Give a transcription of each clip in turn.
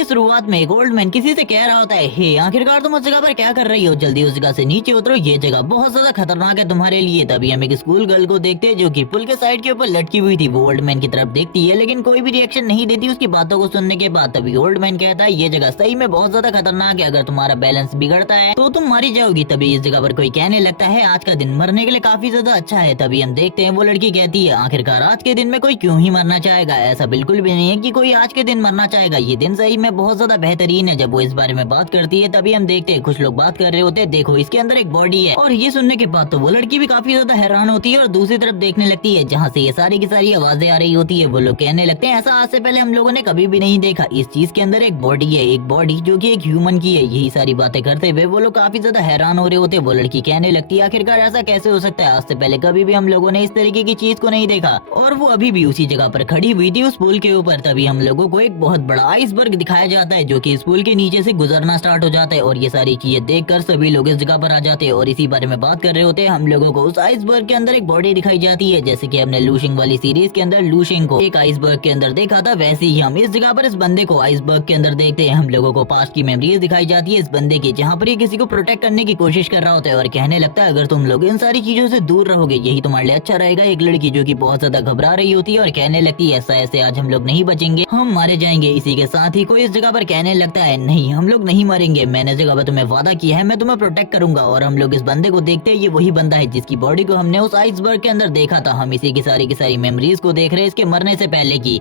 की शुरुआत में एक ओल्ड मैन किसी से कह रहा होता है, हे आखिरकार तुम उस जगह पर क्या कर रही हो, जल्दी उस जगह से नीचे उतरो, ये जगह बहुत ज्यादा खतरनाक है तुम्हारे लिए। तभी हम एक स्कूल गर्ल को देखते हैं जो कि पुल के साइड के ऊपर लटकी हुई थी। वो ओल्ड मैन की तरफ देखती है लेकिन कोई भी रिएक्शन नहीं देती उसकी बातों को सुनने के बाद। तभी ओल्ड मैन कहता है, ये जगह सही में बहुत ज्यादा खतरनाक है, अगर तुम्हारा बैलेंस बिगड़ता है तो तुम मारी जाओगी। तभी इस जगह पर कोई कहने लगता है, आज का दिन मरने के लिए काफी ज्यादा अच्छा है। तभी हम देखते हैं वो लड़की कहती है, आखिरकार आज के दिन में कोई क्यों ही मरना चाहेगा, ऐसा बिल्कुल भी नहीं है कि कोई आज के दिन मरना चाहेगा, ये दिन सही में बहुत ज्यादा बेहतरीन है। जब वो इस बारे में बात करती है तभी हम देखते हैं कुछ लोग बात कर रहे होते हैं, देखो इसके अंदर एक बॉडी है। और ये सुनने के बाद तो वो लड़की भी काफी ज्यादा हैरान होती है और दूसरी तरफ देखने लगती है जहाँ से ये सारी की सारी आवाजें आ रही होती है। वो लोग कहने लगते हैं, ऐसा आज से पहले हम लोगों ने कभी भी नहीं देखा, इस चीज के अंदर एक बॉडी है, एक बॉडी जो कि एक ह्यूमन की है। यही सारी बातें करते हुए वो लोग काफी ज्यादा हैरान हो रहे होते हैं। वो लड़की कहने लगती है, आखिरकार ऐसा कैसे हो सकता है, आज से पहले कभी भी हम लोगों ने इस तरीके की चीज को नहीं देखा। और वो अभी भी उसी जगह पर खड़ी हुई थी उस पुल के ऊपर। तभी हम लोगों को एक बहुत बड़ा आइसबर्ग दिखाया जाता है जो कि इस पुल के नीचे से गुजरना स्टार्ट हो जाता है। और ये सारी चीजें देखकर सभी लोग इस जगह पर आ जाते हैं और इसी बारे में बात कर रहे होते हैं। हम लोगों को उस आइसबर्ग के अंदर एक बॉडी दिखाई जाती है, जैसे कि हमने लूशिंग वाली सीरीज के अंदर लूशिंग को एक आइसबर्ग के अंदर देखा था, वैसे ही हम इस जगह पर इस बंदे को आइसबर्ग के अंदर देखते हैं। हम लोगों को पास्ट की मेमोरीज दिखाई जाती है इस बंदे की, जहाँ पर ये किसी को प्रोटेक्ट करने की कोशिश कर रहा होता है और कहने लगता है, अगर तुम लोग इन सारी चीजों से दूर रहोगे यही तुम्हारे लिए अच्छा रहेगा। एक लड़की जो कि बहुत ज्यादा घबरा रही होती है और कहने लगती है, ऐसा ऐसे आज हम लोग नहीं बचेंगे, हम मारे जाएंगे। इसी के साथ ही कोई इस जगह पर कहने लगता है, नहीं हम लोग नहीं मरेंगे, मैंने जगह पर तुम्हें वादा किया है, मैं तुम्हें प्रोटेक्ट करूंगा। और हम लोग इस बंदे को देखते हैं, ये वही बंदा है जिसकी बॉडी को हमने उस आइसबर्ग के अंदर देखा था। हम इसी की सारी मेमोरीज को देख रहे हैं इसके मरने से पहले की,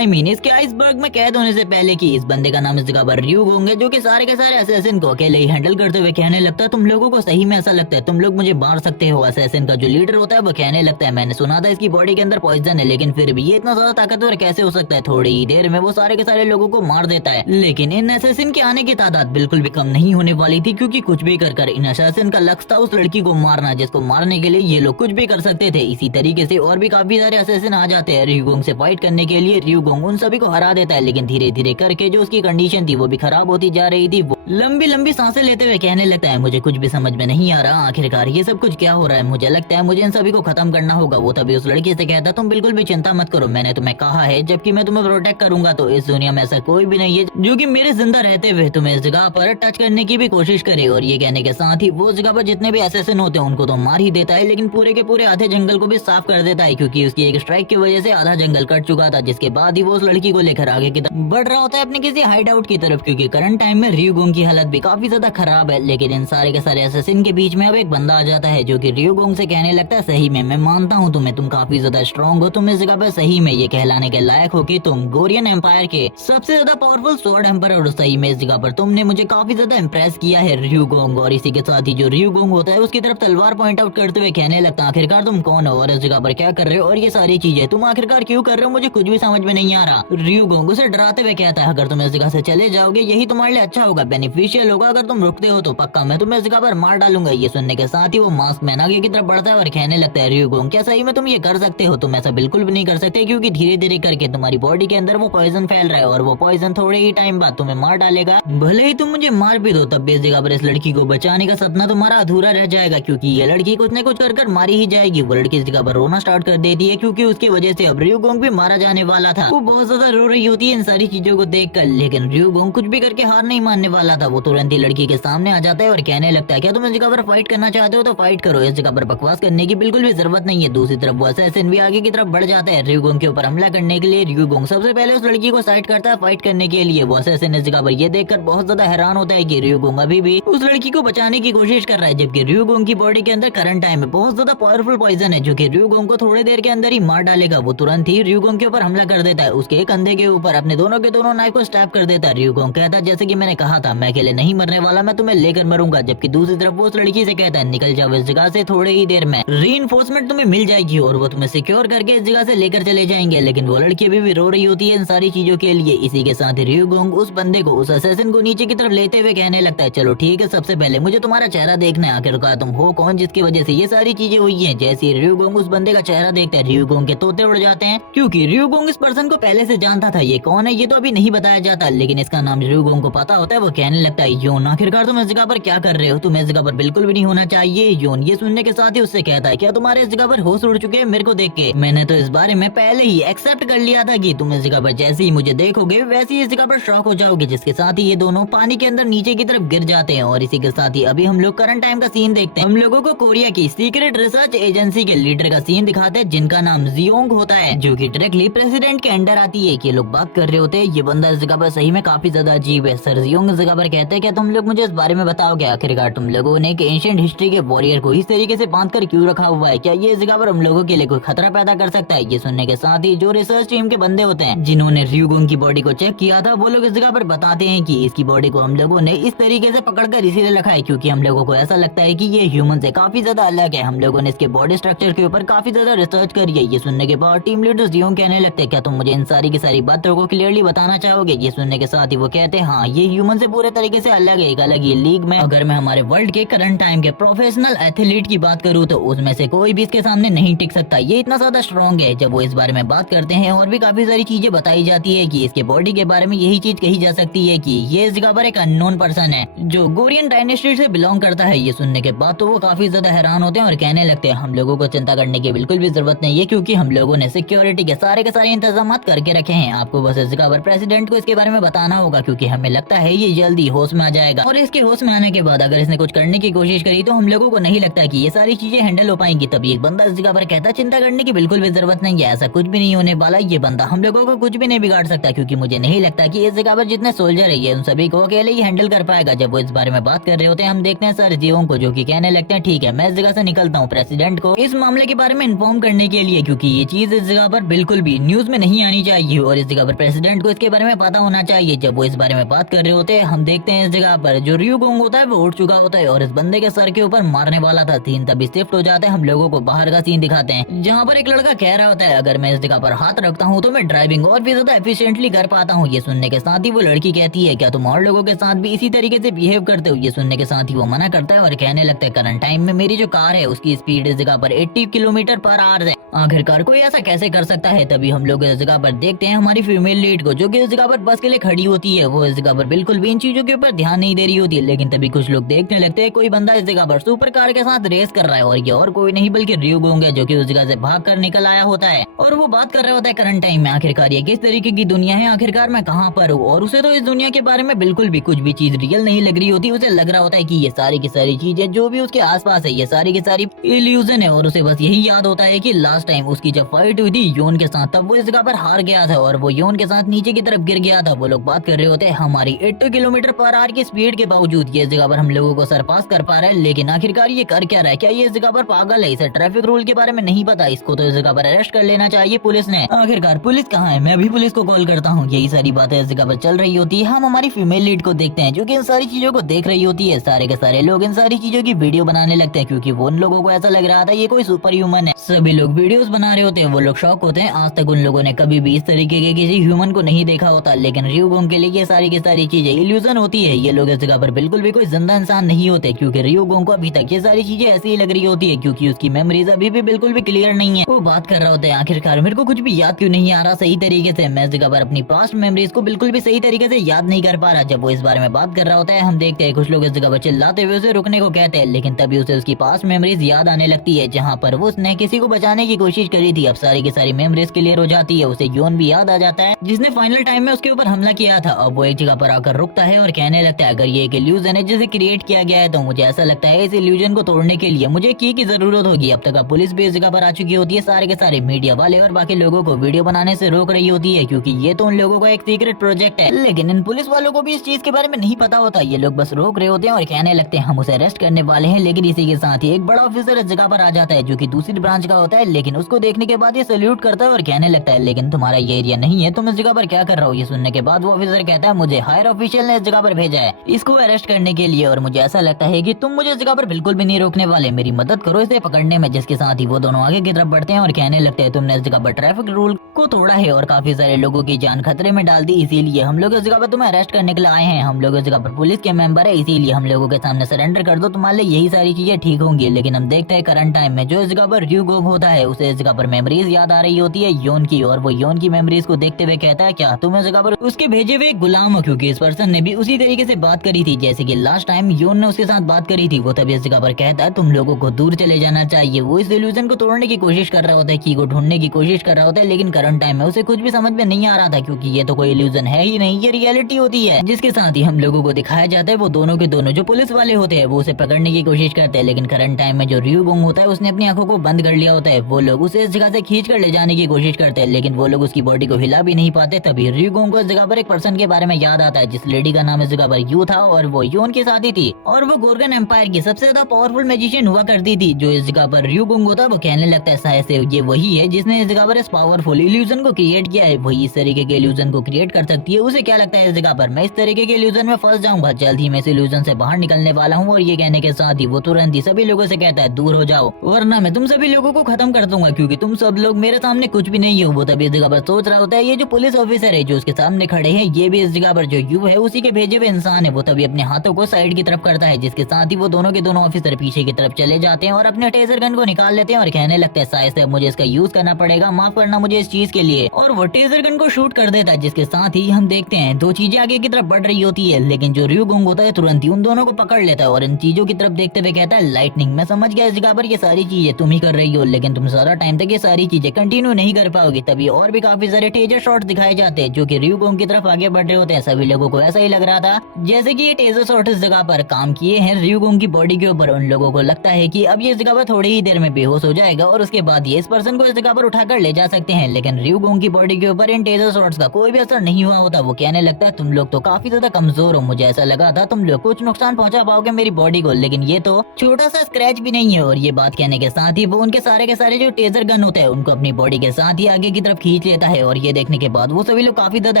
इसके आइसबर्ग में कैद होने से पहले की। इस बंदे का नाम इस जगह पर र्यू गोंग है जो कि सारे के सारे असैसिन को अकेले ही हैंडल करते हुए कहने लगता है, तुम लोगों को सही में ऐसा लगता है तुम लोग मुझे मार सकते हो। असैसिन का जो लीडर होता है वो कहने लगता है, मैंने सुना था इसकी बॉडी के अंदर पॉइजन है, लेकिन फिर भी ये इतना ज्यादा ताकतवर कैसे हो सकता है। थोड़ी ही देर में वो सारे के सारे लोगों को मार देता है। लेकिन इन असैसिन के आने की तादाद बिल्कुल भी कम नहीं होने वाली थी, क्योंकि कुछ भी कर इन असैसिन का लक्ष्य था उस लड़की को मारना, जिसको मारने के लिए ये लोग कुछ भी कर सकते थे। इसी तरीके से और भी काफी सारे असैसिन आ जाते हैं र्यू गोंग से फाइट करने के लिए। र्यू गोंग उन सभी को हरा देता है, लेकिन धीरे धीरे करके जो उसकी कंडीशन थी वो भी खराब होती जा रही थी। वो लंबी लंबी सांसें लेते हुए कहने लगता है, मुझे कुछ भी समझ में नहीं आ रहा, आखिरकार ये सब कुछ क्या हो रहा है, मुझे लगता है मुझे इन सभी को खत्म करना होगा। वो तभी उस लड़की से कहता, तुम बिल्कुल भी चिंता मत करो, मैंने तुम्हें कहा है जबकि मैं तुम्हें प्रोटेक्ट करूंगा, तो इस दुनिया में ऐसा कोई भी नहीं है जो कि मेरे जिंदा रहते हुए तुम्हें इस जगह पर टच करने की भी कोशिश करे। और ये कहने के साथ ही वो उस जगह पर जितने भी असैसिन होते हैं उनको तो मार ही देता है, लेकिन पूरे के पूरे आधे जंगल को भी साफ कर देता है, क्योंकि उसकी एक स्ट्राइक की वजह से आधा जंगल कट चुका था। जिसके बाद ही वो उस लड़की को लेकर आगे की तरफ बढ़ रहा होता है अपने किसी हाइड आउट की तरफ, क्योंकि करंट टाइम में र्यू गोंग की हालत भी काफी ज्यादा खराब है। लेकिन इन सारे के सारे असैसिन के बीच में अब एक बंदा आ जाता है जो कि र्यू गोंग से कहने लगता है, सही में मैं मानता हूँ तुम्हें, तुम काफी ज्यादा स्ट्रॉन्ग हो, तुम इस जगह पर सही में ये कहलाने के लायक हो कि तुम गोरियन एम्पायर के सबसे ज्यादा पावरफुल स्वॉर्ड एम्पायर हो। सही में इस जगह पर तुमने मुझे काफी ज्यादा इम्प्रेस किया है र्यू गोंग। और इसी के साथ ही जो र्यू गोंग होता है उसकी तरफ तलवार पॉइंट आउट करते हुए कहने लगता है, आखिरकार तुम कौन हो और इस जगह पर क्या कर रहे हो, और ये सारी चीजें तुम आखिरकार क्यों कर रहे हो, मुझे कुछ भी समझ में नहीं आ रहा। र्यू गोंग उसे डराते हुए कहता है, अगर तुम इस जगह से चले जाओगे यही तुम्हारे लिए अच्छा होगा, बेनिफिशियल होगा, अगर तुम रुकते हो तो पक्का मैं तुम्हें इस जगह पर मार डालूंगा। ये सुनने के साथ ही वो मास्क मैन आगे की तरफ बढ़ता है और कहने लगता है, र्यू गोंग क्या सही में तुम ये कर सकते हो, तुम ऐसा बिल्कुल भी नहीं कर सकते, क्योंकि धीरे धीरे करके तुम्हारी बॉडी के अंदर वो पॉइजन फैल रहा है और वो पॉइजन थोड़े ही टाइम बाद तुम्हें मार डालेगा। भले ही तुम मुझे मार भी दो तब भी इस जगह पर इस लड़की को बचाने का सपना तुम्हारा अधूरा रह जाएगा, क्योंकि ये लड़की कुछ न कुछ कर मारी ही जाएगी। वो लड़की इस जगह पर रोना स्टार्ट कर देती है, क्योंकि उसकी वजह से अब र्यू गोंग भी मारा जाने वाला था। वो बहुत ज्यादा रो रही होती है इन सारी चीजों को देखकर, लेकिन र्यू गोंग कुछ भी करके हार नहीं मानने वाला था। वो तुरंत ही लड़की के सामने आ जाता है और कहने लगता है, क्या तुम इस जगह पर फाइट करना चाहते हो तो फाइट करो, इस जगह पर बकवास करने की बिल्कुल भी जरूरत नहीं है। दूसरी तरफ वो असैसिन भी आगे की तरफ बढ़ जाता है र्यू गोंग के ऊपर हमला करने के लिए। र्यू गोंग सबसे पहले उस लड़की को साइड करता है फाइट करने के लिए। वो असैसिन इस जगह पर ये देखकर बहुत ज्यादा हैरान होता है कि र्यू गोंग अभी भी उस लड़की को बचाने की कोशिश कर रहा है, जबकि र्यू गोंग की बॉडी के अंदर करंट टाइम में बहुत ज्यादा पावरफुल पॉइजन है जो कि र्यू गोंग को थोड़ी देर के अंदर ही मार डालेगा। वो तुरंत ही र्यू गोंग के ऊपर हमला कर देता है, उसके कंधे के ऊपर अपने दोनों के दोनों नाइफ को स्टैब कर देता है। र्यू गोंग कहता है, जैसे कि मैंने कहा था मैं अकेले नहीं मरने वाला, मैं तुम्हें लेकर मरूंगा। जबकि दूसरी तरफ वो उस लड़की से कहता है, निकल जाओ इस जगह से, थोड़े ही देर में रीइंफोर्समेंट तुम्हें मिल जाएगी और वो तुम्हें सिक्योर करके इस जगह से लेकर चले जाएंगे। लेकिन वो लड़की अभी भी रो रही होती है इन सारी चीजों के लिए। इसी के साथ र्यू गोंग उस बंदे को, उस असैसिन को नीचे की तरफ लेते हुए कहने लगता है, चलो ठीक है, सबसे पहले मुझे तुम्हारा चेहरा देखना है, आखिरकार तुम हो कौन जिसकी वजह से ये सारी चीजें हुई हैं। जैसे ही र्यू गोंग उस बंदे का चेहरा देखता है र्यू गोंग के तोते उड़ जाते हैं, क्योंकि र्यू गोंग इस पर्सन को पहले से जानता था। ये कौन है ये तो अभी नहीं बताया जाता, लेकिन इसका नाम र्यू गोंग को पता होता है। वो कहने कहने लगता है योन आखिरकार तुम इस जगह पर क्या कर रहे हो, तुम इस जगह पर बिल्कुल भी नहीं होना चाहिए। योन ये सुनने के साथ ही उससे कहता है क्या तुम्हारे इस जगह पर होश उड़ चुके हैं मेरे को देख के, मैंने तो इस बारे में पहले ही एक्सेप्ट कर लिया था कि तुम इस जगह पर जैसे ही मुझे देखोगे वैसे ही इस जगह पर शॉक हो जाओगे। जिसके साथ ही ये दोनों पानी के अंदर नीचे की तरफ गिर जाते हैं। और इसी के साथ ही अभी हम लोग करंट टाइम का सीन देखते हैं। हम लोगों को कोरिया की सीक्रेट रिसर्च एजेंसी के लीडर का सीन दिखाते हैं जिनका नाम जियोंग होता है, जो कि डायरेक्टली प्रेसिडेंट के अंडर आती है। कि ये लोग बात कर रहे होते हैं ये बंदा इस जगह पर सही में काफी ज्यादा अजीब है। सर जियोंग इस जगह पर कहते हैं क्या तुम लोग मुझे इस बारे में बताओगे, आखिरकार तुम लोगों ने एक एंशिएंट हिस्ट्री के वॉरियर को इस तरीके से बांध कर क्यों रखा हुआ है, क्या ये इस जगह पर हम लोगों के लिए कोई खतरा पैदा कर सकता है। ये सुनने के साथ ही जो रिसर्च टीम के बंदे होते हैं जिन्होंने रियोगोंग की बॉडी को चेक किया था वो लोग इस जगह पर बताते हैं कि इसकी बॉडी को हम लोगों ने इस तरीके से पकड़कर इसीलिए रखा है क्योंकि हम लोगों को ऐसा लगता है कि ये ह्यूमन से काफी ज्यादा अलग है। हम लोगों ने इसके बॉडी स्ट्रक्चर के ऊपर काफी ज्यादा रिसर्च करी है। ये सुनने के बाद टीम लीडर जियोंग कहने लगते हैं क्या तुम मुझे इन सारी की सारी बातों को क्लियरली बताना चाहोगे। ये सुनने के साथ ही वो कहते हैं हाँ ये ह्यूमन से पूरे तरीके से अलग है, एक अलग ही लीग में। अगर मैं हमारे वर्ल्ड के करंट टाइम के प्रोफेशनल एथलीट की बात करूँ तो उसमें से कोई भी इसके सामने नहीं टिक सकता, ये इतना ज्यादा स्ट्रॉन्ग है। जब वो इस बारे में बात करते हैं और भी काफी सारी चीजें बताई जाती है कि इसके बॉडी के बारे में यही चीज कही जा सकती है कि ये इस जगह पर एक अननोन पर्सन है जो गोरियन डायनेस्टी से बिलोंग करता है। ये सुनने के बाद तो वो काफी ज्यादा हैरान होते हैं और कहने लगते हैं हम लोगों को चिंता करने की बिल्कुल भी जरूरत नहीं है क्योंकि हम लोगों ने सिक्योरिटी के सारे इंतजाम करके रखे हैं। आपको बस इस जगह पर प्रेसिडेंट को इसके बारे में बताना होगा क्योंकि हमें लगता है ये जल्दी होश में आ जाएगा और इसके होश में आने के बाद अगर इसने कुछ करने की कोशिश करी तो हम लोगों को नहीं लगता कि ये सारी चीजें हैंडल हो पाएंगी। तभी एक बंदा इस जगह पर कहता है चिंता करने की बिल्कुल भी जरूरत नहीं है, ऐसा कुछ भी नहीं होने वाला, ये बंदा हम लोगों को कुछ भी नहीं बिगाड़ सकता क्योंकि मुझे नहीं लगता कि इस जगह पर जितने सोल्जर है उन सभी को अकेले ही हैंडल कर पाएगा। जब वो इस बारे में बात कर रहे होते हैं हम देखते हैं सर जियोंग को जो कि कहने लगते हैं ठीक है मैं इस जगह से निकलता हूँ प्रेसिडेंट को इस मामले के बारे में इन्फॉर्म करने के लिए क्योंकि ये चीज इस जगह पर बिल्कुल भी न्यूज में नहीं आनी चाहिए और इस जगह पर प्रेसिडेंट को इसके बारे में पता होना चाहिए। जब वो इस बारे में बात कर रहे होते हैं हम देखते हैं इस जगह पर जो रियोगोंग होता है वो उठ चुका होता है और इस बंदे के सर के ऊपर मारने वाला था। सीन तभी शिफ्ट हो जाता है, हम लोगों को बाहर का सीन दिखाते हैं जहाँ पर एक लड़का कह रहा होता है अगर मैं इस जगह पर हाथ रखता हूँ तो मैं ड्राइविंग और भी ज्यादा एफिशिएंटली कर पाता हूँ। ये सुनने के साथ ही वो लड़की कहती है क्या तुम और लोगों के साथ भी इसी तरीके से बिहेव करते हो। ये सुनने के साथ ही वो मना करता है और कहने लगता है करंट टाइम में मेरी जो कार है उसकी स्पीड इस जगह पर 80 किलोमीटर पर आवर है, आखिरकार कोई ऐसा कैसे कर सकता है। तभी हम लोग इस जगह पर देखते हैं हमारी फीमेल लीड को जो कि इस जगह पर बस के लिए खड़ी होती है। वो इस जगह पर बिल्कुल भी इन चीजों के ऊपर ध्यान नहीं दे रही होती है लेकिन तभी कुछ लोग देखने लगते हैं कोई बंदा इस जगह पर सुपर कार के साथ रेस कर रहा है और ये और कोई नहीं बल्कि रियोगोंग है जो कि उस जगह से भाग कर निकल आया होता है और वो बात कर रहा होता है करंट टाइम में आखिरकार ये किस तरीके की दुनिया है, आखिरकार मैं कहाँ पर हूँ। और उसे तो इस दुनिया के बारे में बिल्कुल भी कुछ भी चीज रियल नहीं लग रही होती, उसे लग रहा होता है कि ये सारी की सारी चीजें जो भी उसके आसपास है ये सारी की सारी इल्यूजन है और उसे बस यही याद होता है कि लास्ट टाइम उसकी जब फाइट हुई थी योन के साथ तब वो इस जगह पर हार गया था और वो योन के साथ नीचे की तरफ गिर गया था। वो लोग बात कर रहे होते हैं हमारी 80 किलोमीटर पर आवर की स्पीड के बावजूद ये इस जगह पर हम लोगों को सरपास कर पा रहा है लेकिन आखिरकार ये कर क्या रहा है, क्या ये इस जगह पर पागल है, इसे ट्रैफिक रूल के बारे में नहीं पता, इसको तो इस जगह पर अरेस्ट कर लेना चाहिए पुलिस ने। आखिरकार पुलिस कहाँ है, मैं अभी पुलिस को कॉल करता हूँ। यही सारी बातें इस जगह पर चल रही होती है। हम हमारी फीमेल लीड को देखते हैं जो कि इन सारी चीजों को देख रही होती है। सारे के सारे लोग इन सारी चीजों की वीडियो बनाने लगते हैं क्योंकि वो उन लोगों को ऐसा लग रहा था ये कोई सुपर ह्यूमन है। सभी लोग वीडियोस बना रहे होते हैं, वो लोग शॉक होते हैं, आज तक उन लोगों ने कभी भी इस तरीके के किसी ह्यूमन को नहीं देखा होता लेकिन रियोगोंग के लिए ये सारी की सारी चीजें इल्यूजन होती है। ये लोग इस जगह पर बिल्कुल भी कोई जिंदा इंसान नहीं होते क्योंकि रियोगोंग को अभी तक ये सारी चीजें ऐसी ही लग रही होती है क्योंकि उसकी मेमोरीज अभी भी बिल्कुल भी क्लियर नहीं है। वो बात कर रहा होता है आखिरकार मेरे को कुछ भी याद क्यों नहीं आ रहा सही तरीके से, मैं इस जगह पर अपनी पास्ट मेमोरीज को बिल्कुल भी सही तरीके से याद नहीं कर पा रहा। जब वो इस बारे में बात कर रहा होता है हम देखते हैं कुछ लोग इस जगह पर चिल्लाते हुए उसे रुकने को कहते हैं लेकिन तभी उसे उसकी पास्ट मेमोरीज याद आने लगती है जहाँ पर वो उसने किसी को बचाने की कोशिश करी थी। अब सारी की सारी मेमोरीज क्लियर हो जाती है, उसे योन भी याद आ जाता है जिसने फाइनल टाइम में उसके ऊपर हमला किया था। अब वो एक जगह पर आकर रुकता है और कहने लगता है अगर ये एक इल्यूजन है जिसे क्रिएट किया गया है तो मुझे ऐसा लगता है इस इल्यूजन को तोड़ने के लिए मुझे की जरूरत होगी। अब तक अब पुलिस भी इस जगह पर आ चुकी होती है, सारे के सारे मीडिया वाले और बाकी लोगों को वीडियो बनाने से रोक रही होती है क्योंकि ये तो उन लोगों का एक सीक्रेट प्रोजेक्ट है। लेकिन इन पुलिस वालों को भी इस चीज के बारे में नहीं पता होता, ये लोग बस रोक रहे होते हैं और कहने लगते हैं हम उसे अरेस्ट करने वाले हैं। लेकिन इसी के साथ ही एक बड़ा ऑफिसर इस जगह पर आ जाता है जो कि दूसरी ब्रांच का होता है लेकिन उसको देखने के बाद ये सैल्यूट करता है और कहने लगता है लेकिन तुम्हारा ये एरिया नहीं है, तुम इस जगह पर क्या कर रहा हो। ये सुनने के बाद वो ऑफिसर कहता है मुझे हायर ऑफिशियल ने इस जगह पर भेजा है इसको अरेस्ट करने के लिए और मुझे ऐसा लगता है कि तुम मुझे इस जगह पर बिल्कुल भी नहीं रोकने वाले, मेरी मदद करो इसे पकड़ने में। जिसके साथ ही वो दोनों आगे की तरफ बढ़ते हैं और कहने लगते हैं तुमने इस जगह पर ट्रैफिक रूल को तोड़ा है और काफी सारे लोगों की जान खतरे में डाल दी, इसीलिए हम लोग इस जगह पर तुम्हें अरेस्ट करने के लिए आए हैं। हम लोग इस जगह पर पुलिस के मेंबर है इसीलिए हम लोगों के सामने सरेंडर कर दो, तुम्हारे लिए यही सारी चीजें ठीक होंगी। लेकिन हम देखते हैं करंट टाइम में जो इस जगह पर रियोगोंग होता है उसे इस जगह पर मेमोरीज याद आ रही होती है योन की और वो योन की मेमोरीज को देखते हुए कहता है क्या तुम इस जगह पर उसके भेजे हुए गुलाम हो क्योंकि इस पर्सन ने भी उसी तरीके से बात करी थी जैसे कि लास्ट टाइम योन ने उसके साथ बात करी थी। वो तभी इस जगह पर कहता है तुम लोगों को दूर चले जाना चाहिए। वो इस इल्यूजन को तोड़ने की कोशिश कर रहा होता है, की को ढूंढने की कोशिश कर रहा होता है, लेकिन करंट टाइम में उसे कुछ भी समझ में नहीं आ रहा था क्योंकि ये तो कोई इल्यूजन है ही नहीं, ये रियलिटी होती है। जिसके साथ ही हम लोगों को दिखाया जाता है वो दोनों के दोनों जो पुलिस वाले होते हैं वो उसे पकड़ने की कोशिश करते हैं, लेकिन करंट टाइम में जो रियोगोंग होता है उसने अपनी आंखों को बंद कर लिया होता है। वो लोग उसे इस जगह से खींच कर ले जाने की कोशिश करते हैं, लेकिन वो लोग उसकी बॉडी को हिला भी नहीं पाते। तभी रियोगोंग को इस जगह पर एक पर्सन के बारे में याद आता है जिस लेडी का नाम इस जगह पर यू था और वो योन के साथ ही थी और वो गोर्गन एम्पायर की सबसे ज्यादा पावरफुल मैजिशियन हुआ करती थी। जो इस जगह पर रियोगोंग होता है वो कहने लगता है शायद से ये वही है जिसने इस जगह पर इस पावरफुल इल्यूजन को क्रिएट किया है, वही इस तरीके के इल्यूजन को क्रिएट कर सकती है। उसे क्या लगता है इस जगह पर मैं इस तरीके के इल्यूजन में फंस जाऊंगा, जल्द ही मैं इस इल्यूजन से बाहर निकलने वाला हूँ। और ये कहने के साथ ही वो तुरंत ही सभी लोगों से कहता है दूर हो जाओ वरना मैं तुम सभी लोगों को खत्म कर दूंगा क्योंकि तुम सब लोग मेरे सामने कुछ भी नहीं हो। वो तभी इस जगह पर सोच रहा होता है ये जो पुलिस ऑफिसर है जो उसके सामने खड़े हैं ये भी इस जगह पर जो यू है उसी के भेजे हुए इंसान है। वो तभी अपने हाथों को साइड की तरफ करता है जिसके साथ ही वो दोनों के दोनों ऑफिसर पीछे की तरफ चले जाते हैं और अपने टेजर गन को निकाल लेते हैं और कहने लगते हैं शायद से अब मुझे इसका यूज करना पड़ेगा, माफ करना मुझे इस चीज के लिए। और वो टेजर गन को शूट कर देता है जिसके साथ ही हम देखते हैं दो चीजें आगे की तरफ बढ़ रही होती है, लेकिन जो रियोगोंग होता है तुरंत ही उन दोनों को पकड़ लेता है और इन चीजों की तरफ देखते हुए कहता है लाइटनिंग मैं समझ गया इस जगह पर ये सारी चीजें तुम ही कर रही हो, लेकिन तुम सारा टाइम तक ये सारी चीजें कंटिन्यू नहीं कर पाओगी। तभी और भी काफी सारे टेजर शॉट्स दिखाए जाते हैं जो कि रियोगोंग की तरफ आगे बढ़ रहे होते हैं। सभी लोगों को ऐसा ही लग रहा था जैसे कि ये टेजर शॉट इस जगह पर काम किए हैं रियोगोंग की बॉडी के ऊपर। उन लोगों को लगता है कि अब ये इस जगह पर थोड़ी ही देर में बेहोश हो जाएगा और उसके बाद ये इस पर्सन को इस जगह पर उठाकर ले जा सकते हैं, लेकिन रियोगोंग की बॉडी के ऊपर इन टेजर शॉट्स का कोई भी असर नहीं हुआ होता। वो कहने लगता है तुम लोग तो काफी ज्यादा कमजोर हो, मुझे ऐसा लगा था तुम लोग कुछ नुकसान पहुंचा पाओगे मेरी बॉडी को, लेकिन ये तो छोटा सा स्क्रैच भी नहीं है। और ये बात कहने के साथ ही वो उनके सारे के सारे जो टेजर गन होते हैं उनको अपनी बॉडी के साथ ही आगे की तरफ खींच लेता है। और ये देखने के बाद वो सभी लोग काफी ज्यादा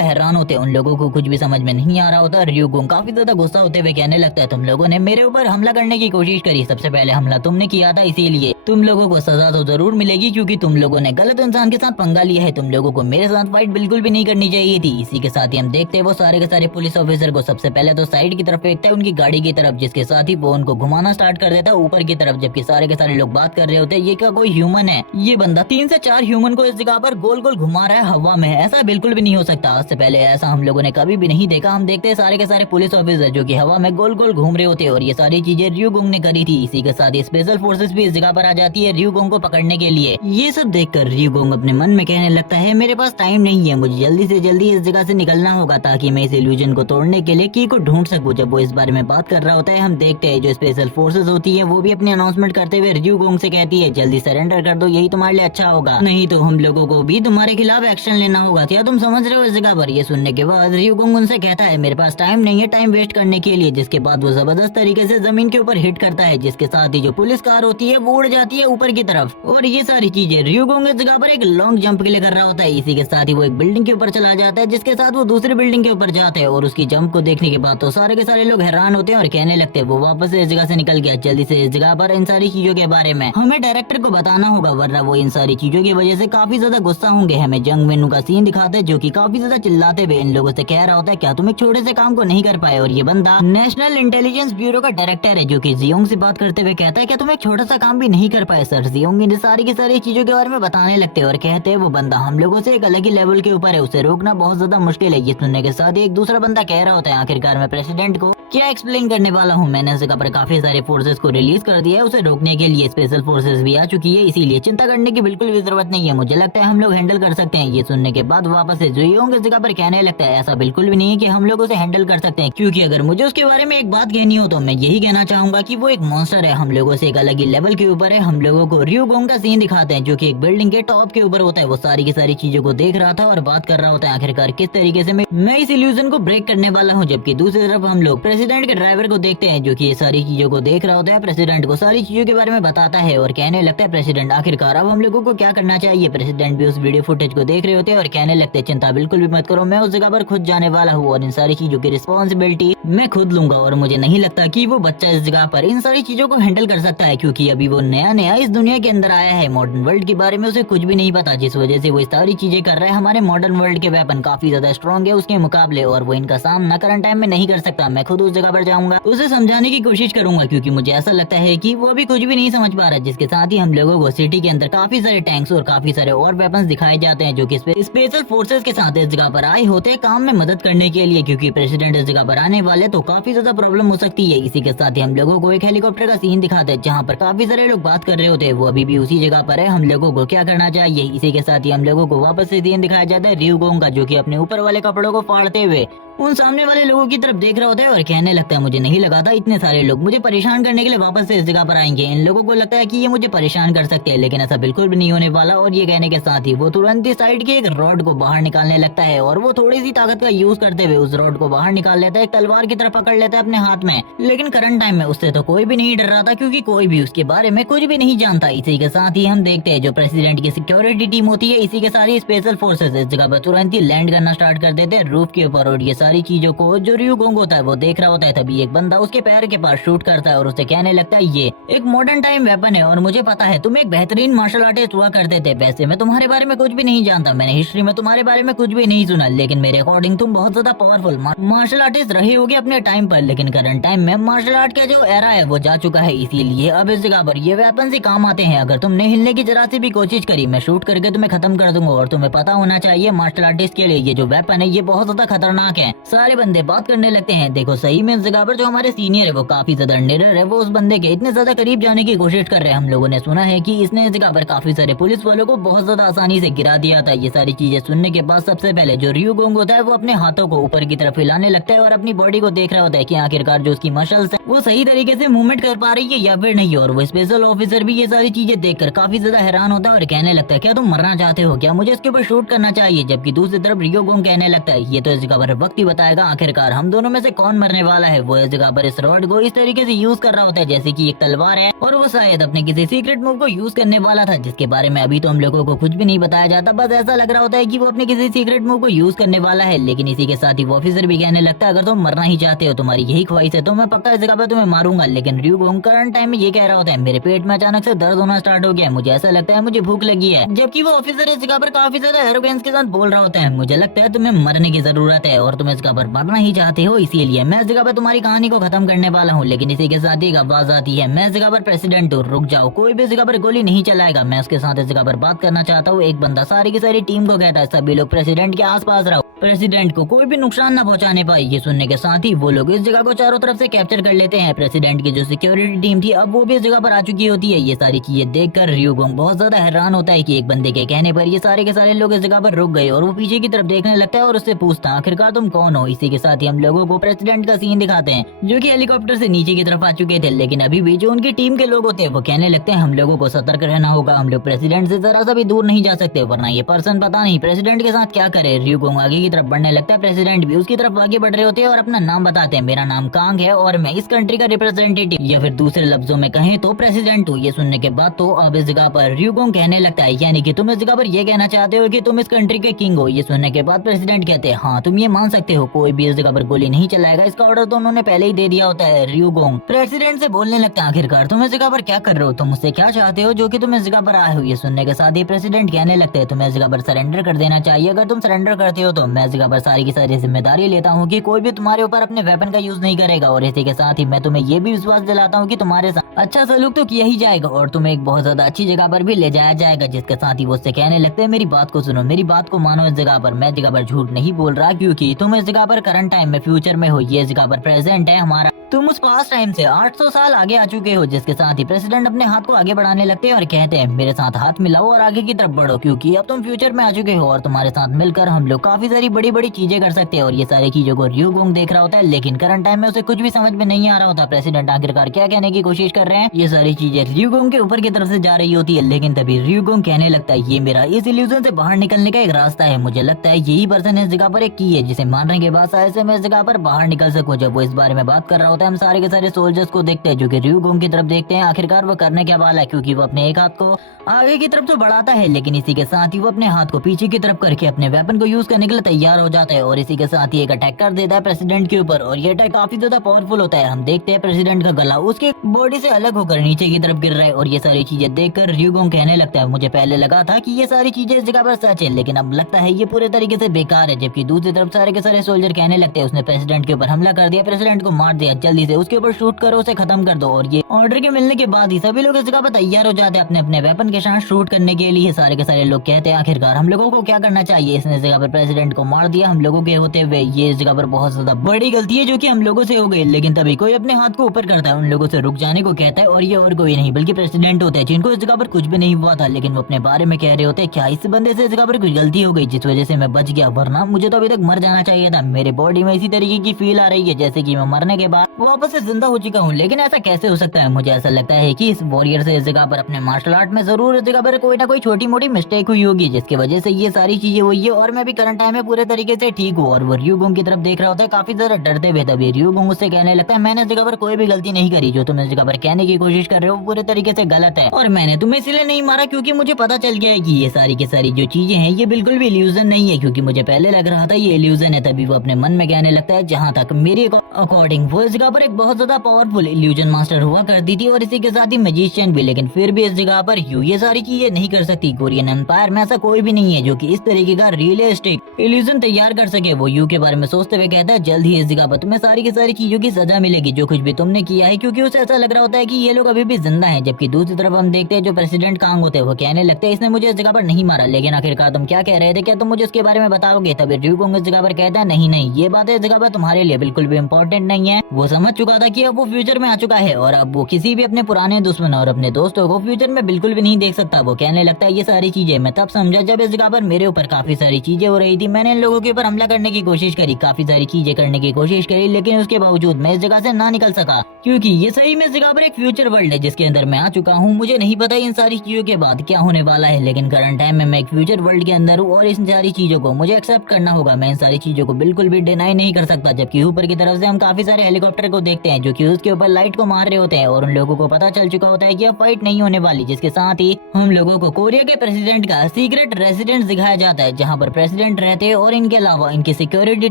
हैरान होते हैं, उन लोगों को कुछ भी समझ में नहीं आ रहा होता। रियोगोंग काफी ज्यादा गुस्सा होते हुए कहने लगता है तुम लोगों ने मेरे ऊपर हमला करने की कोशिश करी, सबसे पहले हमला तुमने किया था इसीलिए तुम लोगों को सजा तो जरूर मिलेगी क्योंकि तुम लोगों ने गलत इंसान के साथ पंगा लिया है, तुम लोगों को मेरे साथ फाइट बिल्कुल भी नहीं करनी चाहिए थी। इसी के साथ ही हम देखते हैं वो सारे के सारे पुलिस ऑफिसर को सबसे पहले तो साइड की तरफ फेंकता है उनकी गाड़ी की तरफ, जिसके साथ ही वो उनको घुमाना स्टार्ट कर देता है ऊपर की तरफ, जबकि सारे के सारे लोग बात कर रहे होते हैं ये क्या कोई ह्यूमन है, ये बंदा 3 से 4 ह्यूमन को इस जगह पर गोल गोल घुमा रहा है हवा में, ऐसा बिल्कुल भी नहीं हो सकता, आज से पहले ऐसा हम लोगों ने कभी भी नहीं देखा। हम देखते हैं सारे के सारे पुलिस ऑफिसर जो कि हवा में गोल गोल घूम रहे होते हैं और ये सारी चीजें रियोगोंग ने करी थी। इसी के साथ ही स्पेशल फोर्सेस भी इस जगह पर आ जाती है रियोगोंग को पकड़ने के लिए। ये सब देखकर रियोगोंग अपने मन में कहने लगता है मेरे पास टाइम नहीं है, मुझे जल्दी से जल्दी इस जगह से निकलना होगा ताकि मैं इस इल्यूजन को तोड़ने के लिए की को ढूंढ सकूं। जब वो इस बारे में बात कर रहा होता है हम देखते हैं जो स्पेशल फोर्सेस होती है वो भी अपनी अनाउंसमेंट करते हुए रियोगोंग से कहती है जल्दी सरेंडर कर दो, यही तुम्हारे लिए अच्छा होगा, नहीं तो हम लोगों को भी तुम्हारे खिलाफ एक्शन लेना होगा। क्या तुम समझ रहे हो इस जगह पर? ये सुनने के बाद रियोगोंग उनसे कहता है मेरे पास टाइम नहीं है टाइम वेस्ट करने के लिए, जिसके बाद वो जबरदस्त तरीके से जमीन के ऊपर हिट करता है, जिसके साथ ही जो पुलिस कार होती है वो उड़ जाती है ऊपर की तरफ। और ये सारी चीजें रियोगोंग इस जगह पर एक लॉन्ग जंप के लिए कर रहा होता है। इसी के साथ ही वो एक बिल्डिंग के ऊपर चला जाता है, जिसके साथ वो दूसरी बिल्डिंग के ऊपर जाते हैं और उसकी जंप को देखने के बाद तो सारे के सारे लोग हैरान होते हैं और कहने लगते हैं वो वापस इस जगह से निकल गया, जल्दी से इस जगह पर इन सारी चीजों के बारे में हमें डायरेक्टर को बताना होगा वरना वो इन सारी चीजों की वजह से काफी ज्यादा गुस्सा होंगे। हमें जंग मेनू का सीन दिखाते हैं जो कि काफी ज्यादा चिल्लाते हुए इन लोगों से कह रहा होता है क्या तुम एक छोटे से काम को नहीं कर पाए? और ये बंदा नेशनल इंटेलिजेंस ब्यूरो का डायरेक्टर है जो कि जियोंग से बात करते हुए कहता है क्या तुम एक छोटा सा काम भी नहीं कर पाए सर? जियोंग इन सारी की सारी चीजों के बारे में बताने लगते हैं और कहते हैं वो बंदा हम लोगों से एक अलग ही लेवल के ऊपर है, उसे रोकना बहुत ज्यादा मुश्किल है। ये सुनने के साथ ही एक दूसरा बंदा कह रहा होता है आखिरकार मैं प्रेसिडेंट को क्या एक्सप्लेन करने वाला हूँ, मैंने इस जगह पर काफी सारे फोर्सेस को रिलीज कर दिया है, उसे रोकने के लिए स्पेशल फोर्सेस भी आ चुकी है, इसीलिए चिंता करने की बिल्कुल भी जरूरत नहीं है, मुझे लगता है हम लोग हैंडल कर सकते हैं। ये सुनने के बाद वापस से जियोंग इस जगह पर कहने लगता है ऐसा बिल्कुल भी नहीं है कि हम लोग उसे हैंडल कर सकते हैं, क्योंकि अगर मुझे उसके बारे में एक बात कहनी हो तो मैं यही कहना चाहूंगा कि वो एक मॉन्स्टर है, हम लोगों से एक अलग ही लेवल के ऊपर है। हम लोगों को रियोगोंग का सीन दिखाते हैं जो कि एक बिल्डिंग के टॉप के ऊपर होता है, वो सारी की सारी चीजों को देख रहा था और बात कर रहा होता है आखिरकार किस तरीके से मैं इस इल्यूजन को ब्रेक करने वाला हूँ। जबकि दूसरी तरफ हम लोग प्रेसिडेंट के ड्राइवर को देखते हैं जो कि ये सारी चीजों को देख रहा होता है, प्रेसिडेंट को सारी चीजों के बारे में बताता है और कहने लगता है प्रेसिडेंट आखिरकार अब हम लोगों को क्या करना चाहिए। प्रेसिडेंट भी उस वीडियो फुटेज को देख रहे होते हैं और कहने लगते हैं चिंता बिल्कुल भी मत करो, मैं उस जगह पर खुद जाने वाला हूँ और इन सारी चीजों की रिस्पॉन्सिबिलिटी मैं खुद लूंगा और मुझे नहीं लगता कि वो बच्चा इस जगह पर इन सारी चीजों को हैंडल कर सकता है, क्योंकि अभी वो नया नया इस दुनिया के अंदर आया है, मॉडर्न वर्ल्ड के बारे में उसे कुछ भी नहीं पता, जिस वजह से वो इस सारी चीजें कर रहा है। हमारे मॉडर्न वर्ल्ड के वेपन काफी ज्यादा स्ट्रॉन्ग है उसके मुकाबले और वो इनका सामना करंट टाइम में नहीं कर सकता। मैं खुद उस जगह पर जाऊंगा, उसे समझाने की कोशिश करूंगा, क्योंकि मुझे ऐसा लगता है कि वो भी कुछ भी नहीं समझ पा रहा। जिसके साथ ही हम लोगों को सिटी के अंदर काफी सारे टैंक्स और काफी सारे और वेपन्स दिखाए जाते हैं, जो कि स्पेशल फोर्सेस के साथ इस जगह पर आए होते हैं काम में मदद करने के लिए, क्योंकि प्रेसिडेंट इस जगह पर आने वाले तो काफी ज्यादा प्रॉब्लम हो सकती है। इसी के साथ ही हम लोगों को एक हेलीकॉप्टर का सीन दिखाते हैं, जहाँ पर काफी सारे लोग बात कर रहे होते हैं, वो अभी भी उसी जगह पर है। हम लोगों को क्या करना चाहिए। इसी के साथ ही हम लोगों को वापस से सीन दिखाया जाता है रियोगोंग का, जो कि अपने ऊपर वाले कपड़ों को फाड़ते हुए उन सामने वाले लोगों की तरफ देख रहा होता है और कहने लगता है, मुझे नहीं लगा था इतने सारे लोग मुझे परेशान करने के लिए वापस से इस जगह पर आएंगे। इन लोगों को लगता है कि ये मुझे परेशान कर सकते हैं, लेकिन ऐसा बिल्कुल भी नहीं होने वाला। और ये कहने के साथ ही वो तुरंत ही साइड के एक रॉड को बाहर निकालने लगता है और वो थोड़ी सी ताकत का यूज करते हुए उस रॉड को बाहर निकाल लेता है, एक तलवार की तरफ पकड़ लेता है अपने हाथ में। लेकिन करंट टाइम में उससे तो कोई भी नहीं डर रहा था, क्योंकि कोई भी उसके बारे में कुछ भी नहीं जानता। इसी के साथ ही हम देखते हैं जो प्रेसिडेंट की सिक्योरिटी टीम होती है, इसी के सारी स्पेशल फोर्सेस इस जगह पर तुरंत ही लैंड करना स्टार्ट कर देते हैं रूफ के ऊपर। और ये सारी चीजों को जो रियोगोंग होता है वो देख रहा होता है। तभी एक बंदा उसके पैर के पास शूट करता है और उसे कहने लगता है, ये एक मॉडर्न टाइम वेपन है और मुझे पता है तुम एक बेहतरीन मार्शल आर्टिस्ट हुआ करते थे। वैसे मैं तुम्हारे बारे में कुछ भी नहीं जानता, मैंने हिस्ट्री में तुम्हारे बारे में कुछ भी नहीं सुना, लेकिन मेरे अकॉर्डिंग तुम बहुत ज्यादा पावरफुल मार्शल आर्टिस्ट रहे होगे अपने टाइम पर। लेकिन करंट टाइम में मार्शल आर्ट का जो एरा है वो जा चुका है, इसीलिए अब इस जगह पर ये वेपन ही काम आते हैं। अगर तुमने हिलने की जरा सी भी कोशिश करी, मैं शूट करके तुम्हें खत्म कर दूंगा। और तुम्हें पता होना चाहिए मार्शल आर्टिस्ट के लिए ये जो वेपन है ये बहुत ज्यादा खतरनाक है। सारे बंदे बात करने लगते हैं। देखो सही में इस जगह पर जो हमारे सीनियर है वो काफी ज्यादा निडर है, वो उस बंदे के इतने ज्यादा करीब जाने की कोशिश कर रहे हैं। हम लोगों ने सुना है कि इसने इस जगह पर काफी सारे पुलिस वालों को बहुत ज्यादा आसानी से गिरा दिया था। ये सारी चीजें सुनने के बाद सबसे पहले जो रियोगोंग होता है वो अपने हाथों को ऊपर की तरफ हिलाने लगता है और अपनी बॉडी को देख रहा होता है कि आखिरकार जो उसकी मसल्स है वो सही तरीके से मूवमेंट कर पा रही है या फिर नहीं। और वो स्पेशल ऑफिसर भी ये सारी चीजें देखकर काफी ज्यादा हैरान होता है और कहने लगता है, क्या तुम मरना चाहते हो, क्या मुझे इसके ऊपर शूट करना चाहिए। जबकि दूसरी तरफ रियोगोंग कहने लगता है, ये तो इस जगह पर वक्त ही बताएगा आखिरकार हम दोनों में से कौन मरने वाला है। वो इस जगह पर इस रॉड को इस तरीके से यूज कर रहा होता है जैसे कि एक तलवार है, और वो शायद अपने किसी सीक्रेट मूव को यूज करने वाला था, जिसके बारे में अभी तो हम लोगों को कुछ भी नहीं बताया जाता। बस ऐसा लग रहा होता है कि वो अपने किसी सीक्रेट मूव को यूज करने वाला है। लेकिन इसी के साथ ही वो ऑफिसर भी कहने लगता है, अगर तुम मरना ही चाहते हो, तुम्हारी यही ख्वाहिश है, तो मैं पक्का इस जगह पर तुम्हें मारूंगा। लेकिन रियोगोंग करंट टाइम में ये कह रहा होता है, मेरे पेट में अचानक से दर्द होना स्टार्ट हो गया, मुझे ऐसा लगता है मुझे भूख लगी है। जबकि वो ऑफिसर इस जगह पर काफी ज्यादा एरोगेंस के साथ बोल रहा होता है, मुझे लगता है तुम्हें मरने की जरूरत है और तुम इस जगह पर मरना ही चाहते हो, इसीलिए मैं इस जगह पर तुम्हारी कहानी को खत्म करने वाला हूँ। लेकिन इसी के साथ ही आवाज आती है, मैं इस जगह पर प्रेसिडेंट हूँ, रुक जाओ, कोई भी इस जगह पर गोली नहीं चलाएगा, मैं उसके साथ इस जगह पर बात करना चाहता हूँ। एक बंदा सारी की सारी टीम को कहता है, सभी लोग प्रेसिडेंट के आसपास रहो, प्रेसिडेंट को कोई भी नुकसान न पहुंचाने पाए। ये सुनने के साथ ही वो लोग इस जगह को चारों तरफ से कैप्चर कर लेते हैं। प्रेसिडेंट की जो सिक्योरिटी टीम थी अब वो भी इस जगह पर आ चुकी होती है। ये सारी चीजें देखकर रियोगोंग बहुत ज्यादा हैरान होता है कि एक बंदे के कहने पर ये सारे के सारे लोग इस जगह पर रुक गए और वो पीछे की तरफ देखने लगता है और उससे पूछता, आखिरकार तुम कौन हो। इसी के साथ ही हम लोगों को प्रेसिडेंट का सीन दिखाते हैं, जो कि हेलीकॉप्टर से नीचे की तरफ आ चुके थे। लेकिन अभी भी जो उनकी टीम के लोग होते हैं वो कहने लगते हैं, हम लोगों को सतर्क रहना होगा, हम लोग प्रेसिडेंट से जरा सा भी दूर नहीं जा सकते, वरना ये पर्सन पता नहीं प्रेसिडेंट के साथ क्या करे। रियोगोंग आगे की तरफ बढ़ने लगता है, प्रेसिडेंट भी उसकी तरफ आगे बढ़ रहे होते हैं और अपना नाम बताते हैं, मेरा नाम कांग है और मैं इस कंट्री का रिप्रेजेंटेटिव या फिर दूसरे लफ्जों में कहें तो प्रेसिडेंट हूँ। ये सुनने के बाद तो अब इस जगह पर रियोगोंग कहने लगता है, यानी कि तुम इस जगह पर ये कहना चाहते हो कि तुम इस कंट्री के किंग हो। ये सुनने के बाद प्रेसिडेंट कहते हैं, हाँ तुम ये मान सकते हो, कोई भी इस जगह पर गोली नहीं चलाएगा, इसका ऑर्डर तो उन्होंने पहले ही दे दिया होता है। रियोगोंग प्रेसिडेंट से बोलने लगता है, आखिरकार तुम इस जगह पर क्या कर रहे हो, तुम मुझसे क्या चाहते हो जो कि तुम इस जगह पर आए हो। ये सुनने के साथ ही प्रेसिडेंट कहने लगते हैं, तुम्हें इस जगह पर सरेंडर कर देना चाहिए, अगर तुम सरेंडर करते हो तो मैं इस जगह पर सारी की सारी जिम्मेदारी लेता हूँ कि कोई भी तुम्हारे ऊपर अपने वेपन का यूज नहीं करेगा। और इसी के साथ ही मैं तुम्हें ये भी विश्वास दिलाता हूँ कि तुम्हारे साथ अच्छा सलूक तो किया ही जाएगा और तुम्हें एक बहुत ज्यादा अच्छी जगह पर भी ले जाया जाएगा। जिसके साथ ही वो उससे कहने लगते हैं, मेरी बात को सुनो, मेरी बात को मानो, इस जगह पर मैं इस जगह पर झूठ नहीं बोल रहा, क्योंकि तुम इस जगह पर करंट टाइम में फ्यूचर में हो, ये इस जगह पर प्रेजेंट है हमारा, तुम उस पास्ट टाइम से 800 साल आगे आ चुके हो। जिसके साथ ही प्रेसिडेंट अपने हाथ को आगे बढ़ाने लगते हैं और कहते हैं, मेरे साथ हाथ मिलाओ और आगे की तरफ बढ़ो, क्योंकि अब तुम फ्यूचर में आ चुके हो और तुम्हारे साथ मिलकर हम लोग काफी सारी बड़ी बड़ी चीजें कर सकते हैं। और ये सारी चीजों को रियोगोंग देख रहा होता है, लेकिन करंट टाइम में उसे कुछ भी समझ में नहीं आ रहा होता प्रेसिडेंट आखिरकार क्या कहने की कोशिश कर रहे हैं। ये सारी चीजें रियोगोंग के ऊपर की तरफ से जा रही होती है, लेकिन तभी रियोगोंग कहने लगता है, ये मेरा इस इल्यूजन से बाहर निकलने का एक रास्ता है, मुझे लगता है यही पर्सन इस जगह पर एक की है जिसे मारने के बाद शायद से मैं इस जगह पर बाहर निकल सकूं। जब वो इस बारे में बात कर रहा होता होता है हम सारे के सारे सोल्जर्स को देखते हैं जो कि र्यूगोंग की तरफ देखते हैं। आखिरकार वो करने क्या वाला है, क्योंकि वो अपने एक हाथ को आगे की तरफ तो बढ़ाता है, लेकिन इसी के साथ ही वो अपने हाथ को पीछे की तरफ करके अपने वेपन को यूज करने के लिए तैयार हो जाता है और इसी के साथ ही एक अटैक कर देता है प्रेसिडेंट के ऊपर। और ये अटैक काफी ज्यादा पावरफुल होता है। हम देखते हैं प्रेसिडेंट का गला उसके बॉडी से अलग होकर नीचे की तरफ गिर रहा है और ये सारी चीजें देखकर र्यूगोंग कहने लगता है मुझे पहले लगा था कि ये सारी चीजें इस जगह पर सच है, लेकिन अब लगता है ये पूरे तरीके से बेकार है। जबकि दूसरी तरफ सारे के सारे सोल्जर कहने लगते हैं उसने प्रेसिडेंट के ऊपर हमला कर दिया, प्रेसिडेंट को मार दिया, जल्दी से उसके ऊपर शूट करो, उसे खत्म कर दो। और ये ऑर्डर के मिलने के बाद ही सभी लोग इस जगह पर तैयार हो जाते हैं अपने अपने वेपन के साथ शूट करने के लिए। सारे के सारे लोग कहते हैं आखिरकार हम लोगों को क्या करना चाहिए, इसने इस जगह पर प्रेसिडेंट को मार दिया हम लोगों के होते हुए, ये इस जगह पर बहुत ज्यादा बड़ी गलती है जो कि हम लोगों से हो गई। लेकिन तभी कोई अपने हाथ को ऊपर करता है, उन लोगों से रुक जाने को कहता है और ये और कोई नहीं बल्कि प्रेसिडेंट होते हैं जिनको इस जगह पर कुछ भी नहीं हुआ था, लेकिन वो अपने बारे में कह रहे होते हैं क्या इस बंदे से इस जगह पर कोई गलती हो गई जिस वजह से मैं बच गया, वरना मुझे तो अभी तक मर जाना चाहिए था। मेरे बॉडी में इसी तरीके की फील आ रही है जैसे कि मैं मरने के बाद वापस से जिंदा हो चुका हूँ, लेकिन ऐसा कैसे हो सकता है। मुझे ऐसा लगता है कि इस वॉरियर से इस जगह पर अपने मार्शल आर्ट में जरूर इस जगह पर कोई ना कोई छोटी मोटी मिस्टेक हुई होगी जिसकी वजह से ये सारी चीजें हुई है और मैं भी करंट टाइम में पूरे तरीके से ठीक हूँ। और वो र्यूगोंग की तरफ देख रहा होता है काफी ज्यादा डरते हुए। तभी र्यूगोंग उससे कहने लगता है मैंने इस जगह पर कोई भी गलती नहीं करी, जो तुम इस जगह पर कहने की कोशिश कर रहे हो पूरे तरीके से गलत है और मैंने तुम्हें इसलिए नहीं मारा क्योंकि मुझे पता चल गया है कि ये सारी की सारी जो चीजें हैं ये बिल्कुल भी इल्यूजन नहीं है, क्योंकि मुझे पहले लग रहा था ये इल्यूजन है। तभी वो अपने मन में कहने लगता है जहाँ तक मेरे अकॉर्डिंग वो इस जगह पर एक बहुत ज्यादा पावरफुल इल्यूजन मास्टर हुआ करती थी और इसी के साथ ही मैजिशियन भी, लेकिन फिर भी इस जगह पर यू ये सारी चीजें नहीं कर सकती। कोरियन एम्पायर में ऐसा कोई भी नहीं है जो कि इस तरीके का रियलिस्टिक इल्यूजन तैयार कर सके। वो यू के बारे में सोचते हुए कहता है जल्द ही इस जगह पर तुम्हें सारी की सारी चीजों की सजा मिलेगी जो कुछ भी तुमने किया है, क्योंकि उसे ऐसा लग रहा होता है कि ये लोग अभी भी जिंदा हैं। जबकि दूसरी तरफ हम देखते हैं जो प्रेसिडेंट कांग होते हैं वो कहने लगते हैं इसने मुझे इस जगह पर नहीं मारा, लेकिन आखिरकार तुम क्या कह रहे थे, क्या तुम मुझे इसके बारे में बताओगे। तभी र्यूगोंग इस जगह पर कहता है नहीं नहीं ये बात इस जगह पर तुम्हारे लिए बिल्कुल भी इम्पोर्टेंट नहीं है। वो समझ चुका था कि अब वो फ्यूचर में आ चुका है और अब वो किसी भी अपने पुराने दुश्मन और अपने दोस्तों को फ्यूचर में बिल्कुल भी नहीं देख सकता। वो कहने लगता है ये सारी चीजें मैं तब समझा जब इस जगह पर मेरे ऊपर काफी सारी चीजें हो रही थी, मैंने इन लोगों के ऊपर हमला करने की कोशिश करी, काफी सारी चीजें करने की कोशिश करी, लेकिन उसके बावजूद मैं इस जगह से ना निकल सका, क्योंकि ये सही में इस जगह पर एक फ्यूचर वर्ल्ड है जिसके अंदर मैं आ चुका हूँ। मुझे नहीं पता इन सारी चीजों के बाद क्या होने वाला है, लेकिन करंट टाइम में मैं एक फ्यूचर वर्ल्ड के अंदर हूँ और इन सारी चीजों को मुझे एक्सेप्ट करना होगा। मैं इन सारी चीजों को बिल्कुल भी डिनाई नहीं कर सकता। जबकि ऊपर की तरफ से हम काफी सारे हेलीकॉप्टर को देखते हैं जो कि उसके ऊपर लाइट को मार रहे होते हैं और उन लोगों को पता चल चुका होता है कि अब फाइट नहीं होने वाली, जिसके साथ ही हम लोगों को कोरिया के प्रेसिडेंट का सीक्रेट रेसिडेंस दिखाया जाता है जहाँ पर प्रेसिडेंट रहते हैं और इनके अलावा इनकी सिक्योरिटी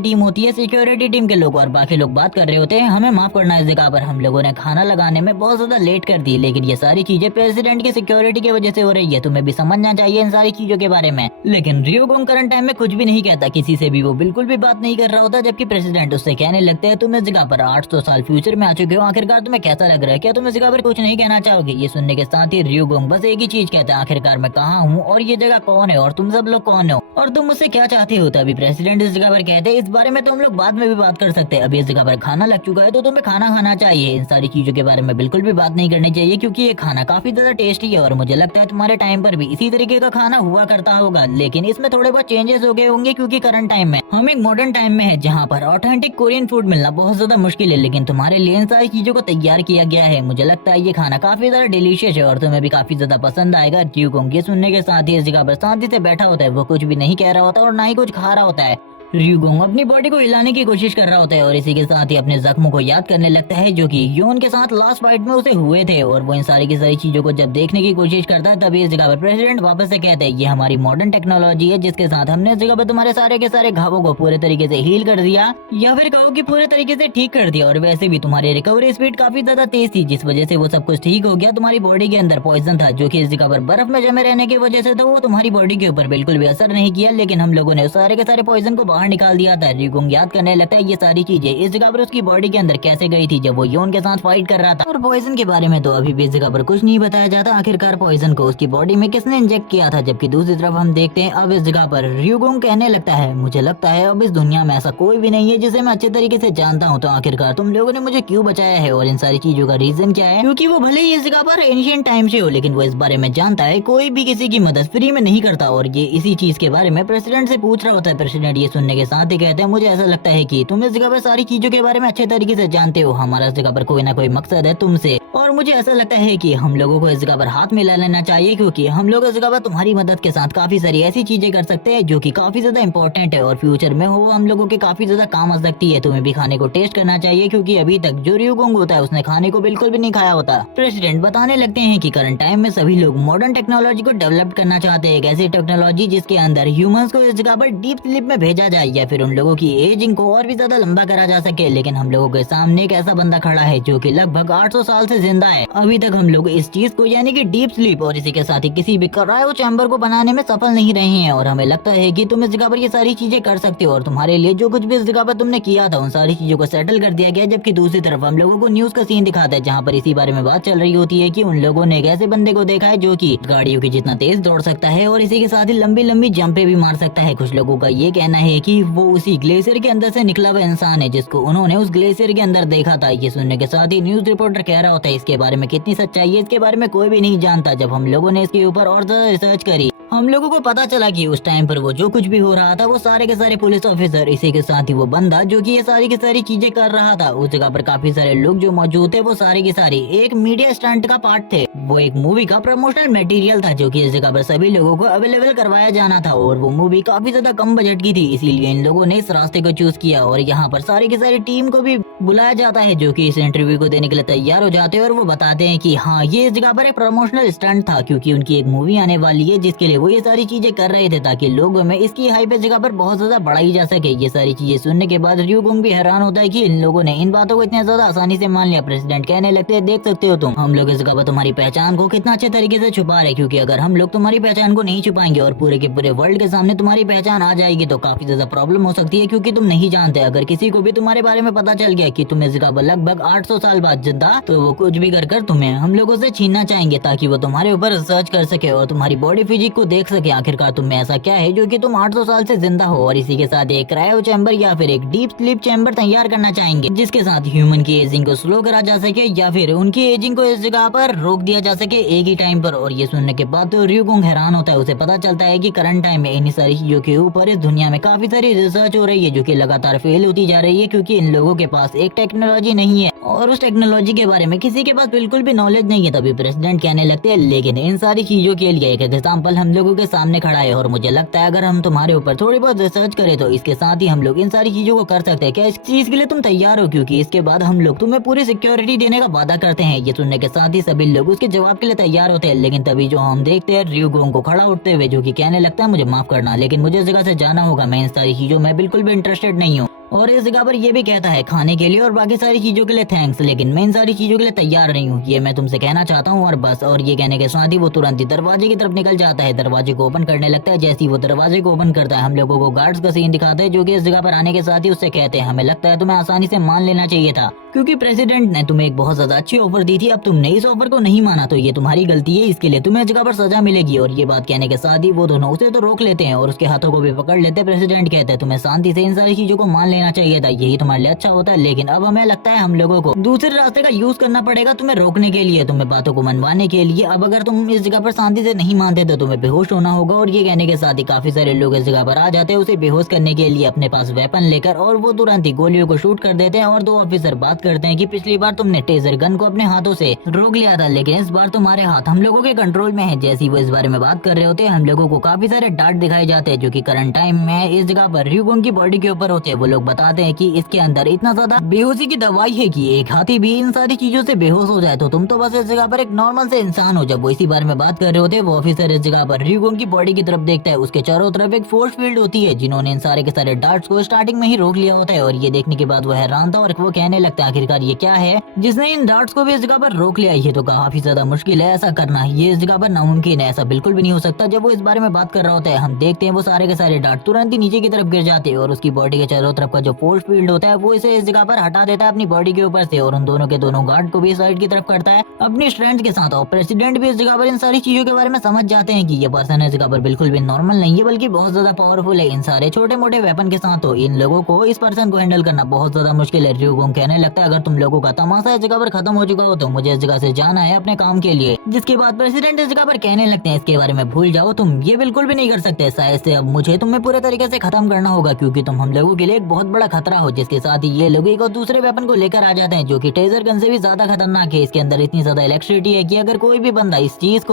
टीम होती है। सिक्योरिटी टीम के लोग और बाकी लोग बात कर रहे होते हैं हमें माफ करना, इस जगह पर हम लोगों ने खाना लगाने में बहुत ज्यादा लेट कर दी, लेकिन ये सारी चीजें प्रेसिडेंट की सिक्योरिटी की वजह से हो रही है, तुम्हें भी समझना चाहिए इन सारी चीजों के बारे में। लेकिन र्यूगोंग करंट टाइम में कुछ भी नहीं कहता, किसी से भी वो बिल्कुल भी बात नहीं कर रहा होता। जबकि प्रेसिडेंट उससे कहने लगते हैं तुम इस जगह पर 800 साल फ्यूचर में आ चुके हो, आखिरकार तुम्हें कैसा लग रहा है, क्या तुम इस जगह पर कुछ नहीं कहना चाहोगे। ये सुनने के साथ ही र्यूगोंग बस एक ही चीज कहता है आखिरकार मैं कहाँ हूँ और ये जगह कौन है और तुम सब लोग कौन हो और तुम मुझसे क्या चाहते हो। तभी प्रेसिडेंट इस जगह पर कहते हैं इस बारे में तो हम लोग बाद में भी बात कर सकते हैं, अभी इस जगह पर खाना लग चुका है तो तुम्हें खाना खाना चाहिए। इन सारी चीजों के बारे में बिल्कुल भी बात नहीं करनी चाहिए क्योंकि ये खाना काफी ज्यादा टेस्टी है और मुझे लगता है तुम्हारे टाइम पर भी इसी तरीके का खाना हुआ करता होगा, लेकिन इसमें थोड़े बहुत चेंजेस हो गए होंगे क्योंकि करंट टाइम में हम एक मॉडर्न टाइम में है जहाँ पर ऑथेंटिक कोरियन फूड मिलना बहुत ज्यादा मुश्किल है, लेकिन तुम्हारे लिए इन सारी चीजों को तैयार किया गया है। मुझे लगता है ये खाना काफी ज्यादा डिलीशियस है और तुम्हें भी काफी ज्यादा पसंद आएगा। र्यूगोंग ये सुनने के साथ ही इस जगह पर शांति से बैठा होता है, वो कुछ भी नहीं कह रहा होता और ना ही कुछ खा रहा होता है। र्यूगोंग अपनी बॉडी को हिलाने की कोशिश कर रहा होता है और इसी के साथ ही अपने जख्मों को याद करने लगता है जो कि योन के साथ लास्ट फाइट में उसे हुए थे और वो इन सारी की सारी चीजों को जब देखने की कोशिश करता है तभी इस जगह पर प्रेसिडेंट वापस से कहते हैं ये हमारी मॉडर्न टेक्नोलॉजी है जिसके साथ हमने इस जगह पर तुम्हारे सारे के सारे घावों को पूरे तरीके से हील कर दिया या फिर कहो कि पूरे तरीके से ठीक कर दिया, और वैसे भी तुम्हारी रिकवरी स्पीड काफी ज्यादा तेज थी जिस वजह से वो सब कुछ ठीक हो गया। तुम्हारी बॉडी के अंदर पॉइजन था जो कि इस जगह पर बर्फ में जमे रहने की वजह से था, वो तुम्हारी बॉडी के ऊपर बिल्कुल भी असर नहीं किया, लेकिन हम लोगों ने उस सारे के सारे पॉइजन को बाहर निकाल दिया था। र्यूगोंग याद करने लगता है ये सारी चीजें इस जगह पर उसकी बॉडी के अंदर कैसे गई थी जब वो योन के साथ फाइट कर रहा था। और पॉइजन के बारे में तो अभी भी इस जगह पर कुछ नहीं बताया जाता, आखिरकार पॉइजन को उसकी बॉडी में किसने इंजेक्ट किया था। जबकि दूसरी तरफ हम देखते हैं अब इस जगह पर र्यूगोंग कहने लगता है मुझे लगता है अब इस दुनिया में ऐसा कोई भी नहीं है जिसे मैं अच्छे तरीके से जानता हूँ, तो आखिरकार तुम लोगों ने मुझे क्यों बचाया है और इन सारी चीजों का रीजन क्या है। क्योंकि वो भले ही इस जगह पर एंशिएंट टाइम से हो लेकिन वो इस बारे में जानता है कोई भी किसी की मदद फ्री में नहीं करता, और ये इसी चीज के बारे में प्रेसिडेंट से पूछ रहा होता है। प्रेसिडेंट ये सुनने सुनने के साथ ही कहते हैं मुझे ऐसा लगता है कि तुम इस जगह पर सारी चीजों के बारे में अच्छे तरीके से जानते हो। हमारा इस जगह पर कोई ना कोई मकसद है तुमसे, और मुझे ऐसा लगता है कि हम लोगों को इस जगह पर हाथ मिला लेना चाहिए, क्योंकि हम लोग इस जगह पर तुम्हारी मदद के साथ काफी सारी ऐसी चीजें कर सकते हैं जो कि काफी ज्यादा इंपॉर्टेंट है और फ्यूचर में वो हम लोगों के काफी ज्यादा काम आ सकती है। तुम्हें भी खाने को टेस्ट करना चाहिए, क्योंकि अभी तक जो र्यूगोंग होता है उसने खाने को बिल्कुल भी नहीं खाया होता। प्रेसिडेंट बताने लगते हैं कि करंट टाइम में सभी लोग मॉडर्न टेक्नोलॉजी को डेवलप करना चाहते हैं, एक ऐसी टेक्नोलॉजी जिसके अंदर ह्यूमंस को इस जगह पर डीप स्लीप में भेजा जाए या फिर उन लोगों की एजिंग को और भी ज्यादा लंबा करा जा सके। लेकिन हम लोगों के सामने एक ऐसा बंदा खड़ा है जो कि लगभग 800 साल से जिंदा है। अभी तक हम लोग इस चीज को यानी कि डीप स्लीप और इसी के साथ ही किसी भी क्रायो चैम्बर को बनाने में सफल नहीं रहे हैं, और हमें लगता है कि तुम इस जगह पर ये सारी चीजें कर सकते हो और तुम्हारे लिए जो कुछ भी इस जगह पर तुमने किया था उन सारी चीजों को सेटल कर दिया गया। जबकि दूसरी तरफ हम लोगों को न्यूज का सीन दिखाता है जहाँ पर इसी बारे में बात चल रही होती है कि उन लोगों ने एक ऐसे बंदे को देखा है जो कि गाड़ियों की जितना तेज दौड़ सकता है और इसी के साथ ही लंबी लंबी जंपे भी मार सकता है। कुछ लोगों का ये कहना है कि वो उसी ग्लेशियर के अंदर से निकला हुआ इंसान है जिसको उन्होंने उस ग्लेशियर के अंदर देखा था। ये सुनने के साथ ही न्यूज रिपोर्टर कह रहा होता है इसके बारे में कितनी सच्चाई है इसके बारे में कोई भी नहीं जानता। जब हम लोगों ने इसके ऊपर और ज्यादा रिसर्च करी हम लोगों को पता चला कि उस टाइम पर वो जो कुछ भी हो रहा था वो सारे के सारे पुलिस ऑफिसर, इसी के साथ ही वो बंदा जो कि ये सारी की सारी चीजें कर रहा था, उस जगह पर काफी सारे लोग जो मौजूद थे वो सारे के सारे एक मीडिया स्टंट का पार्ट थे। वो एक मूवी का प्रमोशनल मटेरियल था जो कि इस जगह पर सभी लोगों को अवेलेबल करवाया जाना था, और वो मूवी काफी ज्यादा कम बजट की थी, इसीलिए इन लोगों ने इस रास्ते को चूज किया। और यहाँ पर सारी की सारी टीम को भी बुलाया जाता है जो कि इस इंटरव्यू को देने के लिए तैयार हो जाते हैं, और वो बताते हैं कि हाँ ये इस जगह पर एक प्रमोशनल स्टंट था क्योंकि उनकी एक मूवी आने वाली है जिसके लिए वो ये सारी चीजें कर रहे थे ताकि लोगों में इसकी हाइप इस जगह पर बहुत ज्यादा बढ़ाई जा सके। ये सारी चीजें सुनने के बाद र्यूगोंग भी हैरान होता है कि इन लोगों ने इन बातों को इतने ज्यादा आसानी से मान लिया। प्रेसिडेंट कहने लगते हैं देख सकते हो तुम, हम लोग इस जगह पर तुम्हारी पहचान को कितना अच्छे तरीके से छुपा रहे, क्योंकि अगर हम लोग तुम्हारी पहचान को नहीं छुपाएंगे और पूरे के पूरे वर्ल्ड के सामने तुम्हारी पहचान आ जाएगी तो काफी ज्यादा प्रॉब्लम हो सकती है, क्योंकि तुम नहीं जानते अगर किसी को भी तुम्हारे बारे में पता चल गया कि तुम इस जगह पर लगभग 800 साल बाद जिंदा, तो वो कुछ भी कर तुम्हें हम लोगों से छीनना चाहेंगे ताकि वो तुम्हारे ऊपर रिसर्च कर सके और तुम्हारी बॉडी फिजिक को देख सके आखिरकार तुम में ऐसा क्या है जो कि तुम 800 साल से जिंदा हो। और इसी के साथ एक क्रायो चैम्बर या फिर एक डीप स्लीप चैम्बर तैयार करना चाहेंगे जिसके साथ ह्यूमन की एजिंग को स्लो करा जा सके या फिर उनकी एजिंग को इस जगह पर रोक दिया जा सके एक ही टाइम पर। और ये सुनने के बाद तो र्यूगोंग हैरान होता है, उसे पता चलता है कि करंट टाइम में इन सारी चीजों के ऊपर इस दुनिया में काफी सारी रिसर्च हो रही है जो कि लगातार फेल होती जा रही है, क्योंकि इन लोगों के पास एक टेक्नोलॉजी नहीं है और उस टेक्नोलॉजी के बारे में किसी के पास बिल्कुल भी नॉलेज नहीं है। तभी प्रेसिडेंट कहने लगते हैं लेकिन इन सारी चीजों के लिए एक एग्जाम्पल हम लोगों के सामने खड़ा है और मुझे लगता है अगर हम तुम्हारे ऊपर थोड़ी बहुत रिसर्च करें तो इसके साथ ही हम लोग इन सारी चीजों को कर सकते हैं। क्या इस चीज के लिए तुम तैयार हो? क्योंकि इसके बाद हम लोग तुम्हें पूरी सिक्योरिटी देने का वादा करते हैं। ये सुनने के साथ ही सभी लोग उसके जवाब के लिए तैयार होते हैं, लेकिन तभी जो हम देखते हैं र्यूगोंग को खड़ा उठते हुए जो कि कहने लगता है मुझे माफ करना लेकिन मुझे इस जगह से जाना होगा, मैं इन सारी चीजों में बिल्कुल भी इंटरेस्टेड नहीं हूँ। और इस जगह पर ये भी कहता है खाने के लिए और बाकी सारी चीजों के लिए थैंक्स, लेकिन मैं इन सारी चीजों के लिए तैयार नहीं हूँ, ये मैं तुमसे कहना चाहता हूँ और बस। और ये कहने के साथ ही वो तुरंत ही दरवाजे की तरफ निकल जाता है, दरवाजे को ओपन करने लगता है। जैसे ही वो दरवाजे को ओपन करता है हम लोगों को गार्ड्स का सीन दिखाता है जो कि इस जगह पर आने के साथ ही उससे कहते हैं हमें लगता है तुम्हें आसानी से मान लेना चाहिए था, क्योंकि प्रेसिडेंट ने तुम्हें एक बहुत ज्यादा अच्छी ऑफर दी थी, अब तुमने इस ऑफर को नहीं माना तो ये तुम्हारी गलती है, इसके लिए तुम्हें इस जगह पर सजा मिलेगी। और ये बात कहने के साथ ही वो दोनों उसे तो रोक लेते हैं और उसके हाथों को भी पकड़ लेते हैं। प्रेसिडेंट कहते हैं तुम्हें शांति से इन सारी चीजों को मान लेना चाहिए था, यही तुम्हारे लिए अच्छा होता है, लेकिन अब हमें लगता है हम लोगों को दूसरे रास्ते का यूज करना पड़ेगा तुम्हें रोकने के लिए, तुम्हें बातों को मनवाने के लिए। अब अगर तुम इस जगह पर शांति से नहीं मानते तो तुम्हें बेहोश होना होगा। और ये कहने के साथ ही काफी सारे लोग इस जगह पर आ जाते हैं उसे बेहोश करने के लिए अपने पास वेपन लेकर, और वो तुरंत ही गोलियों को शूट कर देते हैं। और दो ऑफिसर बात करते हैं कि पिछली बार तुमने टेजर गन को अपने हाथों से रोक लिया था लेकिन इस बार तुम्हारे हाथ हम लोगों के कंट्रोल में है। जैसे ही वो इस बारे में बात कर रहे होते हैं हम लोगों को काफी सारे डार्ट दिखाए जाते हैं जो कि करंट टाइम में इस जगह पर र्यूगोंग की बॉडी के ऊपर होते हैं। वो लोग बताते हैं कि इसके अंदर इतना ज्यादा बेहोशी की दवाई है कि एक हाथी भी इन सारी चीजों से बेहोश हो जाए तो तुम तो बस इस जगह पर एक नॉर्मल से इंसान हो। जब वो इसी बारे में बात कर रहे होते हैं वो ऑफिसर इस जगह पर र्यूगोंग की बॉडी की तरफ देखता है, उसके चारों तरफ एक फोर्स फील्ड होती है जिन्होंने इन सारे के सारे डार्ट्स को स्टार्टिंग में ही रोक लिया होता है। और ये देखने के बाद वो हैरान था और वो कहने लगता है आखिरकार ये क्या है जिसने इन डार्ट्स को भी इस जगह पर रोक लिया, ये तो काफी ज्यादा मुश्किल है ऐसा करना, ये इस जगह पर नामुमकिन है, ऐसा बिल्कुल भी नहीं हो सकता। जब वो इस बारे में बात कर रहा होता है हम देखते हैं वो सारे के सारे डार्ट तुरंत ही नीचे की तरफ गिर जाते हैं और उसकी बॉडी के चारों तरफ का जो फोर्स फील्ड होता है वो इसे इस जगह पर हटा देता है अपनी बॉडी के ऊपर से और उन दोनों के दोनों गार्ड को भी साइड की तरफ करता है अपनी स्ट्रेंथ के साथ। और प्रेसिडेंट भी इस जगह पर इन सारी चीजों के बारे में समझ जाते हैं कि ये पर्सन इस जगह पर बिल्कुल भी नॉर्मल नहीं है बल्कि बहुत ज्यादा पावरफुल है इन सारे छोटे मोटे वेपन के साथ। तो इन लोगों को इस पर्सन को हैंडल करना बहुत ज्यादा मुश्किल है। र्यूगोंग कहने लगता है अगर तुम लोगों का तमाशा इस जगह पर खत्म हो चुका हो तो मुझे इस जगह से जाना है अपने काम के लिए। जिसके बाद प्रेसिडेंट इस जगह पर कहने लगते हैं इसके बारे में भूल जाओ, तुम ये बिल्कुल भी नहीं कर सकते। शायद से अब मुझे तुम्हें पूरे तरीके से खत्म करना होगा क्योंकि तुम हम लोगों के लिए एक बहुत बड़ा खतरा हो। जिसके साथ ही ये लोग एक और दूसरे वेपन को लेकर आ जाते हैं जो कि टेजर गन से भी ज्यादा खतरनाक है। इसके अंदर इतनी ज्यादा इलेक्ट्रिसिटी है कि अगर कोई भी बंदा इस चीज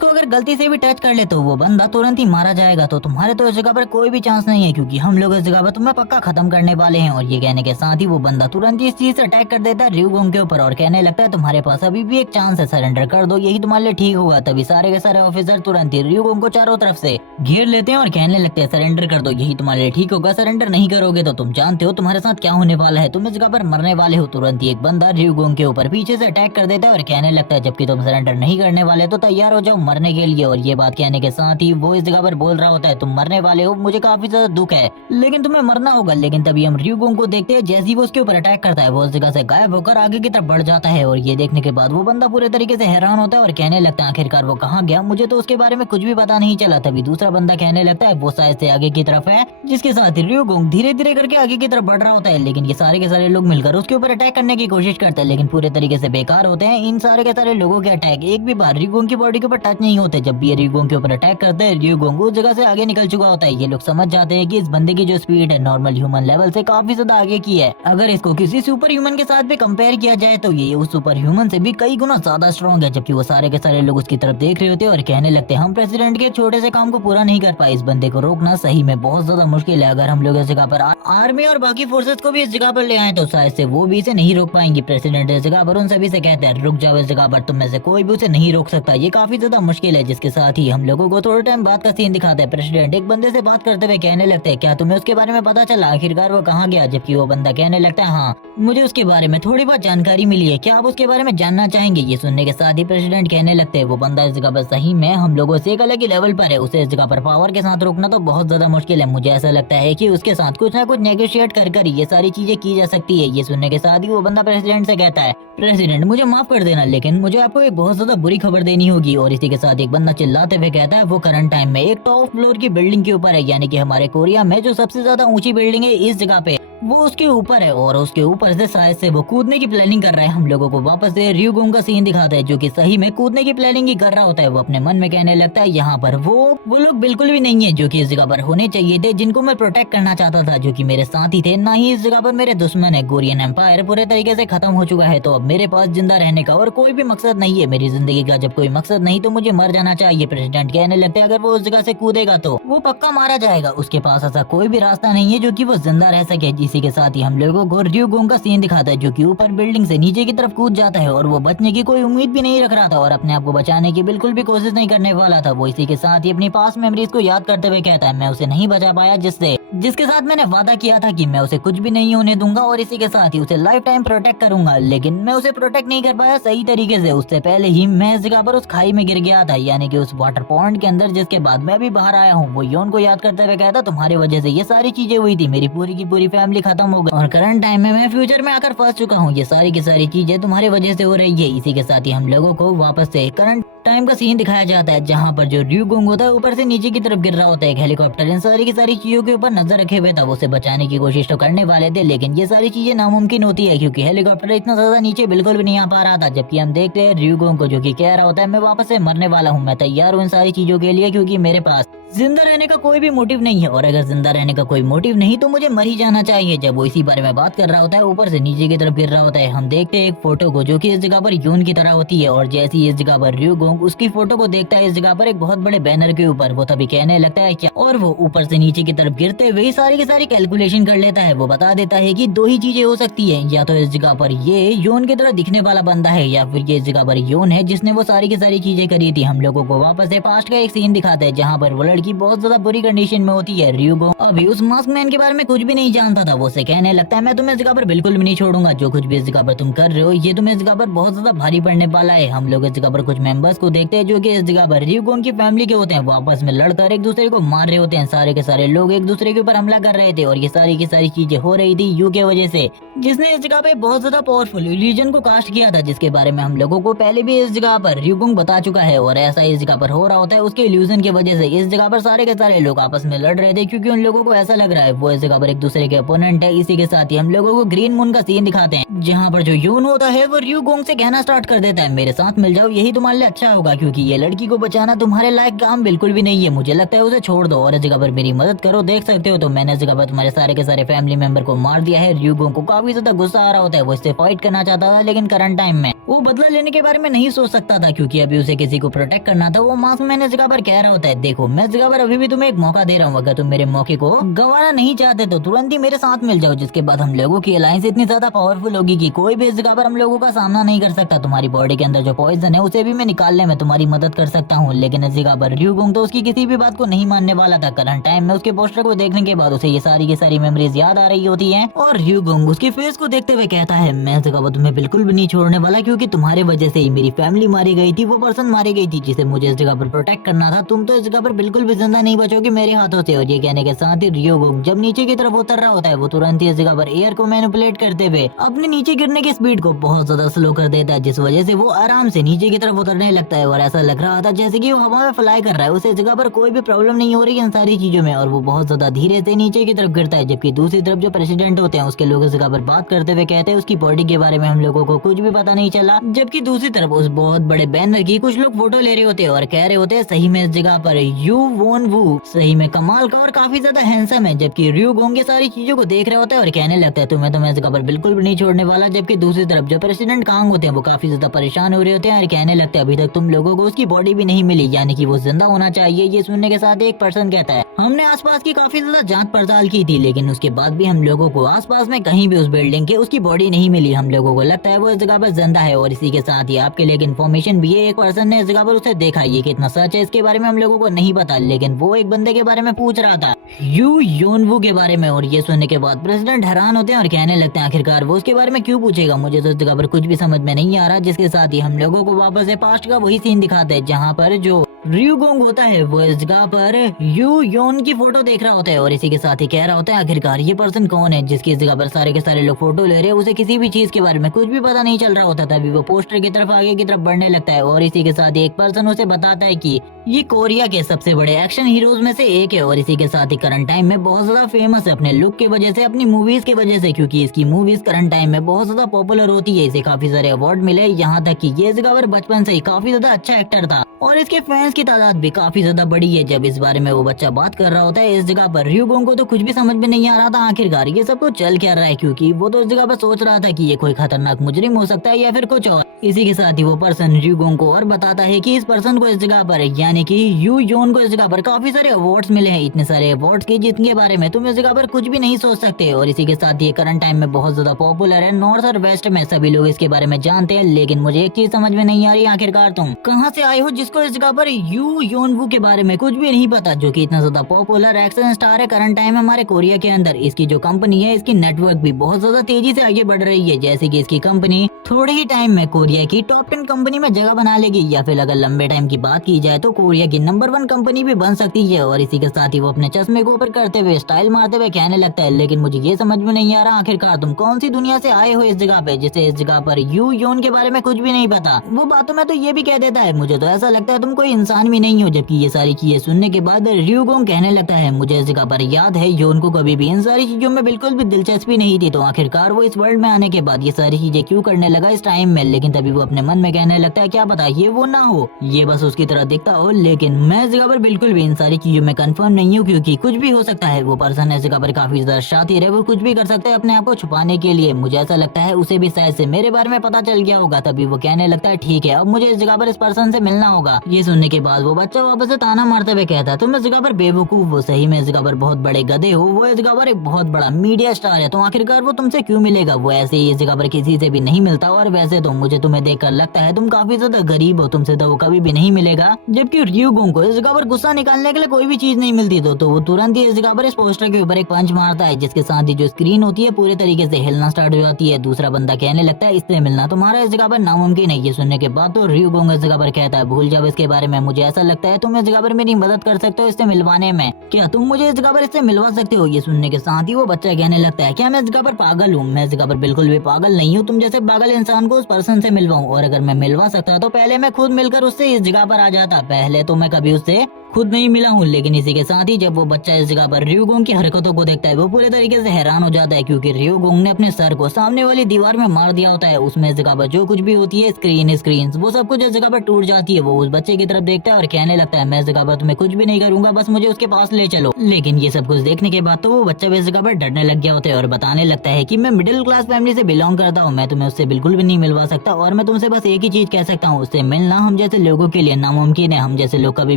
को अगर गलती से भी टच कर ले तो वो बंदा तुरंत ही मारा जाएगा। तो तुम्हारे तो इस जगह पर कोई भी चांस नहीं है क्योंकि हम लोग इस जगह पर तुम्हें पक्का खत्म करने वाले हैं। और ये कहने के साथ ही वो बंदा तुरंत ही इस चीज से अटैक कर देता है र्यूगोंग के ऊपर और कहने लगता है तुम्हारे पास अभी भी एक चांस है, सरेंडर कर दो, यही तुम्हारे लिए ठीक होगा। तभी सारे के सारे ऑफिसर तुरंत ही र्यूगोंग को चारों तरफ से घेर लेते हैं और कहने लगते हैं सरेंडर कर दो, यही तुम्हारे लिए ठीक होगा। सरेंडर नहीं करोगे तो तुम जानते हो तुम्हारे साथ क्या होने वाला है, तुम इस जगह पर मरने वाले हो। तुरंत ही एक बंदा र्यूगोंग के ऊपर पीछे से अटैक कर देता है और कहने लगता है जबकि तुम सरेंडर नहीं करने वाले तो तैयार हो जाओ मरने के लिए। और ये बात कहने के साथ ही वो इस जगह पर बोल रहा होता है तुम मरने वाले हो, मुझे काफी ज्यादा दुख है लेकिन तुम्हें मरना होगा। लेकिन तभी हम र्यूगोंग को देखते हैं जैसे ही वो उसके ऊपर अटैक करता है वो उस जगह से गायब होकर आगे की तरफ बढ़ जाता है। और ये देखने के बाद वो बंदा पूरे तरीके से हैरान होता है और कहने लगता है आखिरकार वो कहाँ गया, मुझे तो उसके बारे में कुछ भी पता नहीं चला। तभी दूसरा बंदा कहने लगता है वो शायद से आगे की तरफ है। जिसके साथ र्यूगोंग धीरे धीरे करके आगे की तरफ बढ़ रहा होता है लेकिन ये सारे के सारे लोग मिलकर उसके ऊपर अटैक करने की कोशिश करते हैं लेकिन पूरे तरीके से बेकार होते हैं। इन सारे के सारे लोगों के अटैक एक भी बार र्यूगोंग की बॉडी के ऊपर टच नहीं होते। जब भी ये र्यूगोंग के ऊपर अटैक करते हैं र्यूगोंग उस जगह से आगे निकल चुका होता है। ये लोग समझ जाते हैं कि इस बंदे की जो स्पीड है नॉर्मल ह्यूमन लेवल से काफी ज्यादा आगे की है। अगर इसको किसी सुपर ह्यूमन के साथ भी कंपेयर किया जाए तो ये उस सुपर ह्यूमन से भी कई गुना ज्यादा स्ट्रॉन्ग है। जबकि वो सारे के सारे लोग उसकी तरफ देख रहे होते हैं और कहने लगते हैं हम प्रेसिडेंट के छोटे से काम को पूरा नहीं कर पाए, इस बंदे को रोकना सही में बहुत ज्यादा मुश्किल है। अगर हम लोग इस जगह पर आर्मी और बाकी फोर्सेस को भी इस जगह पर ले आए तो शायद से वो भी इसे नहीं रोक पाएंगे। प्रेसिडेंट इस जगह पर उन सभी से कहते हैं रुक जाओ, इस जगह पर तुम में से कोई भी उसे नहीं रोक सकता, ये काफी ज्यादा मुश्किल है। जिसके साथ ही हम लोगों को थोड़े टाइम बाद का सीन दिखाता है। प्रेसिडेंट एक बंदे से बात करते हुए कहने लगते हैं क्या तुम्हें उसके बारे में पता चला, आखिरकार वो कहाँ गया। जबकि वो बंदा कहने लगता है हाँ मुझे उसके बारे में थोड़ी बहुत जानकारी मिली है, क्या आप उसके बारे में जानना चाहेंगे। ये सुनने के साथ ही प्रेसिडेंट कहने लगते हैं वो बंदा इस जगह पर सही में हम लोगों से एक अलग ही लेवल पर है, उसे इस जगह पर पावर के साथ रोकना तो बहुत ज्यादा मुश्किल है। मुझे ऐसा लगता है कि उसके साथ कुछ ना कुछ नेगोशिएट कर ये सारी चीजें की जा सकती है। ये सुनने के साथ ही वो बंदा प्रेसिडेंट से कहता है प्रेसिडेंट मुझे माफ कर देना लेकिन मुझे आपको एक बहुत ज्यादा बुरी खबर देनी होगी। और इसी के साथ एक बंदा चिल्लाते हुए कहता है वो करंट टाइम में एक टॉप फ्लोर की बिल्डिंग के ऊपर है, यानी कि हमारे कोरिया में जो सबसे ज्यादा ऊंची बिल्डिंग है इस जगह पे वो उसके ऊपर है और उसके ऊपर से शायद से वो कूदने की प्लानिंग कर रहा है। हम लोगों को वापस से र्यूगोंग का सीन दिखाता है जो कि सही में कूदने की प्लानिंग ही कर रहा होता है। वो अपने मन में कहने लगता है यहाँ पर वो लोग बिल्कुल भी नहीं है जो कि इस जगह पर होने चाहिए थे, जिनको मैं प्रोटेक्ट करना चाहता था, जो कि मेरे साथी थे, ना ही इस जगह पर मेरे दुश्मन है। कोरियन एम्पायर पूरे तरीके से खत्म हो चुका है तो अब मेरे पास जिंदा रहने का और कोई भी मकसद नहीं है। मेरी जिंदगी का जब कोई मकसद नहीं तो मुझे मर जाना चाहिए। प्रेसिडेंट कहने लगते हैं अगर वो उस जगह से कूदेगा तो वो पक्का मारा जाएगा, उसके पास ऐसा कोई भी रास्ता नहीं है जो कि वो जिंदा रह सके। इसी के साथ ही हम लोगों को र्यूगोंग का सीन दिखाता है जो कि ऊपर बिल्डिंग से नीचे की तरफ कूद जाता है और वो बचने की कोई उम्मीद भी नहीं रख रहा था और अपने आप को बचाने की बिल्कुल भी कोशिश नहीं करने वाला था। वो इसी के साथ ही अपनी पास्ट मेमोरीज को याद करते हुए कहता है मैं उसे नहीं बचा पाया जिसके साथ मैंने वादा किया था कि मैं उसे कुछ भी नहीं होने दूंगा और इसी के साथ ही उसे लाइफ टाइम प्रोटेक्ट करूंगा, लेकिन मैं उसे प्रोटेक्ट नहीं कर पाया सही तरीके से। उससे पहले ही मैं इस जगह पर उस खाई में गिर गया था, यानी कि उस वाटर पॉन्ड के अंदर, जिसके बाद मैं भी बाहर आया हूँ। वो योन को याद करते हुए कहता तुम्हारी वजह से ये सारी चीजें हुई थी, मेरी पूरी की पूरी फैमिली खत्म हो गई और करंट टाइम में मैं फ्यूचर में आकर फंस चुका हूँ। ये सारी की सारी चीजें तुम्हारी वजह से हो रही है। इसी के साथ ही हम लोगों को वापस से करंट टाइम का सीन दिखाया जाता है जहाँ पर जो र्यूगोंग होता है ऊपर से नीचे की तरफ गिर रहा होता है। एक हेलीकॉप्टर इन सारी की सारी चीजों के ऊपर नजर रखे हुए था, वो उसे बचाने की कोशिश तो करने वाले थे लेकिन ये सारी चीजें नामुमकिन होती है क्योंकि हेलीकॉप्टर इतना ज्यादा नीचे बिल्कुल भी नहीं आ पा रहा था। जबकि हम देखते हैं र्यूगोंग को जो कि कह रहा होता है मैं वापस से मरने वाला हूँ, मैं तैयार हूँ इन सारी चीजों के लिए क्योंकि मेरे पास जिंदा रहने का कोई भी मोटिव नहीं है और अगर जिंदा रहने का कोई मोटिव नहीं तो मुझे मर ही जाना चाहिए। जब वो इसी बारे में बात कर रहा होता है ऊपर से नीचे की तरफ गिर रहा होता है। हम देखते हैं एक फोटो को जो कि इस जगह पर यून की तरह होती है और जैसे ही इस जगह पर र्यूगोंग उसकी फोटो को देखता है इस जगह पर एक बहुत बड़े बैनर के ऊपर, वो तभी कहने लगता है क्या, और वो ऊपर से नीचे की तरफ गिरते हुए सारी की सारी कैलकुलेशन कर लेता है। वो बता देता है कि दो ही चीजें हो सकती है, या तो इस जगह पर ये योन की तरह दिखने वाला बंदा है या फिर ये इस जगह पर योन है जिसने वो सारी की सारी चीजें करी थी। हम लोगों को वापस से पास्ट का एक सीन दिखाता है जहाँ पर वो लड़की की बहुत ज्यादा बुरी कंडीशन में होती है। र्यूगोंग अभी उस मास्क मैन के बारे में कुछ भी नहीं जानता था। वो उसे कहने लगता है मैं तुम्हें इस जगह पर बिल्कुल भी नहीं छोड़ूंगा, जो कुछ भी इस जगह पर तुम कर रहे हो ये तुम्हें इस जगह पर बहुत ज्यादा भारी पड़ने वाला है। हम लोग इस जगह पर कुछ मेंबर्स को देखते हैं जो कि इस जगह पर र्यूगोंग की फैमिली के होते हैं, वो आपस में लड़कर एक दूसरे को मार रहे होते हैं। सारे के सारे लोग एक दूसरे के ऊपर हमला कर रहे थे और ये सारी की सारी चीजें हो रही थी यू के वजह से, जिसने इस जगह पे बहुत ज्यादा पावरफुल इल्यूजन को कास्ट किया था, जिसके बारे में हम लोगों को पहले भी इस जगह पर र्यूगोंग बता चुका है। और ऐसा इस जगह पर हो रहा होता है उसके इल्यूजन की वजह से। इस जगह पर सारे के सारे लोग आपस में लड़ रहे थे क्योंकि उन लोगों को ऐसा लग रहा है वो इस जगह पर एक दूसरे के अपोनेंट है। इसी के साथ ही हम लोगों को ग्रीन मून का सीन दिखाते हैं जहाँ पर जो यून होता है वो र्यूगोंग से कहना स्टार्ट कर देता है मेरे साथ मिल जाओ, यही तुम्हारे लिए अच्छा होगा क्योंकि ये लड़की को बचाना तुम्हारे लायक काम बिल्कुल भी नहीं है। मुझे लगता है उसे छोड़ दो और इस जगह पर मेरी मदद करो। देख सकते हो तो मैंने इस जगह पर तुम्हारे सारे के सारे फैमिली मेंबर को मार दिया है। र्यूगोंग को काफी ज्यादा गुस्सा आ रहा होता है, वो इससे फाइट करना चाहता था लेकिन करंट टाइम में वो बदला लेने के बारे में नहीं सोच सकता था क्योंकि अभी उसे किसी को प्रोटेक्ट करना था। वो मास्क मैन इस जगह पर कह रहा होता है देखो मैं इस जगह पर अभी भी तुम्हें एक मौका दे रहा हूँ, अगर तुम मेरे मौके को गंवाना नहीं चाहते तो तुरंत ही मेरे साथ मिल जाओ, जिसके बाद हम लोगों की अलायंस इतनी ज्यादा पावरफुल होगी कि कोई भी इस जगह पर हम लोगों का सामना नहीं कर सकता। तुम्हारी बॉडी के अंदर जो पॉइजन है उसे भी मैं निकालने में तुम्हारी मदद कर सकता हूँ। लेकिन इस जगह पर र्यूगोंग तो उसकी किसी भी बात को नहीं मानने वाला था। करंट टाइम में उसके पोस्टर को देखने के बाद उसे ये सारी की सारी मेमोरीज याद आ रही होती है और र्यूगोंग उसकी फेस को देखते हुए कहता है मैं इस जगह पर तुम्हें बिल्कुल भी नहीं छोड़ने वाला क्योंकि तुम्हारे वजह से ही मेरी फैमिली मारी गई थी, वो पर्सन मारी गई थी जिसे मुझे इस जगह पर प्रोटेक्ट करना था। तुम तो इस जगह पर बिल्कुल भी जिंदा नहीं बचोगे मेरे हाथों से। और ये कहने के साथ ही र्यूगोंग जब नीचे की तरफ उतर रहा होता है वो तुरंत ही इस जगह पर एयर को मैनिपुलेट करते हुए अपने नीचे गिरने की स्पीड को बहुत ज्यादा स्लो कर देता है, जिस वजह से वो आराम से नीचे की तरफ उतरने लगता है और ऐसा लग रहा था जैसे कि वो हवा में फ्लाई कर रहा है। उसे इस जगह पर कोई भी प्रॉब्लम नहीं हो रही इन सारी चीजों में और वो बहुत ज्यादा धीरे से नीचे की तरफ गिरता है। जबकि दूसरी तरफ जो प्रेसिडेंट होते हैं उसके लोग इस जगह पर बात करते हुए कहते हैं उसकी बॉडी के बारे में हम लोगों को कुछ भी पता नहीं चला। जबकि दूसरी तरफ उस बहुत बड़े बैनर की कुछ लोग फोटो ले रहे होते हैं और कह रहे होते हैं सही में इस जगह पर यू वोन वू सही में कमाल का और काफी ज्यादा हैंडसम है। जबकि र्यूगोंग ये सारी चीजों को देख रहे होता है और कहने लगता है तुम्हें इस जगह पर बिल्कुल भी नहीं छोड़ने वाला। जबकि दूसरी तरफ जो प्रेसिडेंट कांग होते हैं वो काफी ज्यादा परेशान हो रहे होते हैं और कहने लगते हैं अभी तक तुम लोगों को उसकी बॉडी भी नहीं मिली, यानी कि वो जिंदा होना चाहिए। ये सुनने के साथ एक पर्सन कहता है हमने आसपास की काफी ज्यादा जांच पड़ताल की थी लेकिन उसके बाद भी हम लोगों को आसपास में कहीं भी उस बिल्डिंग के उसकी बॉडी नहीं मिली। हम लोगों को लगता है वो इस जगह पर जिंदा है। और इसी के साथ ही आपके लिए इन्फॉर्मेशन भी है, एक पर्सन ने इस जगह पर उसे देखा। ये कितना सच है इसके बारे में हम लोगों को नहीं पता, लेकिन वो एक बंदे के बारे में पूछ रहा था यू योनवू के बारे में। और ये सुनने के बाद प्रेसिडेंट हैरान होते हैं और कहने लगते हैं आखिरकार वो उसके बारे में क्यों पूछेगा, मुझे तो इस जगह पर कुछ भी समझ में नहीं आ रहा। जिसके साथ ही हम लोगों को वापस से पास्ट का वही सीन दिखाते हैं जहाँ पर जो र्यूगोंग होता है वो इस जगह पर यू योन की फोटो देख रहा होता है और इसी के साथ ही कह रहा होता है आखिरकार ये पर्सन कौन है जिसकी इस जगह पर सारे के सारे लोग फोटो ले रहे हैं। उसे किसी भी चीज के बारे में कुछ भी पता नहीं चल रहा होता था। अभी वो पोस्टर की तरफ आगे की तरफ बढ़ने लगता है और इसी के साथ ही एक पर्सन उसे बताता है कि ये कोरिया के सबसे बड़े एक्शन हीरोज में से एक है और इसी के साथ ही करंट टाइम में बहुत ज्यादा फेमस है अपने लुक के वजह से, अपनी मूवीज के वजह से, क्योंकि इसकी मूवीज करंट टाइम में बहुत ज्यादा पॉपुलर होती है। इसे काफी सारे अवार्ड मिले, यहाँ तक कि ये इस जगह पर बचपन से ही काफी ज्यादा अच्छा एक्टर था और इसके फैंस की तादाद भी काफी ज्यादा बड़ी है। जब इस बारे में वो बच्चा बात कर रहा होता है इस जगह पर र्यूगोंग को तो कुछ भी समझ में नहीं आ रहा था आखिरकार ये सब कुछ चल क्या रहा है, क्योंकि वो तो इस जगह पर सोच रहा था कि ये कोई खतरनाक मुजरिम हो सकता है या फिर कुछ और। इसी के साथ ही वो पर्सन र्यूगोंग को और बताता है कि इस पर्सन को इस जगह पर यानी कि यू योन को इस जगह पर काफी सारे अवार्ड्स मिले हैं, इतने सारे अवार्ड्स के जिनके बारे में तुम इस जगह पर कुछ भी नहीं सोच सकते। और इसी के साथ ये करंट टाइम में बहुत ज्यादा पॉपुलर है, नॉर्थ और वेस्ट में सभी लोग इसके बारे में जानते हैं। लेकिन मुझे एक चीज समझ में नहीं आ रही आखिरकार तुम कहाँ से आए हो जिसको इस जगह पर यू योनवू के बारे में कुछ भी नहीं पता, जो कि इतना ज्यादा पॉपुलर एक्शन स्टार है करंट टाइम हमारे कोरिया के अंदर। इसकी जो कंपनी है इसकी नेटवर्क भी बहुत ज्यादा तेजी से आगे बढ़ रही है, जैसे कि इसकी कंपनी थोड़े ही टाइम में कोरिया की टॉप 10 कंपनी में जगह बना लेगी या फिर अगर लंबे टाइम की बात की जाए तो कोरिया की नंबर 1 कंपनी भी बन सकती है। और इसी के साथ ही वो अपने चश्मे को ऊपर करते हुए स्टाइल मारते हुए कहने लगता है लेकिन मुझे ये समझ में नहीं आ रहा आखिरकार तुम कौन सी दुनिया से आए हो इस जगह पे जिसे इस जगह पर यू योन के बारे में कुछ भी नहीं पता। वो बातों में तो ये भी कह देता है मुझे तो ऐसा लगता है तुम कोई इंसान भी नहीं हो। जबकि ये सारी चीजें सुनने के बाद र्यूगोंग कहने लगता है मुझे इस जगह पर याद है योन को कभी भी इन सारी चीजों में बिल्कुल भी दिलचस्पी नहीं थी, तो आखिरकार वो इस वर्ल्ड में आने के बाद ये सारी चीजें क्यों करने लगा इस टाइम में। लेकिन तभी वो अपने मन में कहने लगता है क्या पता ये वो ना हो, ये बस उसकी तरह दिखता हो। लेकिन मैं इस जगह पर बिल्कुल भी इन सारी चीजों में कंफर्म नहीं हूँ क्योंकि कुछ भी हो सकता है। वो पर्सन इस जगह पर काफी ज्यादा शातिर है, वो कुछ भी कर सकता है अपने आप को छुपाने के लिए। मुझे ऐसा लगता है उसे भी शायद से मेरे बारे में पता चल गया होगा। तभी वो कहने लगता है ठीक है अब मुझे इस जगह पर इस पर्सन से मिलना होगा। ये सुनने के बाद वो बच्चा वापस से ताना मारते हुए कहता है तुम इस जगह पर बेवकूफ हो, सही में इस जगह पर बहुत बड़े गधे हो। वो इस जगह पर एक बहुत बड़ा मीडिया स्टार है तो आखिरकार वो तुमसे क्यों मिलेगा, वो ऐसे ही इस जगह पर किसी से भी नहीं मिलता। था। और वैसे तो मुझे तुम्हें देखकर लगता है तुम काफी ज्यादा गरीब हो, तुमसे तो वो कभी भी नहीं मिलेगा। जबकि र्यूगोंग को इस जगह पर गुस्सा निकालने के लिए कोई भी चीज नहीं मिलती तो वो तुरंत ही इस जगह पर इस पोस्टर के ऊपर एक पंच मारता है, जिसके साथ ही जो स्क्रीन होती है पूरे तरीके से हिलना स्टार्ट हो जाती है। दूसरा बंदा कहने लगता है इससे मिलना तुम्हारा इस जगह पर नामुमकिन है। ये सुनने के बाद तो र्यूगोंग इस जगह पर कहता है भूल जाओ इसके बारे में, मुझे ऐसा लगता है तुम इस जगह पर मेरी मदद कर सकते हो इससे मिलवाने में। क्या तुम मुझे इस जगह पर इससे मिलवा सकते हो? ये सुनने के साथ ही वो बच्चा कहने लगता है क्या मैं इस जगह पर पागल हूँ? मैं इस जगह पर बिल्कुल भी पागल नहीं हूँ। तुम जैसे पागल इंसान को उस पर्सन से मिलवाऊं, और अगर मैं मिलवा सकता तो पहले मैं खुद मिलकर उससे इस जगह पर आ जाता। पहले तो मैं कभी उससे खुद नहीं मिला हूँ। लेकिन इसी के साथ ही जब वो बच्चा इस जगह पर र्यूगोंग की हरकतों को देखता है वो पूरे तरीके से हैरान हो जाता है, क्योंकि र्यूगोंग ने अपने सर को सामने वाली दीवार में मार दिया होता है। उसमें इस जगह पर जो कुछ भी होती है स्क्रीन वो सब कुछ इस जगह पर टूट जाती है। वो उस बच्चे की तरफ देखता है और कहने लगता है मैं इस जगह पर तुम्हें कुछ भी नहीं करूंगा, बस मुझे उसके पास ले चलो। लेकिन ये सब कुछ देखने के बाद तो वो बच्चा भी इस जगह पर डरने लग गया होता है और बताने लगता है कि मैं मिडिल क्लास फैमिली से बिलोंग करता हूँ, मैं तुम्हें उससे बिल्कुल भी नहीं मिलवा सकता। और मैं तुमसे बस एक ही चीज कह सकता हूँ, उससे मिलना हम जैसे लोगों के लिए नामुमकिन है, हम जैसे लोग कभी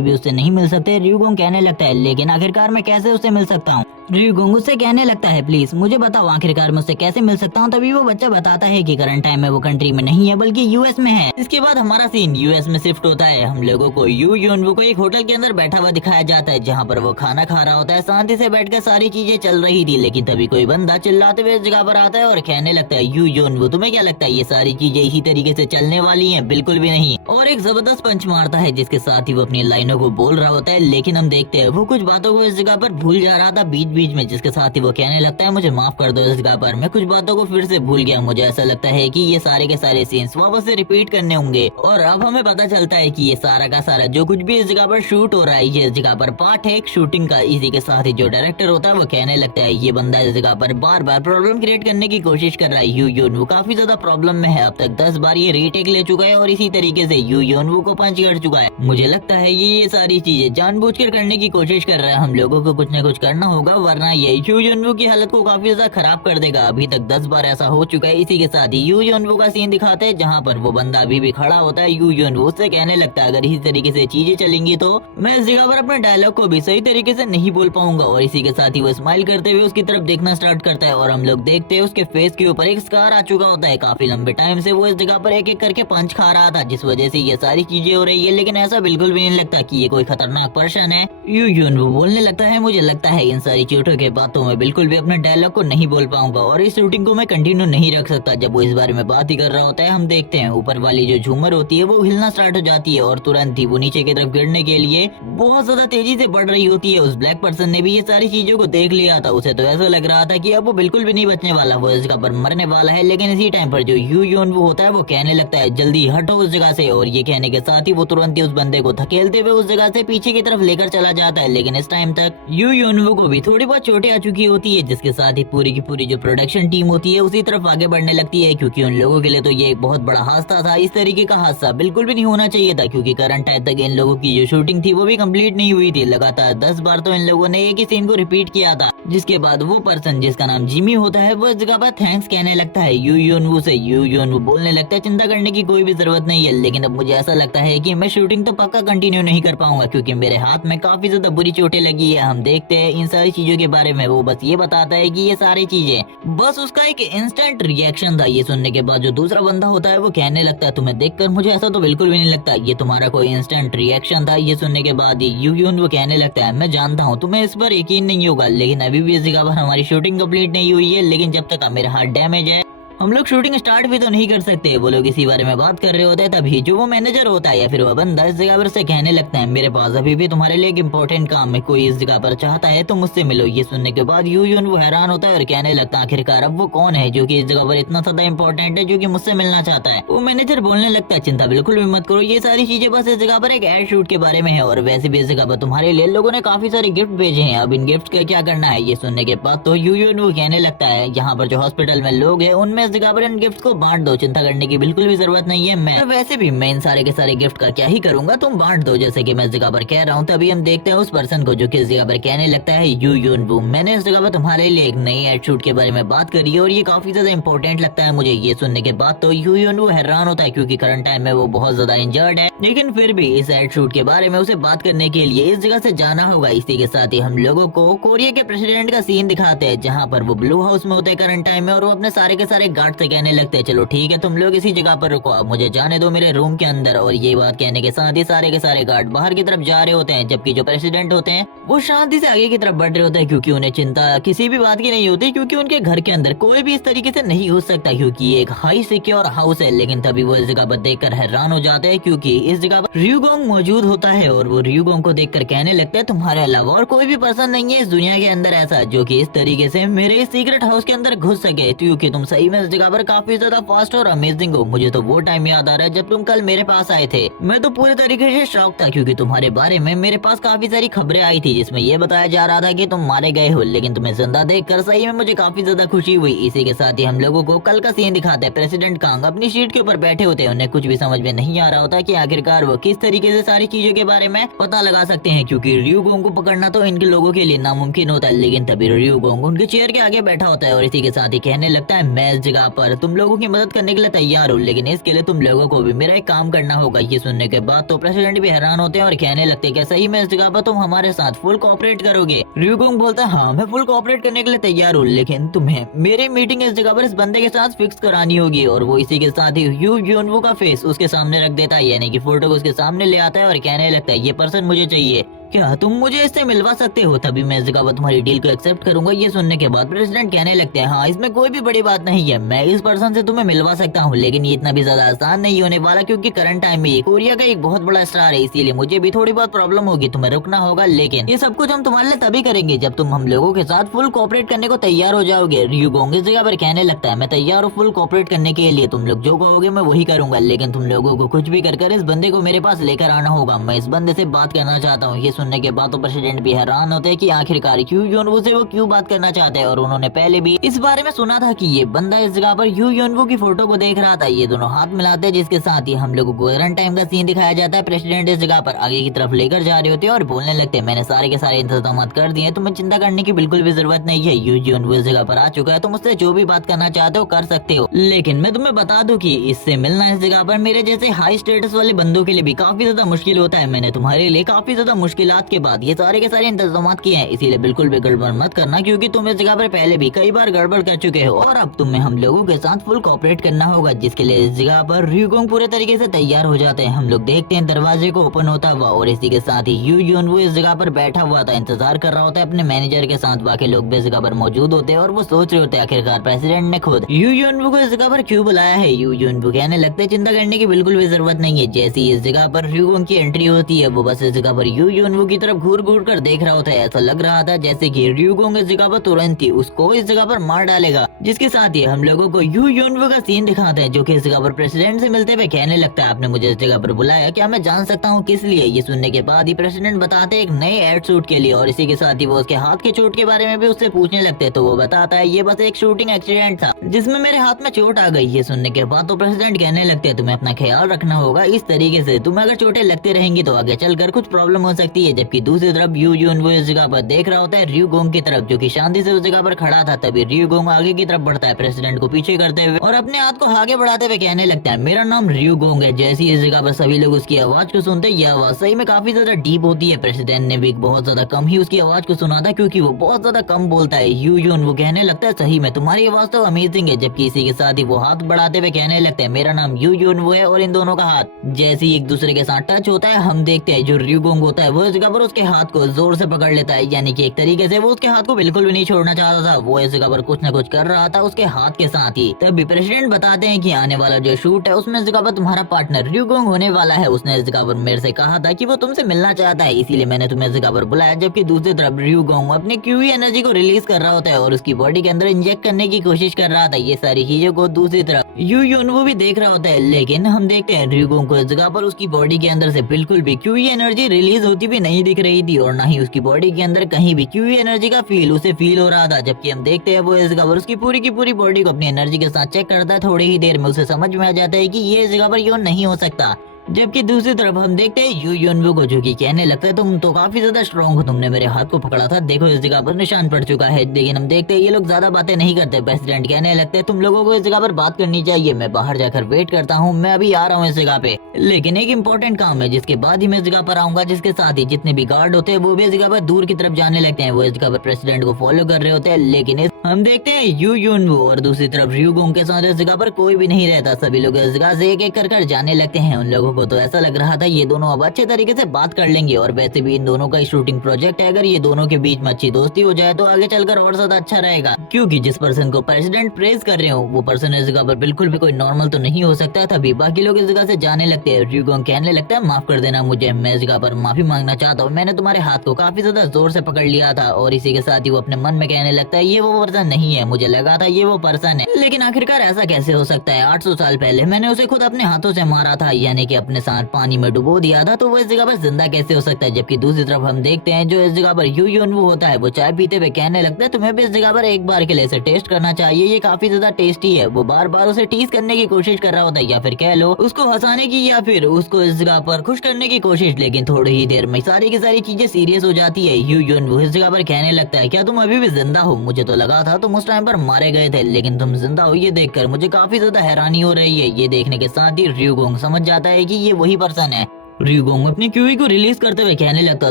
भी उससे नहीं मिल सकते। र्यूगोंग कहने लगता है लेकिन आखिरकार मैं कैसे उससे मिल सकता हूँ? र्यूगोंग उससे कहने लगता है प्लीज मुझे बताओ आखिरकार मैं उससे कैसे मिल सकता हूँ। तभी वो बच्चा बताता है कि करंट टाइम में वो कंट्री में नहीं है बल्कि यूएस में है। इसके बाद हमारा सीन यूएस में शिफ्ट होता है। हम लोगों को यू यूनवू को एक होटल के अंदर बैठा हुआ दिखाया जाता है, जहाँ पर वो खाना खा रहा होता है। शांति से बैठकर सारी चीजें चल रही थी, लेकिन तभी कोई बंदा चिल्लाते हुए इस जगह पर आता है और कहने लगता है यू यूनवू तुम्हें क्या लगता है ये सारी चीजें इसी तरीके से चलने वाली है? बिल्कुल भी नहीं। और एक जबरदस्त पंच मारता है, जिसके साथ ही वो अपनी लाइनों को बोल रहा होता है। लेकिन हम देखते हैं वो कुछ बातों को इस जगह पर भूल जा रहा था बीच बीच में, जिसके साथ ही वो कहने लगता है मुझे माफ कर दो, इस जगह पर मैं कुछ बातों को फिर से भूल गया। मुझे ऐसा लगता है कि ये सारे के सारे सीन्स वापस से रिपीट करने होंगे। और अब हमें पता चलता है कि ये सारा का सारा जो कुछ भी इस जगह पर शूट हो रहा है ये इस जगह पर पार्ट है एक शूटिंग का। इसी के साथ ही जो डायरेक्टर होता है वो कहने लगता है ये बंदा इस जगह पर बार बार प्रॉब्लम क्रिएट करने की कोशिश कर रहा है। यू यूनवू काफी ज्यादा प्रॉब्लम में है, अब तक 10 बार ये रीटेक ले चुका है और इसी तरीके से यू यूनवू को पंच कर चुका है। मुझे लगता है ये सारी चीजें जानबूझकर करने की कोशिश कर रहा है। हम लोगों को कुछ न कुछ करना होगा, वरना ये यू यूनवू की हालत को काफी ज्यादा खराब कर देगा। अभी तक 10 बार ऐसा हो चुका है। इसी के साथ ही यू यूनवू का सीन दिखाते हैं, जहाँ पर वो बंदा अभी भी खड़ा होता है। यू यूनवू उससे कहने लगता है अगर इसी तरीके से चीजें चलेंगी तो मैं इस जगह पर अपने डायलॉग को भी सही तरीके से नहीं बोल पाऊंगा। और इसी के साथ ही वो स्माइल करते हुए उसकी तरफ देखना स्टार्ट करता है और हम लोग देखते हैं उसके फेस के ऊपर एक स्कार आ चुका होता है। काफी लंबे टाइम से वो इस जगह पर एक एक करके पंच खा रहा था, जिस वजह से ये सारी चीजें हो रही है। लेकिन ऐसा बिल्कुल भी नहीं लगता कि ये कोई खतरनाक पर्सन है। यू यूनवू बोलने लगता है मुझे लगता है इन सारी चोटों के बाद तो मैं बिल्कुल भी अपने डायलॉग को नहीं बोल पाऊंगा और इस शूटिंग को मैं कंटिन्यू नहीं रख सकता। जब वो इस बारे में बात ही कर रहा होता है हम देखते हैं ऊपर वाली जो झूमर होती है वो हिलना स्टार्ट हो जाती है और तुरंत ही वो नीचे की तरफ गिरने के लिए बहुत ज्यादा तेजी से बढ़ रही होती है। उस ब्लैक पर्सन ने भी ये सारी चीजों को देख लिया था। उसे तो ऐसा लग रहा था कि अब वो बिल्कुल भी नहीं बचने वाला, वो इस जगह पर मरने वाला है। लेकिन इसी टाइम पर जो यू यूनवू होता है वो कहने लगता है जल्दी हटो उस जगह से। और ये कहने के साथ ही वो तुरंत ही उस बंदे को धकेलते हुए उस जगह से पीछे की तरफ लेकर चला जाता है। लेकिन इस टाइम तक यू यूनवू को भी थोड़ी बहुत चोटें आ चुकी होती है, जिसके साथ ही पूरी की पूरी जो प्रोडक्शन टीम होती है उसी तरफ आगे बढ़ने लगती है, क्योंकि उन लोगों के लिए तो ये एक बहुत बड़ा हादसा था। इस तरीके का हादसा बिल्कुल भी नहीं होना चाहिए था, क्योंकि करंट टाइम तक इन लोगों की जो शूटिंग थी वो भी कंप्लीट नहीं हुई थी। लगातार 10 बार तो इन लोगों ने एक ही सीन को रिपीट किया था, जिसके बाद वो पर्सन जिसका नाम जिमी होता है वो इस जगह पर थैंक्स कहने लगता है यू यूनवू से। यू यूनवू बोलने लगता है चिंता करने की कोई भी जरूरत नहीं है, लेकिन अब मुझे ऐसा लगता है कि मैं शूटिंग तो पक्का कंटिन्यू नहीं कर पाऊंगा, क्योंकि मेरे हाथ में काफी ज्यादा बुरी चोटें लगी है। हम देखते हैं इन सारी चीजों के बारे में। वो बस ये बताता है कि ये सारी चीजें बस उसका एक इंस्टेंट रिएक्शन था। ये सुनने के बाद जो दूसरा बंदा होता है वो कहने लगता है तुम्हें देखकर मुझे ऐसा तो बिल्कुल भी नहीं लगता, ये तुम्हारा कोई इंस्टेंट रिएक्शन था। ये सुनने के बाद यू यूनवू कहने लगता है मैं जानता हूँ तुम्हें इस पर यकीन नहीं होगा, लेकिन अभी भी इस जगह पर हमारी शूटिंग कंप्लीट नहीं हुई है। लेकिन जब तक मेरा हाथ डैमेज है हम लोग शूटिंग स्टार्ट भी तो नहीं कर सकते। वो लोग इसी बारे में बात कर रहे होते हैं, तभी जो वो मैनेजर होता है या फिर वो बंदा इस जगह पर से कहने लगता है मेरे पास अभी भी तुम्हारे लिए एक इम्पोर्टेंट काम है, कोई इस जगह पर चाहता है तो मुझसे मिलो। ये सुनने के बाद यू यूनवू हैरान होता है और कहने लगता है आखिरकार अब वो कौन है जो कि इस जगह पर इतना ज्यादा इम्पोर्टेंट है जो कि मुझसे मिलना चाहता है। वो मैनेजर बोलने लगता है चिंता बिल्कुल भी मत करो, ये सारी चीजें बस इस जगह पर एक एड शूट के बारे में है और वैसे भी इस जगह पर तुम्हारे लिए लोगों ने काफी सारे गिफ्ट भेजे हैं, अब इन गिफ्ट का क्या करना है। ये सुनने के बाद तो यू यूनवू कहने लगता है यहाँ पर जो हॉस्पिटल में लोग हैं उनमें इस जगह पर इन गिफ्ट को बांट दो, चिंता करने की बिल्कुल भी जरूरत नहीं है। मैं वैसे भी मैं इन सारे के सारे गिफ्ट का क्या ही करूंगा, तुम बांट दो जैसे कि मैं इस जगह पर कह रहा हूँ। तभी हम देखते हैं उस पर्सन को जो कि इस जगह पर कहने लगता है यू यूनवू मैंने इस जगह पर तुम्हारे लिए एक नई एड शूट के बारे में बात करी है और ये काफी ज्यादा इंपॉर्टेंट लगता है मुझे। ये सुनने के बाद तो यू यूनवू हैरान होता है, क्योंकि करंट टाइम में वो बहुत ज्यादा इंजर्ड है, लेकिन फिर भी इस एड शूट के बारे में उसे बात करने के लिए इस जगह से जाना होगा। इसी के साथ ही हम लोगों को कोरिया के प्रेसिडेंट का सीन दिखाते हैं, जहाँ पर वो ब्लू हाउस में होते हैं करंट टाइम में और वो अपने सारे के सारे गार्ड से कहने लगते हैं चलो ठीक है तुम लोग इसी जगह पर रुको, अब मुझे जाने दो मेरे रूम के अंदर। और ये बात कहने के साथ ही सारे के सारे गार्ड बाहर की तरफ जा रहे होते हैं, जबकि जो प्रेसिडेंट होते हैं वो शांति से आगे की तरफ बढ़ रहे होते हैं, क्योंकि उन्हें चिंता किसी भी बात की नहीं होती, क्योंकि उनके घर के अंदर कोई भी इस तरीके से नहीं घुस सकता, क्योंकि ये एक हाई सिक्योर हाउस है। लेकिन तभी वो इस जगह पर देखकर हैरान हो जाते हैं, क्योंकि इस जगह पर र्यूगोंग मौजूद होता है। और वो र्यूगोंग को देखकर कहने लगता है तुम्हारे अलावा और कोई भी पर्सन नहीं है इस दुनिया के अंदर ऐसा जो कि इस तरीके से मेरे सीक्रेट हाउस के अंदर घुस सके, क्योंकि तुम सही में इस जगह पर काफी ज्यादा फास्ट और अमेजिंग हो। मुझे तो वो टाइम याद आ रहा है जब तुम कल मेरे पास आए थे, मैं तो पूरे तरीके से शॉक था, क्योंकि तुम्हारे बारे में मेरे पास काफी सारी खबरें आई थी जिसमें ये बताया जा रहा था कि तुम मारे गए हो, लेकिन तुम्हें जिंदा देखकर सही में मुझे काफी ज्यादा खुशी हुई। इसी के साथ ही हम लोगों को कल का सीन दिखाते हैं। प्रेसिडेंट कांग अपनी सीट के ऊपर बैठे होते हैं, उन्हें कुछ भी समझ में नहीं आ रहा होता कि आखिरकार वो किस तरीके से सारी चीजों के बारे में पता लगा सकते हैं, क्योंकि र्यूगोंग को पकड़ना तो इनके लोगों के लिए नामुमकिन होता है। लेकिन तभी र्यूगोंग उनके चेयर के आगे बैठा होता है और इसी के साथ ही कहने लगता है मैं इस जगह पर तुम लोगों की मदद करने के लिए तैयार हूँ, लेकिन इसके लिए तुम लोगों को भी मेरा एक काम करना होगा। ये सुनने के बाद तो प्रेसिडेंट भी हैरान होते हैं और कहने लगते हैं क्या सही में इस जगह पर तुम हमारे साथ फुल कोऑपरेट करोगे? र्यूगोंग बोलता है हाँ मैं फुल कोऑपरेट करने के लिए तैयार हूँ, लेकिन तुम्हें मेरी मीटिंग इस जगह पर इस बंदे के साथ फिक्स करानी होगी। और वो इसी के साथ ही यू यूनवू का फेस उसके सामने रख देता है, यानी कि फोटो को उसके सामने ले आता है और कहने लगता है ये पर्सन मुझे चाहिए, क्या तुम मुझे इससे मिलवा सकते हो? तभी मैं इस जगह पर तुम्हारी डील को एक्सेप्ट करूंगा। ये सुनने के बाद प्रेसिडेंट कहने लगते हैं हाँ इसमें कोई भी बड़ी बात नहीं है, मैं इस पर्सन से तुम्हें मिलवा सकता हूँ, लेकिन ये इतना भी ज्यादा आसान नहीं होने वाला, क्योंकि करंट टाइम में ये कोरिया का एक बहुत बड़ा स्टार है, इसीलिए मुझे भी थोड़ी बहुत प्रॉब्लम होगी, तुम्हें रुकना होगा। लेकिन ये सब कुछ हम तुम्हारे लिए तभी करेंगे जब तुम हम लोगों के साथ फुल कोऑपरेट करने को तैयार हो जाओगे। र्यूगोंग इस जगह पर कहने लगता है मैं तैयार हूँ फुल कोऑपरेट करने के लिए, तुम लोग जो कहोगे मैं वही करूंगा, लेकिन तुम लोगों को कुछ भी कर इस बंदे को मेरे पास लेकर आना होगा, मैं इस बंदे से बात करना चाहता हूँ। ये सुनने के बाद तो प्रेसिडेंट भी हैरान होते हैं कि आखिरकार यू यूनवू से वो क्यों बात करना चाहते हैं, और उन्होंने पहले भी इस बारे में सुना था कि ये बंदा इस जगह पर यू यूनवू की फोटो को देख रहा था। ये दोनों हाथ मिलाते हैं, जिसके साथ ही हम लोगों को करंट टाइम का सीन दिखाया जाता है। प्रेसिडेंट इस जगह पर आगे की तरफ लेकर जा रहे होते हैं और बोलने लगते हैं मैंने सारे के सारे इंतजाम कर दिए, तुम्हें चिंता करने की बिल्कुल भी जरूरत नहीं है, यू यूनवू इस जगह पर आ चुका है, तुम उससे जो भी बात करना चाहते हो कर सकते हो। लेकिन मैं तुम्हें बता दूं कि इससे मिलना इस जगह पर मेरे जैसे हाई स्टेटस वाले बंदों के लिए भी काफी ज्यादा मुश्किल होता है। मैंने तुम्हारे लिए काफी ज्यादा मुश्किलात के बाद ये सारे के सारे इंतजाम किए हैं, इसीलिए बिल्कुल भी गड़बड़ मत करना, क्योंकि तुम इस जगह पर पहले भी कई बार गड़बड़ कर चुके हो और अब तुम्हें हम लोगों के साथ फुल कोऑपरेट करना होगा, जिसके लिए इस जगह पर र्यूगोंग पूरे तरीके से तैयार हो जाते हैं। हम लोग देखते हैं दरवाजे को ओपन होता हुआ और इसी के साथ ही यू यूनवू इस जगह पर बैठा हुआ था, इंतजार कर रहा होता है अपने मैनेजर के साथ। बाकी लोग भी इस जगह पर मौजूद होते हैं और वो सोच रहे होते हैं आखिरकार प्रेसिडेंट ने खुद यू यूनवू को इस जगह पर क्यों बुलाया है। यू यूनवू कहने लगते हैं चिंता करने की बिल्कुल भी जरूरत नहीं है। जैसे ही इस जगह पर र्यूगोंग की एंट्री होती है वो बस इस जगह पर यू यूनवू की तरफ घूर घूर कर देख रहा होता है। ऐसा लग रहा था जैसे कि र्यूगोंग इस जगह पर तुरंत ही उसको इस जगह पर मार डालेगा, जिसके साथ ही हम लोगों को यू यूनवू का सीन दिखाते हैं जो कि इस जगह पर प्रेसिडेंट से मिलते हुए कहने लगता है आपने मुझे इस जगह पर बुलाया, क्या मैं जान सकता हूँ किस लिए? ये सुनने के बाद ही प्रेसिडेंट बताते हैं एक नए एड शूट के लिए, और इसी के साथ ही वो उसके हाथ के चोट के बारे में भी उससे पूछने लगते हैं, तो वो बताता है ये बस एक शूटिंग एक्सीडेंट था जिसमें मेरे हाथ में चोट आ गई। ये सुनने के बाद तो प्रेसिडेंट कहने लगते हैं तुम्हें अपना ख्याल रखना होगा, इस तरीके से तुम्हें अगर चोटें लगती रहेंगी तो आगे चलकर कुछ प्रॉब्लम हो सकती है। जबकि दूसरी तरफ यू यूनवू इस जगह पर देख रहा होता है र्यूगोंग की तरफ, जो कि शांति से उस जगह पर खड़ा था। तभी र्यूगोंग आगे की तरफ बढ़ता है प्रेसिडेंट को पीछे करते हुए और अपने हाथ को आगे बढ़ाते हुए कहने लगता है मेरा नाम र्यूगोंग है। जैसे ही इस जगह पर सभी लोग उसकी आवाज को सुनते, यह आवाज सही में काफी ज्यादा डीप होती है। प्रेसिडेंट ने भी बहुत ज्यादा कम ही उसकी आवाज को सुना था, क्योंकि वो बहुत ज्यादा कम बोलता है। यू यूनवू कहने लगता है सही में तुम्हारी आवाज तो अमेजिंग है। जबकि इसी के साथ ही वो हाथ बढ़ाते हुए कहने लगते हैं मेरा नाम यू यूनवू है, और इन दोनों का हाथ जैसे ही एक दूसरे के साथ टच होता है हम देखते हैं जो र्यूगोंग होता है वो इस जगह पर उसके हाथ को जोर से पकड़ लेता है, यानी कि एक तरीके से वो उसके हाथ को बिल्कुल भी नहीं छोड़ना चाहता था। वो इस जगह पर कुछ न कुछ कर रहा था उसके हाथ के साथ ही। तभी प्रेसिडेंट बताते हैं कि आने वाला जो शूट है उसमें इस जगह पर तुम्हारा पार्टनर र्यूगोंग होने वाला है। उसने इस जगह पर मेरे से कहा था कि वो तुमसे मिलना चाहता है, इसीलिए मैंने तुम्हें इस जगह पर बुलाया। जबकि दूसरी तरफ र्यूगोंग अपनी क्यूई एनर्जी को रिलीज कर रहा होता है और उसकी बॉडी के अंदर इंजेक्ट करने की कोशिश कर रहा था। ये सारी चीजों को दूसरी तरफ यू यूनवू भी देख रहा होता है, लेकिन हम देखते हैं र्यूगोंग को इस जगह पर उसकी बॉडी के अंदर से बिल्कुल भी क्यूई एनर्जी रिलीज होती भी नहीं दिख रही थी, और न ही उसकी बॉडी के अंदर कहीं भी क्यूई एनर्जी का फील उसे फील हो रहा था। जबकि हम देखते हैं वो इस जगह पर उसकी पूरी की पूरी बॉडी को अपनी एनर्जी के साथ चेक करता है। थोड़ी ही देर में उसे समझ में आ जाता है कि ये इस जगह पर यूं नहीं हो सकता, जबकि दूसरी तरफ हम देखते हैं यू यूनवू को, जो कि कहने लगता है तुम तो काफी ज्यादा स्ट्रॉन्ग हो, तुमने मेरे हाथ को पकड़ा था, देखो इस जगह पर निशान पड़ चुका है। लेकिन हम देखते हैं ये लोग ज्यादा बातें नहीं करते। प्रेसिडेंट कहने लगते हैं तुम लोगों को इस जगह पर बात करनी चाहिए, मैं बाहर जाकर वेट करता हूँ, मैं अभी आ रहा हूँ इस जगह पे, लेकिन एक इम्पोर्टेंट काम है जिसके बाद ही मैं इस जगह पर आऊंगा। जिसके साथ ही जितने भी गार्ड होते हैं वो भी इस जगह पर दूर की तरफ जाने लगते हैं, वो इस जगह पर प्रेसिडेंट को फॉलो कर रहे होते हैं। लेकिन हम देखते हैं यू यूनवू और दूसरी तरफ र्यूगोंग के साथ इस जगह पर कोई भी नहीं रहता। सभी लोग इस जगह से एक एक कर जाने लगते हैं। उन लोगों को तो ऐसा लग रहा था ये दोनों अब अच्छे तरीके से बात कर लेंगे, और वैसे भी इन दोनों का शूटिंग प्रोजेक्ट है, अगर ये दोनों के बीच में अच्छी दोस्ती हो जाए तो आगे चलकर और ज्यादा अच्छा रहेगा। क्योंकि जिस पर्सन को प्रेसिडेंट प्रेज कर रहे हो वो पर्सन इस जगह पर बिल्कुल भी कोई नॉर्मल तो नहीं हो सकता। तभी बाकी लोग इस जगह से जाने लगते हैं। र्यूगोंग कहने लगता है माफ कर देना मुझे, मैं इस जगह पर माफी मांगना चाहता हूँ, मैंने तुम्हारे हाथ को काफी ज्यादा जोर से पकड़ लिया था। और इसी के साथ ही वो अपने मन में कहने लगता है ये वो पर्सन नहीं है, मुझे लगा था ये वो पर्सन है, लेकिन आखिरकार ऐसा कैसे हो सकता है। 800 साल पहले मैंने उसे खुद अपने हाथों से मारा था, यानी कि अपने साथ पानी में डुबो दिया था, तो वो इस जगह पर जिंदा कैसे हो सकता है। जबकि दूसरी तरफ हम देखते हैं जो इस जगह पर यू यूनवू होता है वो चाय पीते हुए कहने लगता है तुम्हें भी इस जगह पर एक बार के लिए इसे टेस्ट करना चाहिए, ये काफी ज्यादा टेस्टी है। वो बार बार उसे टीज करने की कोशिश कर रहा होता है, या फिर कह लो उसको हंसाने की, या फिर उसको इस जगह पर खुश करने की कोशिश। लेकिन थोड़ी ही देर में सारी की सारी चीजें सीरियस हो जाती है। यू यूनवू इस जगह पर कहने लगता है क्या तुम अभी भी जिंदा हो, मुझे तो लगा था तुम उस टाइम पर मारे गए थे, लेकिन तुम जिंदा हो, ये देखकर मुझे काफी ज्यादा हैरानी हो रही है। ये देखने के साथ ही र्यूगोंग समझ जाता है कि ये वही पर्सन है। र्यूगोंग अपनी क्यूई को रिलीज करते हुए कहने लगता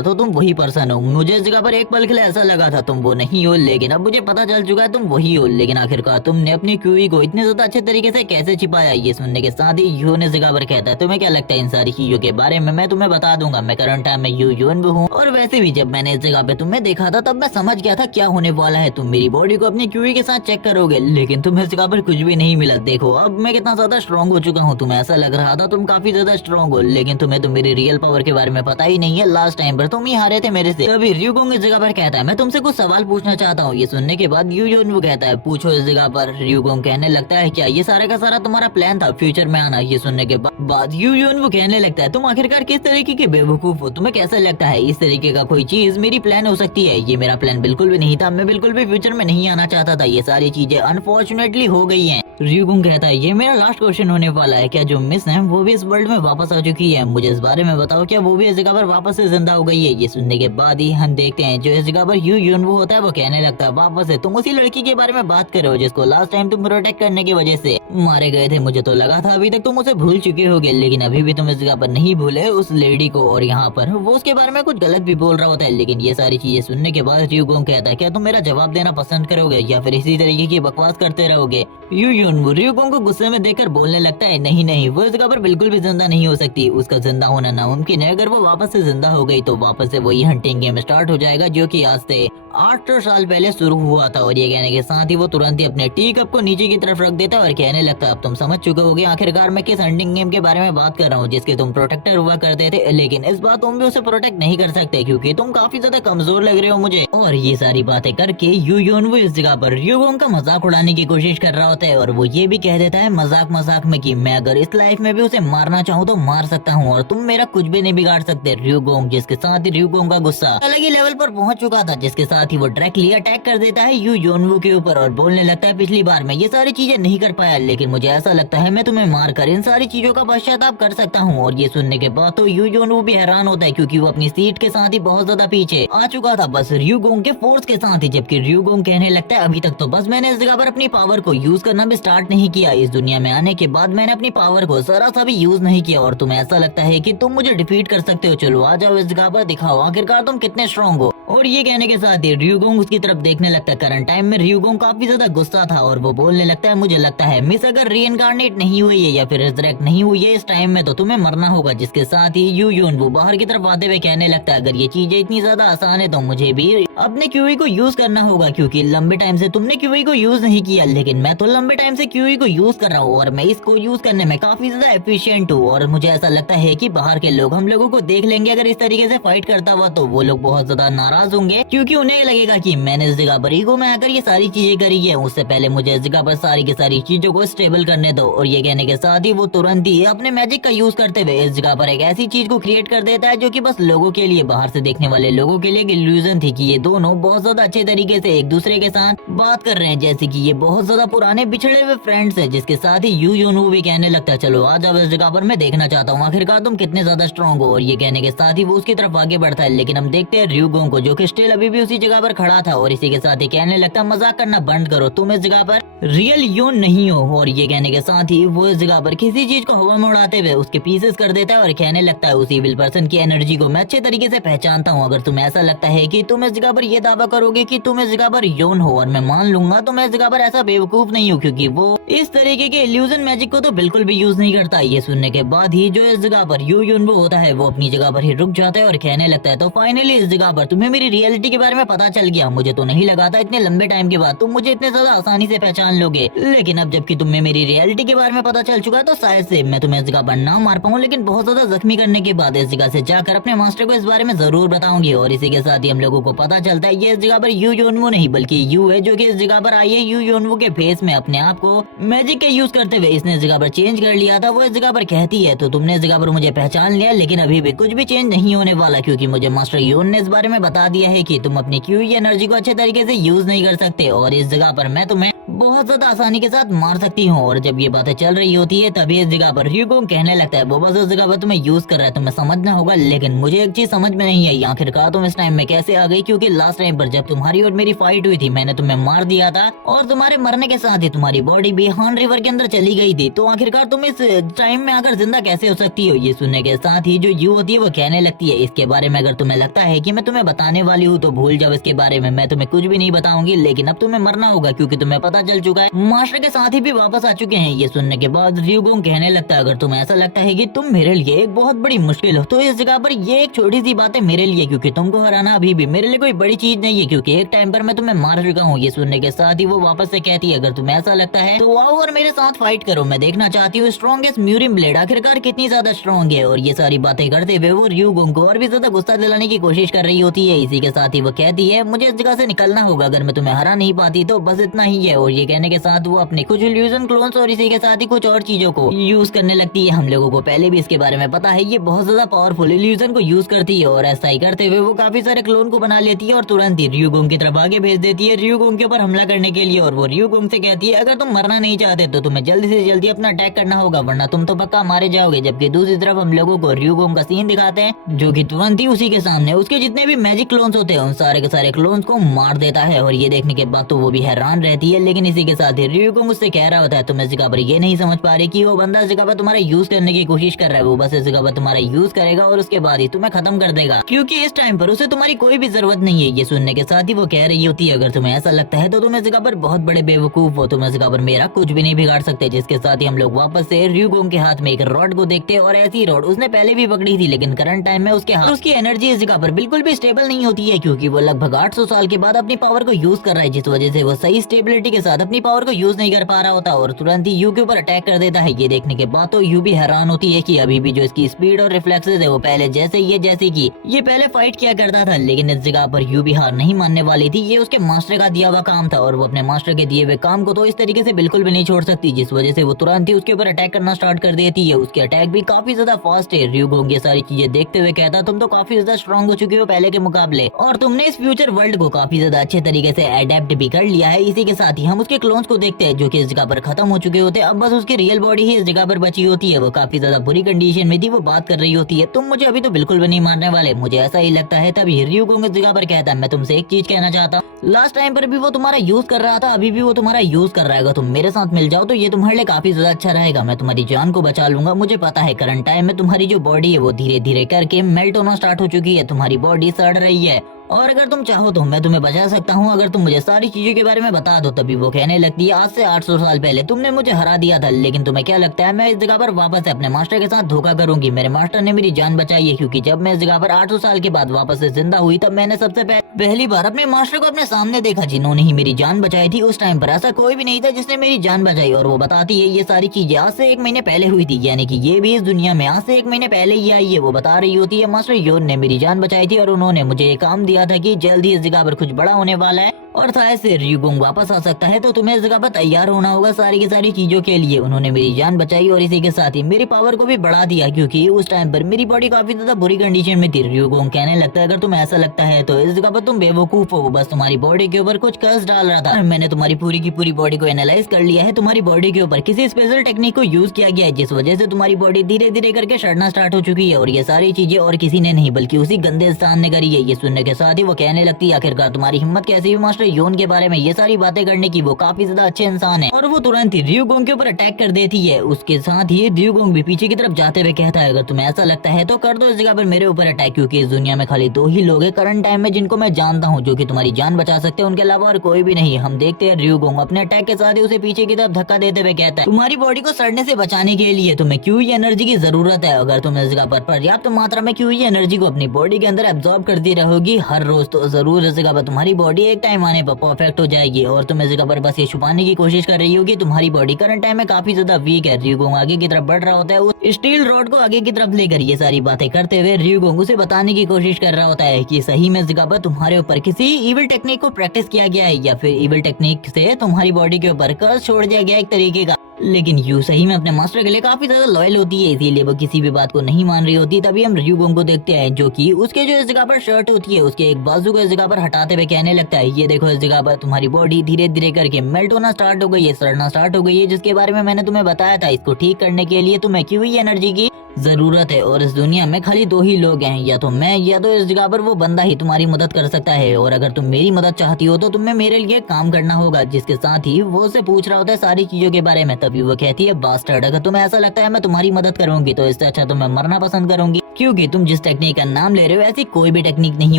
तो तुम वही पर्सन हो, मुझे इस जगह पर एक पल के लिए ऐसा लगा था तुम वो नहीं हो, लेकिन अब मुझे पता चल चुका है तुम वही हो। लेकिन आखिरकार तुमने अपनी क्यूई को इतने ज्यादा अच्छे तरीके से कैसे छिपाया। ये सुनने के साथ ही यू ने जगह पर कहता है तुम्हें क्या लगता है इन सारी चीजों के बारे में, मैं तुम्हें बता दूंगा, मैं करंट टाइम में यू यूनवू हूँ, और वैसे भी जब मैंने इस जगह पे तुम्हें देखा था तब मैं समझ गया था क्या होने वाला है। तुम मेरी बॉडी को अपनी क्यूई के साथ चेक करोगे, लेकिन तुम्हें इस जगह पर कुछ भी नहीं मिला। देखो अब मैं कितना ज्यादा स्ट्रॉन्ग हो चुका हूँ, तुम्हें ऐसा लग रहा था तुम काफी ज्यादा स्ट्रॉन्ग हो, लेकिन तुम्हें तो मेरी रियल पावर के बारे में पता ही नहीं है। लास्ट टाइम पर तुम ही हारे थे मेरे से। तभी र्यूगोंग इस जगह पर कहता है मैं तुमसे कुछ सवाल पूछना चाहता हूँ। ये सुनने के बाद यू यूनवू कहता है पूछो इस जगह पर। र्यूगोंग कहने लगता है क्या ये सारा का सारा तुम्हारा प्लान था फ्यूचर में आना। ये सुनने के बाद यू यूनवू कहने लगता है तुम आखिरकार किस तरीके के बेवकूफ हो, तुम्हें कैसा लगता है इस तरीके का कोई चीज मेरी प्लान हो सकती है। ये मेरा प्लान बिल्कुल भी नहीं था, मैं बिल्कुल भी फ्यूचर में नहीं आना चाहता था, ये सारी चीजें अनफॉर्चुनेटली हो गई है। र्यूगोंग कहता है ये मेरा लास्ट क्वेश्चन होने वाला है, क्या जो मिस है वो भी इस वर्ल्ड में वापस आ चुकी है, मुझे इस बारे में बताओ, क्या वो भी इस जगह पर वापस से जिंदा हो गई है। ये सुनने के बाद ही हम देखते हैं जो इस जगह पर यू यूनवू होता है वो कहने लगता है वापस है, तुम उसी लड़की के बारे में बात कर रहे हो जिसको लास्ट टाइम तुम प्रोटेक्ट करने की वजह से मारे गए थे। मुझे तो लगा था अभी तक तुम उसे भूल चुके होगे, लेकिन अभी भी तुम इस जगह पर नहीं भूले उस लेडी को, और यहाँ पर वो उसके बारे में कुछ गलत भी बोल रहा होता है। लेकिन ये सारी चीजें सुनने के बाद र्यूगोंग कहता है क्या तुम मेरा जवाब देना पसंद करोगे या फिर इसी तरीके की बकवास करते रहोगे। यू यूनवू र्यूगोंग को गुस्से में देखकर बोलने लगता है नहीं नहीं, वो इस जगह पर बिल्कुल भी जिंदा नहीं हो सकती, उसका जिंदा होना नामुमकिन है। अगर वो वापस से जिंदा हो गई तो वापस से वही हंटिंग गेम स्टार्ट हो जाएगा जो कि आज से 800 साल पहले शुरू हुआ था। और ये कहने के साथ ही वो तुरंत ही अपने टी कप को नीचे की तरफ रख देता है और कहने लगता है अब तुम समझ चुके होगे आखिरकार मैं किस हंटिंग गेम के बारे में बात कर रहा हूँ जिसके तुम प्रोटेक्टर हुआ करते थे, लेकिन इस बार तुम भी उसे प्रोटेक्ट नहीं कर सकते क्योंकि तुम काफी ज्यादा कमजोर लग रहे हो मुझे। और ये सारी बातें करके यू यूनवू इस जगह पर र्यूगोंग का मजाक उड़ाने की कोशिश कर रहा होता है, और वो ये भी कह देता है मजाक मजाक में कि मैं अगर इस लाइफ में भी उसे मारना चाहूँ तो मार सकता हूँ और तुम मेरा कुछ भी नहीं बिगाड़ सकते र्यूगोंग। जिसके साथ ही र्यूगोंग का गुस्सा अलग ही लेवल पर पहुंच चुका था, जिसके साथ ही वो डायरेक्टली अटैक कर देता है यू यूनवू के ऊपर और बोलने लगता है पिछली बार मैं ये सारी चीजें नहीं कर पाया, लेकिन मुझे ऐसा लगता है मैं तुम्हें मार कर इन सारी चीजों का पश्चाताप कर सकता हूँ। और ये सुनने के बाद तो यू यूनवू भी हैरान होता है क्योंकि वो अपनी सीट के साथ ही बहुत ज्यादा पीछे आ चुका था बस र्यूगोंग के फोर्स के साथ ही। जबकि र्यूगोंग कहने लगता है अभी तक तो बस मैंने इस जगह पर अपनी पावर को यूज करना भी स्टार्ट नहीं किया, इस दुनिया में आने के बाद मैंने अपनी पावर को जरा सा भी यूज नहीं किया और तुम्हें ऐसा लगता है कि तुम मुझे डिफीट कर सकते हो, चलो आ जाओ इस जगह पर दिखाओ आखिरकार तुम कितने स्ट्रॉन्ग हो। और ये कहने के साथ ही र्यूगोंग उसकी तरफ देखने लगता है। करंट टाइम में र्यूगोंग काफी ज्यादा गुस्सा था और वो बोलने लगता है मुझे लगता है मिस अगर रीइंकार्नेट नहीं हुई है या फिर रिजरेक्ट नहीं हुई है इस टाइम में तो तुम्हें मरना होगा। जिसके साथ ही यू यूनवू बाहर की तरफ आते हुए कहने लगता है अगर ये चीजें इतनी ज्यादा आसान है तो मुझे भी अपने क्यूई को यूज करना होगा क्योंकि लंबे टाइम से तुमने क्यूई को यूज नहीं किया, लेकिन मैं तो लंबे टाइम से क्यूई को यूज कर रहा हूँ और मैं इसको यूज करने में काफी ज्यादा एफिशिएंट हूँ। और मुझे ऐसा लगता है कि बाहर के लोग हम लोगों को देख लेंगे अगर इस तरीके से फाइट करता हुआ तो वो लोग बहुत ज्यादा नाराज नाराज होंगे क्योंकि उन्हें लगेगा कि मैंने इस जगह पर ईगो में आकर ये सारी चीजें करी है। उससे पहले मुझे इस जगह पर सारी की सारी चीजों को स्टेबल करने दो। और ये कहने के साथ ही वो तुरंत ही अपने मैजिक का यूज करते हुए इस जगह पर एक ऐसी चीज को क्रिएट कर देता है जो कि बस लोगों के लिए, बाहर से देखने वाले लोगों के लिए एक इल्यूजन थी कि ये दोनों बहुत ज्यादा अच्छे तरीके से एक दूसरे के साथ बात कर रहे हैं, जैसे कि ये बहुत ज्यादा पुराने बिछड़े हुए फ्रेंड्स है। जिसके साथ ही यू यूनवू भी कहने लगता है चलो आज अब इस जगह पर मैं देखना चाहता हूँ आखिरकार तुम कितने ज्यादा स्ट्रॉन्ग हो। और ये कहने के साथ ही वो उसकी तरफ आगे बढ़ता है, लेकिन हम देखते हैं र्यूगोंग को जो कि स्टिल अभी भी उसी जगह पर खड़ा था और इसी के साथ ही कहने लगता मजाक करना बंद करो, तुम इस जगह पर रियल यून नहीं हो। और ये कहने के साथ ही वो इस जगह पर किसी चीज को हवा में उड़ाते हुए उसके पीसेस कर देता है और कहने लगता है उस इविल पर्सन की एनर्जी को मैं अच्छे तरीके से पहचानता हूँ। अगर तुम्हें ऐसा लगता है कि तुम इस जगह पर ये दावा करोगे कि तुम इस जगह पर यून हो और मैं मान लूंगा, तो मैं इस जगह पर ऐसा बेवकूफ नहीं हूँ, क्योंकि वो इस तरीके के इल्यूजन मैजिक को तो बिल्कुल भी यूज नहीं करता। ये सुनने के बाद ही जो इस जगह पर यू यूनवू होता है वो अपनी जगह पर ही रुक जाता है और कहने लगता है तो फाइनली इस जगह पर तुम्हें मेरी रियलिटी के बारे में पता चल गया। मुझे तो नहीं लगा था इतने लंबे टाइम के बाद तुम मुझे इतने ज्यादा आसानी से पहचान लोगे, लेकिन अब जबकि तुम्हें मेरी रियलिटी के बारे में पता चल चुका है तो शायद से मैं तुम्हें इस जगह पर ना मार पाऊँ, लेकिन बहुत ज्यादा जख्मी करने के बाद इस जगह से जाकर अपने मास्टर को इस बारे में जरूर बताऊंगी। और इसी के साथ ही हम लोगों को पता चलता है ये इस जगह पर यू यूनवू नहीं बल्कि यू है जो कि इस जगह पर आई है यू यूनवू के फेस में अपने आप को मैजिक के यूज करते हुए इसने इस जगह पर चेंज कर लिया था। वो इस जगह पर कहती है तो तुमने इस जगह पर मुझे पहचान लिया, लेकिन अभी भी कुछ भी चेंज नहीं होने वाला, क्योंकि मुझे मास्टर यून ने इस बारे में बता दिया है कि तुम अपनी क्यू एनर्जी को अच्छे तरीके से यूज नहीं कर सकते और इस जगह पर मैं तुम्हें बहुत ज्यादा आसानी के साथ मार सकती हूँ। और जब ये बातें चल रही होती है तभी इस जगह पर र्यूगोंग कहने लगता है वो बस इस जगह पर तुम्हें यूज कर रहा है, तुम्हें समझना होगा, लेकिन मुझे एक चीज समझ में नहीं आई आखिरकार तुम इस टाइम में कैसे आ गई, क्योंकि लास्ट टाइम पर जब तुम्हारी और मेरी फाइट हुई थी मैंने तुम्हें मार दिया था और तुम्हारे मरने के साथ ही तुम्हारी बॉडी भी हान रिवर के अंदर चली गई थी, तो आखिरकार तुम इस टाइम में आकर जिंदा कैसे हो सकती हो। ये सुनने के साथ ही जो यू होती है वो कहने लगती है इसके बारे में अगर तुम्हें लगता है कि मैं तुम्हें बताने वाली हूँ तो भूल जाओ इसके बारे में, मैं तुम्हें कुछ भी नहीं बताऊंगी, लेकिन अब तुम्हें मरना होगा क्योंकि तुम्हें पता चल चुका है मास्टर के साथ ही भी वापस आ चुके हैं। ये सुनने के बाद र्यूगोंग कहने लगता है अगर तुम्हें ऐसा लगता है कि तुम मेरे लिए एक बहुत बड़ी मुश्किल हो तो इस जगह पर ये एक छोटी सी बात है मेरे लिए, क्योंकि तुमको हराना अभी भी मेरे लिए कोई बड़ी चीज नहीं है, क्योंकि एक टाइम पर मैं तुम्हें मार चुका हूँ। ये सुनने के साथ ही वो वापस से कहती है अगर तुम्हें ऐसा लगता है तो आओ और मेरे साथ फाइट करो, मैं देखना चाहती हूँ स्ट्रॉन्गेस्ट म्यूरिम ब्लेड आखिरकार कितनी ज्यादा स्ट्रॉन्ग है। और ये सारी बातें करते हुए वो र्यूगोंग को और भी ज्यादा गुस्सा दिलाने की कोशिश कर रही होती है। इसी के साथ ही वो कहती है मुझे इस जगह से निकलना होगा, अगर मैं तुम्हें हरा नहीं पाती तो बस इतना ही है। और ये कहने के साथ वो अपने कुछ इल्यूजन क्लोन्स और इसी के साथ ही कुछ और चीजों को यूज करने लगती है। हम लोगों को पहले भी इसके बारे में पता है, ये बहुत ज्यादा पावरफुल इल्यूजन को यूज करती है और ऐसा ही करते हुए वो काफी सारे क्लोन को बना लेती है और तुरंत ही र्यूगोंग की तरफ आगे भेज देती है र्यूगोंग के ऊपर हमला करने के लिए। और वो र्यूगोंग से कहती है अगर तुम मरना नहीं चाहते तो तुम्हें जल्दी से जल्दी अपना अटैक करना होगा, वरना तुम तो पक्का मारे जाओगे। जबकि दूसरी तरफ हम लोगों को र्यूगोंग का सीन दिखाते हैं जो कि तुरंत ही उसी के सामने उसके जितने भी मैजिक क्लोन्स होते हैं उन सारे के सारे क्लोन्स को मार देता है। और ये देखने के बाद तो वो भी हैरान रहती है, लेकिन इसी के साथ ही र्यूगोंग उससे कह रहा होता है तुम इस जगह पर ये नहीं समझ पा रही कि वो बंदा इस जगह पर तुम्हारा यूज करने की कोशिश कर रहा है, वो बस इस जगह पर तुम्हारा यूज करेगा और उसके बाद ही तुम्हें खत्म कर देगा, क्योंकि इस टाइम पर उसे तुम्हारी कोई भी जरूरत नहीं है। ये सुनने के साथ ही वो कह रही होती है अगर तुम्हें ऐसा लगता है तो तुम इस जगह पर बहुत बड़े बेवकूफ हो, तुम इस जगह पर मेरा कुछ भी नहीं बिगाड़ सकते। जिसके साथ ही हम लोग वापस से र्यूगोंग के हाथ में एक रॉड को देखते हैं और ऐसी रॉड उसने पहले भी पकड़ी थी, लेकिन करंट टाइम में उसके हाथ उसकी एनर्जी इस जगह पर बिल्कुल भी स्टेबल नहीं होती है, क्योंकि वो लगभग 800 साल के बाद अपनी पावर को यूज कर रहा है, जिस वजह से वो सही स्टेबिलिटी के साथ अपनी पावर को यूज नहीं कर पा रहा होता और तुरंत ही यू के ऊपर अटैक कर देता है। ये देखने के बाद तो यू भी हैरान होती है कि अभी भी जो इसकी स्पीड और रिफ्लेक्सेस है वो पहले जैसे ही है, जैसे कि ये पहले फाइट किया करता था, लेकिन इस जगह पर यू भी हार नहीं मानने वाली थी। ये उसके मास्टर का दिया हुआ काम था और वो अपने मास्टर के दिए हुए काम को तो इस तरीके से बिल्कुल भी नहीं छोड़ सकती, जिस वजह से वो तुरंत ही उसके ऊपर अटैक करना स्टार्ट कर देती है। उसके अटैक भी काफी ज्यादा फास्ट है। र्यूगोंग ये सारी चीजें देखते हुए कहता तुम तो काफी ज्यादा स्ट्रॉन्ग हो चुकी हो पहले के मुकाबले और तुमने इस फ्यूचर वर्ल्ड को काफी ज्यादा अच्छे तरीके से अडेप्ट भी कर लिया है। इसी के साथ ही हम उसके क्लोन्स को देखते हैं जो कि इस जगह पर खत्म हो चुके होते हैं, अब बस उसकी रियल बॉडी ही इस जगह पर बची होती है। वो काफी ज्यादा बुरी कंडीशन में थी, वो बात कर रही होती है तुम मुझे अभी तो बिल्कुल भी नहीं मारने वाले, मुझे ऐसा ही लगता है। तभी र्यूगोंग इस जगह पर कहता है मैं तुमसे एक चीज कहना चाहता हूँ, लास्ट टाइम पर भी वो तुम्हारा यूज कर रहा था, अभी भी वो तुम्हारा यूज कर रहा है, तुम मेरे साथ मिल जाओ तो ये तुम्हारे लिए काफी ज्यादा अच्छा रहेगा, मैं तुम्हारी जान को बचा लूंगा। मुझे पता है करंट टाइम में तुम्हारी जो बॉडी है वो धीरे धीरे करके मेल्ट होना स्टार्ट हो चुकी है, तुम्हारी बॉडी सड़ रही है और अगर तुम चाहो तो मैं तुम्हें बचा सकता हूँ, अगर तुम मुझे सारी चीजों के बारे में बता दो। तभी वो कहने लगती है आज से 800 साल पहले तुमने मुझे हरा दिया था, लेकिन तुम्हें क्या लगता है मैं इस जगह पर वापस से अपने मास्टर के साथ धोखा करूंगी? मेरे मास्टर ने मेरी जान बचाई है, क्योंकि जब मैं इस जगह पर 800 साल के बाद वापस से जिंदा हुई तब मैंने सबसे पहली बार अपने मास्टर को अपने सामने देखा जिन्होंने ही मेरी जान बचाई थी। उस टाइम पर ऐसा कोई भी नहीं था जिसने मेरी जान बचाई। और वो बताती है ये सारी चीजें आज से 1 महीने पहले हुई थी, यानी कि ये भी इस दुनिया में आज से 1 महीने पहले ही आई है। वो बता रही होती है मास्टर योन ने मेरी जान बचाई थी और उन्होंने मुझे ये काम दिया दिया था कि जल्द ही इस जगह पर कुछ बड़ा होने वाला है और शायद से र्यूगोंग वापस आ सकता है, तो तुम्हें इस जगह पर तैयार होना होगा सारी की सारी चीजों के लिए। उन्होंने मेरी जान बचाई और इसी के साथ ही मेरी पावर को भी बढ़ा दिया, क्योंकि उस टाइम पर मेरी बॉडी काफी ज्यादा बुरी कंडीशन में थी। र्यूगोंग कहने लगता है अगर तुम्हें ऐसा लगता है तो इस जगह पर तुम बेवकूफ हो, बस तुम्हारी बॉडी के ऊपर कुछ कर्ज डाल रहा था। मैंने तुम्हारी पूरी की पूरी बॉडी को एनालाइज कर लिया है, तुम्हारी बॉडी के ऊपर किसी स्पेशल टेक्निक को यूज किया गया है, जिस वजह से तुम्हारी बॉडी धीरे धीरे करके सड़ना स्टार्ट हो चुकी है। और ये सारी चीजें और किसी ने नहीं बल्कि उसी गंदे इंसान ने करी है। ये सुनने के साथ ही वो कहने लगती है आखिरकार तुम्हारी हिम्मत कैसी हुई मास्टर योन के बारे में ये सारी बातें करने की, वो काफी ज्यादा अच्छे इंसान है। और वो तुरंत ही र्यूगोंग के ऊपर अटैक कर देती है। उसके साथ ही र्यूगोंग भी पीछे की तरफ जाते हुए कहता है अगर तुम्हें ऐसा लगता है तो कर दो इस जगह पर मेरे ऊपर अटैक, क्योंकि इस दुनिया में खाली 2 ही लोग हैं करंट टाइम में जिनको मैं जानता हूँ जो कि तुम्हारी जान बचा सकते हैं, उनके अलावा और कोई भी नहीं। हम देखते हैं र्यूगोंग अपने अटैक के साथ ही उसे पीछे की तरफ धक्का देते हुए कहता है तुम्हारी बॉडी को सड़ने से बचाने के लिए तुम्हें क्यू एनर्जी की जरूरत है। अगर तुम इस जगह पर पर्याप्त मात्रा में क्यू एनर्जी को अपनी बॉडी के अंदर एब्जॉर्ब करती रहोगी हर रोज, तो जरूर इस जगह पर तुम्हारी बॉडी एक टाइम आने पर परफेक्ट हो जाएगी। और तुम इस जगह पर बस ये छुपाने की कोशिश कर रही होगी तुम्हारी बॉडी करंट टाइम में काफी ज्यादा वीक है। र्यूगोंग आगे की तरफ बढ़ रहा होता है, उस स्टील रॉड को आगे की तरफ लेकर ये सारी बातें करते हुए र्यूगोंग उसे बताने की कोशिश कर रहा होता है कि सही में इस जगह पर तुम्हारे ऊपर किसी इविल टेक्निक को प्रैक्टिस किया गया है या फिर इविल टेक्निक से तुम्हारी बॉडी के ऊपर कर्ज छोड़ दिया गया एक तरीके का। लेकिन यू सही में अपने मास्टर के लिए काफी ज्यादा लॉयल होती है, इसीलिए वो किसी भी बात को नहीं मान रही होती। तभी हम र्यूगोंग को देखते हैं जो कि उसके जो इस जगह पर शर्ट होती है उसके एक बाजू को इस जगह पर हटाते हुए कहने लगता है ये देखो इस जगह पर तुम्हारी बॉडी धीरे धीरे करके मेल्ट होना स्टार्ट हो गई है, सड़ना स्टार्ट हो गई है, जिसके बारे में मैंने तुम्हें बताया था। इसको ठीक करने के लिए तुम्हें क्यू एनर्जी की जरूरत है और इस दुनिया में खाली 2 ही लोग हैं, या तो मैं या तो इस जगह पर वो बंदा ही तुम्हारी मदद कर सकता है। और अगर तुम मेरी मदद चाहती हो तो तुम्हें मेरे लिए काम करना होगा। जिसके साथ ही वो उसे पूछ रहा होता है सारी चीजों के बारे में। तभी वो कहती है बास्टर्ड अगर तुम्हें ऐसा लगता है मैं तुम्हारी मदद करूंगी तो इससे अच्छा तो मैं मरना पसंद करूंगी, क्योंकि तुम जिस टेक्निक का नाम ले रहे हो ऐसी कोई भी टेक्निक नहीं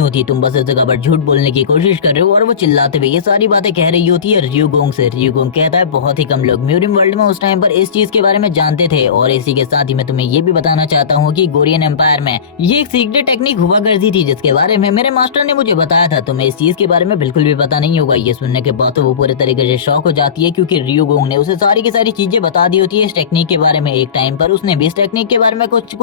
होती। तुम बस इस जगह पर झूठ बोलने की कोशिश कर रहे हो। और वो चिल्लाते हुए ये सारी बातें कह रही होती है र्यूगोंग से। र्यूगोंग कहता है बहुत ही कम लोग म्यूरियम वर्ल्ड में उस टाइम पर इस चीज के बारे में जानते थे। और इसी के साथ ही मैं तुम्हें ये भी बताना चाहता हूँ कि गोरियन एम्पायर में ये एक सीक्रेट टेक्निक हुआ करती थी जिसके बारे में मेरे मास्टर ने मुझे बताया था। तुम्हें इस चीज के बारे में बिल्कुल भी पता नहीं होगा। ये सुनने के बाद तो वो पूरे तरीके से शॉक हो जाती है, क्योंकि र्यूगोंग ने उसे सारी की सारी चीजें बता दी होती है इस टेक्निक के बारे में। एक टाइम पर उसने भी इस टेक्निक के बारे में कुछ